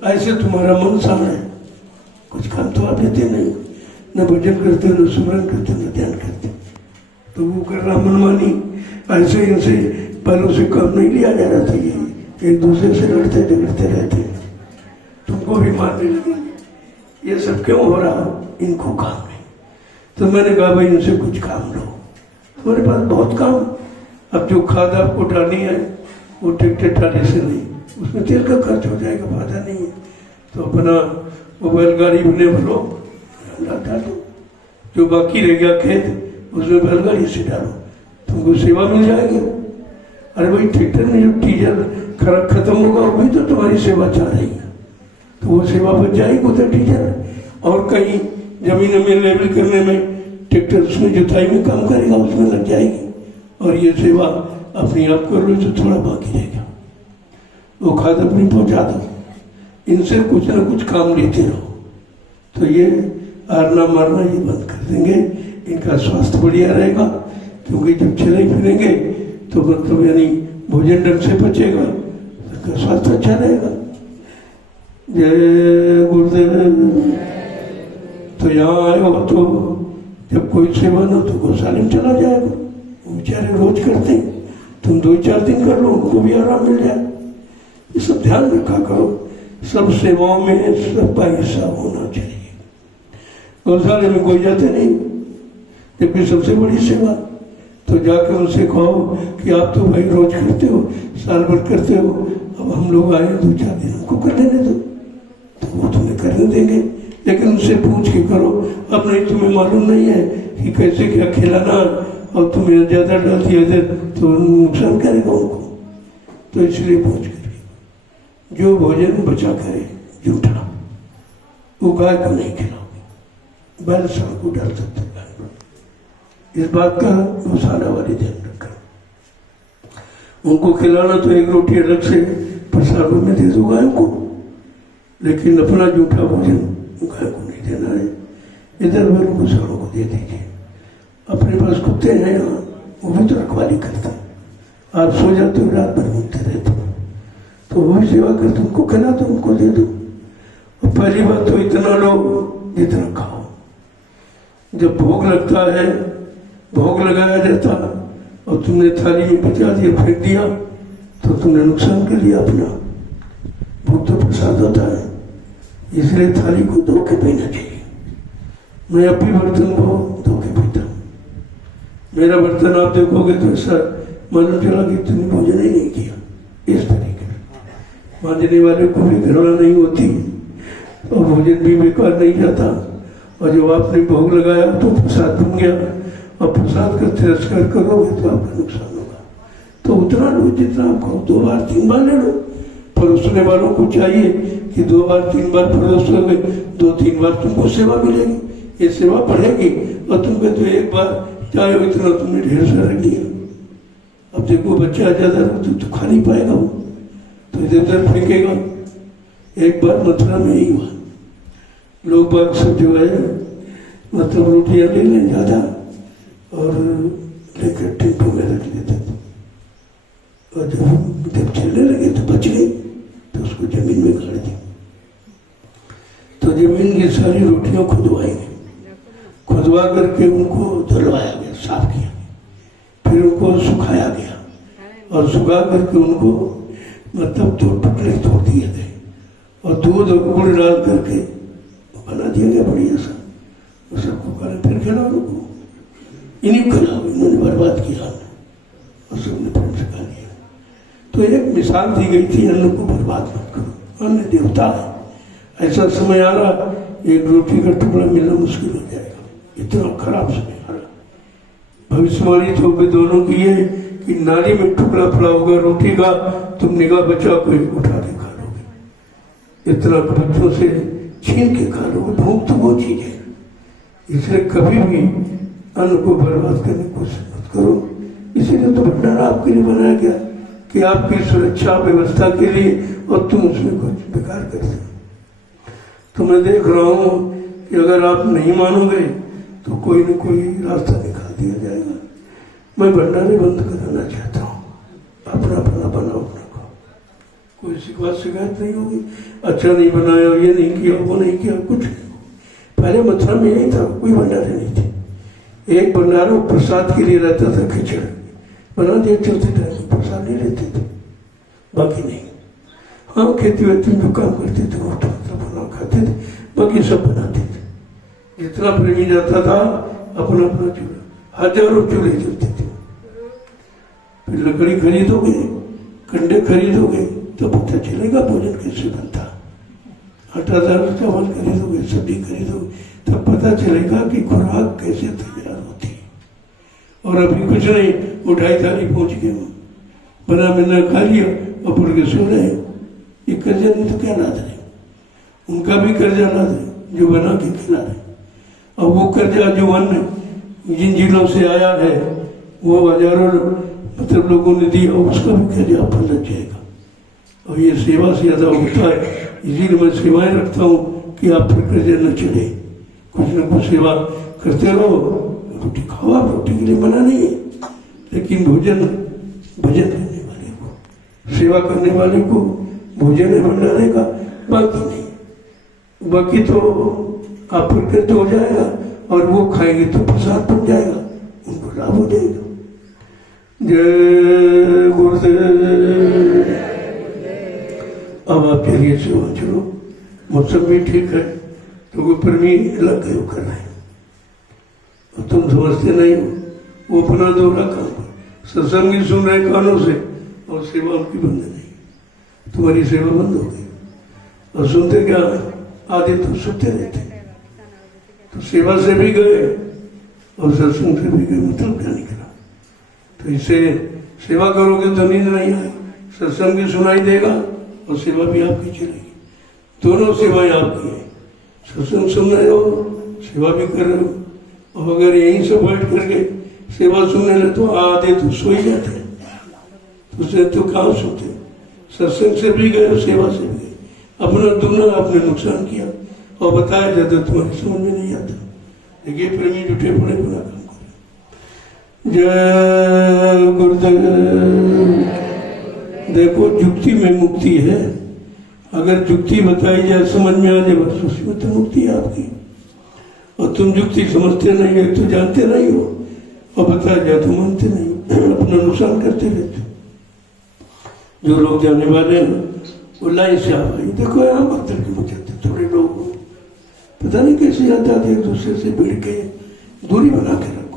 ऐसे तुम्हारा मन शान है, कुछ काम तो आप देते नहीं, न भजन करते, न सुमरन करते, न ध्यान करते, तो वो कर रहा मनमानी। ऐसे इनसे पहलों से काम नहीं लिया जा रहा था, ये एक दूसरे से लड़ते झगड़ते रहते, तुमको भी मारने लगेंगे। ये सब क्यों हो रहा, इनको काम नहीं। तो मैंने कहा भाई इनसे कुछ काम लो, तुम्हारे पास बहुत काम। अब जो खाद आपको डालनी है वो ट्रैक्टर ट्राली से नहीं, उसमें तेल का खर्च हो जाएगा, फायदा नहीं है। तो अपना वो बैलगाड़ी बने भरो, डालो, जो बाकी रह गया खेत उसमें बैलगाड़ी से डालो, तुमको सेवा मिल जाएगी। अरे भाई ट्रैक्टर में जो डीजल खत्म होगा वही तो तुम्हारी सेवा चाह रही है, तो वो सेवा बच जाएगी उधर डीजल। और कहीं जमीन में लेवल करने में ट्रैक्टर उसमें जुताई में काम करेगा, उसमें लग जाएगी। और ये सेवा अपनी आप कर लो तो थोड़ा बाकी रहेगा, वो खाद अपनी पहुंचा दो, इनसे कुछ ना कुछ काम लेते रहो। तो ये आरना मारना ये बंद कर देंगे, इनका स्वास्थ्य बढ़िया रहेगा, क्योंकि जब चले फिरेंगे तो मतलब यानी भोजन ढंग से पचेगा, तो स्वास्थ्य अच्छा रहेगा। जय गुरुदेव। तो यहाँ आए हो तो जब कोई सेवा न तो गौशाला में चला जाएगा, बेचारे रोज करते हैं, तुम 2-4 दिन कर लो, उनको भी आराम मिल जाए। ये सब ध्यान रखा करो, सब सेवाओं में सबका हिस्सा होना चाहिए। गौशाले में कोई जाते नहीं, जबकि सबसे बड़ी सेवा। तो जाकर उनसे कहो कि आप तो भाई रोज करते हो, साल भर करते हो, अब हम लोग आए 2-4 दिन हमको कर लेने दो, तो वो तुम्हें करने देंगे। लेकिन उनसे पूछ के करो, अब नहीं तुम्हें मालूम नहीं है कि कैसे क्या खिलाना, और तुम्हें ज्यादा डाल दिया इधर तो नुकसान करेगा उनको। तो इसलिए पूछ कर जो भोजन बचा करे जूठा, वो गाय को नहीं खिलाओगे, बैल शाम को डाल सकते गाय को। इस बात का गौशाला वाले ध्यान रखा। उनको खिलाना तो एक रोटी अलग से प्रसाद में दे दो गायों को, लेकिन अपना जूठा भोजन गाय को नहीं देना है। इधर बैल को सालों को दे दीजिए। अपने पास कुत्ते हैं यहाँ, वो भी तो रखवाली करते हैं, आप सो जाते हो, रात भर घूमते रहते हो, तो वही सेवा कर, तुमको खिला दो, उनको दे दो। और पहली बात तो इतना लो जितना खाओ। जब भोग लगता है, भोग लगाया जाता और तुमने थाली में बचा दिया, फेंक दिया, तो तुमने नुकसान कर लिया अपना। भोग तो प्रसाद होता है, इसलिए थाली को धो के पीना चाहिए। मैं अब भी बर्तन को धो के पीता हूँ। मेरा बर्तन आप देखोगे तो ऐसा मालूम चला कि तुमने भोजन ही नहीं किया। इस तरीके से मांझने वाले को भी घृणा नहीं होती और भोजन भी बेकार नहीं जाता। और जब आपने भोग लगाया तो प्रसाद बन गया, और प्रसाद का तिरस्कार करोगे तो आपका नुकसान होगा। तो उतना लो जितना आप खाओ, 2 बार 3 बार ले लो। परोसने वालों को चाहिए कि 2 बार 3 बार परोस लोगे, 2-3 बार तुमको सेवा मिलेगी, ये सेवा बढ़ेगी। और तुमको तो एक बार चाहे इतना तुमने ढेर सारा लिया। अब देखो बच्चा ज्यादा तो खा नहीं पाएगा, वो तो इधर उधर फेंकेगा। एक बार मथुरा में ही हुआ, लोग बाग सब जो है मतलब रोटियां ले लें ज्यादा और लेकर टेम्पो में रख लेते थे, और जब चलने लगे तो बच गए, तो उसको जमीन में गाड़ दी। तो जमीन की सारी रोटियां खुदवाएंगे, खुदवा करके उनको धुलवाया गया, साफ किया, फिर उनको सुखाया गया, और सुखा करके उनको मतलब 2 टुकड़े तोड़ दिए गए, और दूध और गुड़ डाल करके बना दिया गया बढ़िया सा। और सबको खाना, फिर खिलाओ उनको, इन्हीं खिलाओ, इन्होंने बर्बाद किया और सबने फिर से खा लिया। तो एक मिसाल दी गई थी, अन्न को बर्बाद मत करो, अन्न देवता है। ऐसा समय आ रहा, एक रोटी का टुकड़ा मिलना मुश्किल हो जाएगा, इतना खराब समय आ रहा। भविष्यवाणी तो दोनों की है कि नाली में टुकड़ा पड़ा होगा रोटी का, तुम निगाह बचा कोई उठा के खा लोगे, इतना बच्चों से छीन के खा लोगे। भूख तो वो चीज है, इसलिए कभी भी अन्न को बर्बाद करने की कोशिश मत करो। इसीलिए तो भंडारा आपके लिए बनाया गया कि आपकी सुरक्षा व्यवस्था के लिए, और तुम उसमें कुछ बेकार करते हो। तो मैं देख रहा हूँ कि अगर आप नहीं मानोगे तो कोई न कोई रास्ता निकाल दिया जाएगा। मैं भंडारे बंद कराना चाहता हूँ, अपना अपना बनाओ, अपना खाओ, कोई शिकायत नहीं होगी। अच्छा नहीं बनाया, ये नहीं किया, वो नहीं किया, कुछ नहीं। पहले मथुरा में यही था, कोई भंडारे नहीं थे। एक भंडारा प्रसाद के लिए रहता था, खिचड़ बना दिया, चलते टाइम प्रसाद नहीं लेते थे, बाकी नहीं। हाँ, खेती वेती में काम करते थे, वो बना खाते थे, बाकी सब बनाते थे। जितना प्रेमी जाता था अपना अपना चूल्हा, हजारों चूल्हे जलते थे। फिर लकड़ी खरीदोगे, कंडे खरीदोगे तो पता चलेगा भोजन कैसे बनता। आटा दाल चावल खरीदोगे, सब्जी खरीदोगे, तब पता चलेगा कि खुराक कैसे तैयार होती है। और अभी कुछ नहीं, उठाई थाली पहुंच गए, बना बना खा लिया और पड़ के सो रहे। ये कर्जा नहीं तो क्या लाद रहे, उनका भी कर्जा लाद रहे जो बना के खिला रहे। और वो कर्जा जो अन्न जिन जिलों से आया है वो हजारों मतलब लोगों ने दिया, उसका भी कर्जा आप लग जाएगा। और ये सेवा से ज्यादा होता है, इसीलिए मैं सेवाएं रखता हूँ कि आप फिर कर्जा न चढ़े, कुछ न कुछ सेवा करते रहो। रोटी खाओ, आप रोटी के लिए मना नहीं है, लेकिन भोजन भजन करने वाले को, सेवा करने वाले को भोजन है भंडारे का, बाकी नहीं। बाकी तो आप प्रकृत हो जाएगा, और वो खाएंगे तो प्रसाद बन जाएगा, उनको लाभ हो जाएगा। जय गुरुदेव। अब आप चलिए सेवा चलो, मौसम भी ठीक है, तो ऊपर भी लग गए कर रहे हैं, और तुम समझते नहीं हो, वो अपना दोहरा काम कर, सत्संग भी सुन रहे कानों से और सेवा उनकी बंद नहीं। तुम्हारी सेवा बंद हो गई, और सुनते क्या, आधे तो सुनते रहते, तो सेवा से भी गए और सत्संग से भी गए, मतलब क्या निकला। तो इससे सेवा करोगे तो नींद नहीं आए, सत्संग भी सुनाई देगा और सेवा भी आपकी चलेगी, दोनों सेवाएं आपकी है। सत्संग सुन रहे हो, सेवा भी कर रहे हो। और अगर यहीं से बैठ करके सेवा सुनने लगे तो आधे तो सो ही जाते हैं, तो उससे तो कहाँ सोते। सत्संग से भी गए, सेवा से भी गए, अपना दोनों आपने नुकसान किया। और बताया जाता तुम्हारी समझ में नहीं आता, देखिए प्रेमी जुटे पड़े, बड़ा काम करें। जय गुरुदेव। देखो युक्ति में मुक्ति है, अगर युक्ति बताई जाए समझ में आ जाए बस उसमें तो मुक्ति है आपकी। और तुम युक्ति समझते नहीं है तो जानते नहीं हो, और बताया जाए तो मानते नहीं, अपना नुकसान करते रहते। जो लोग जाने वाले हैं वो लाइन से आ गई, देखो यहाँ भक्तर के मुझे थोड़े लोग पता नहीं कैसे आता थे, एक दूसरे से भिड़ के दूरी बना के रख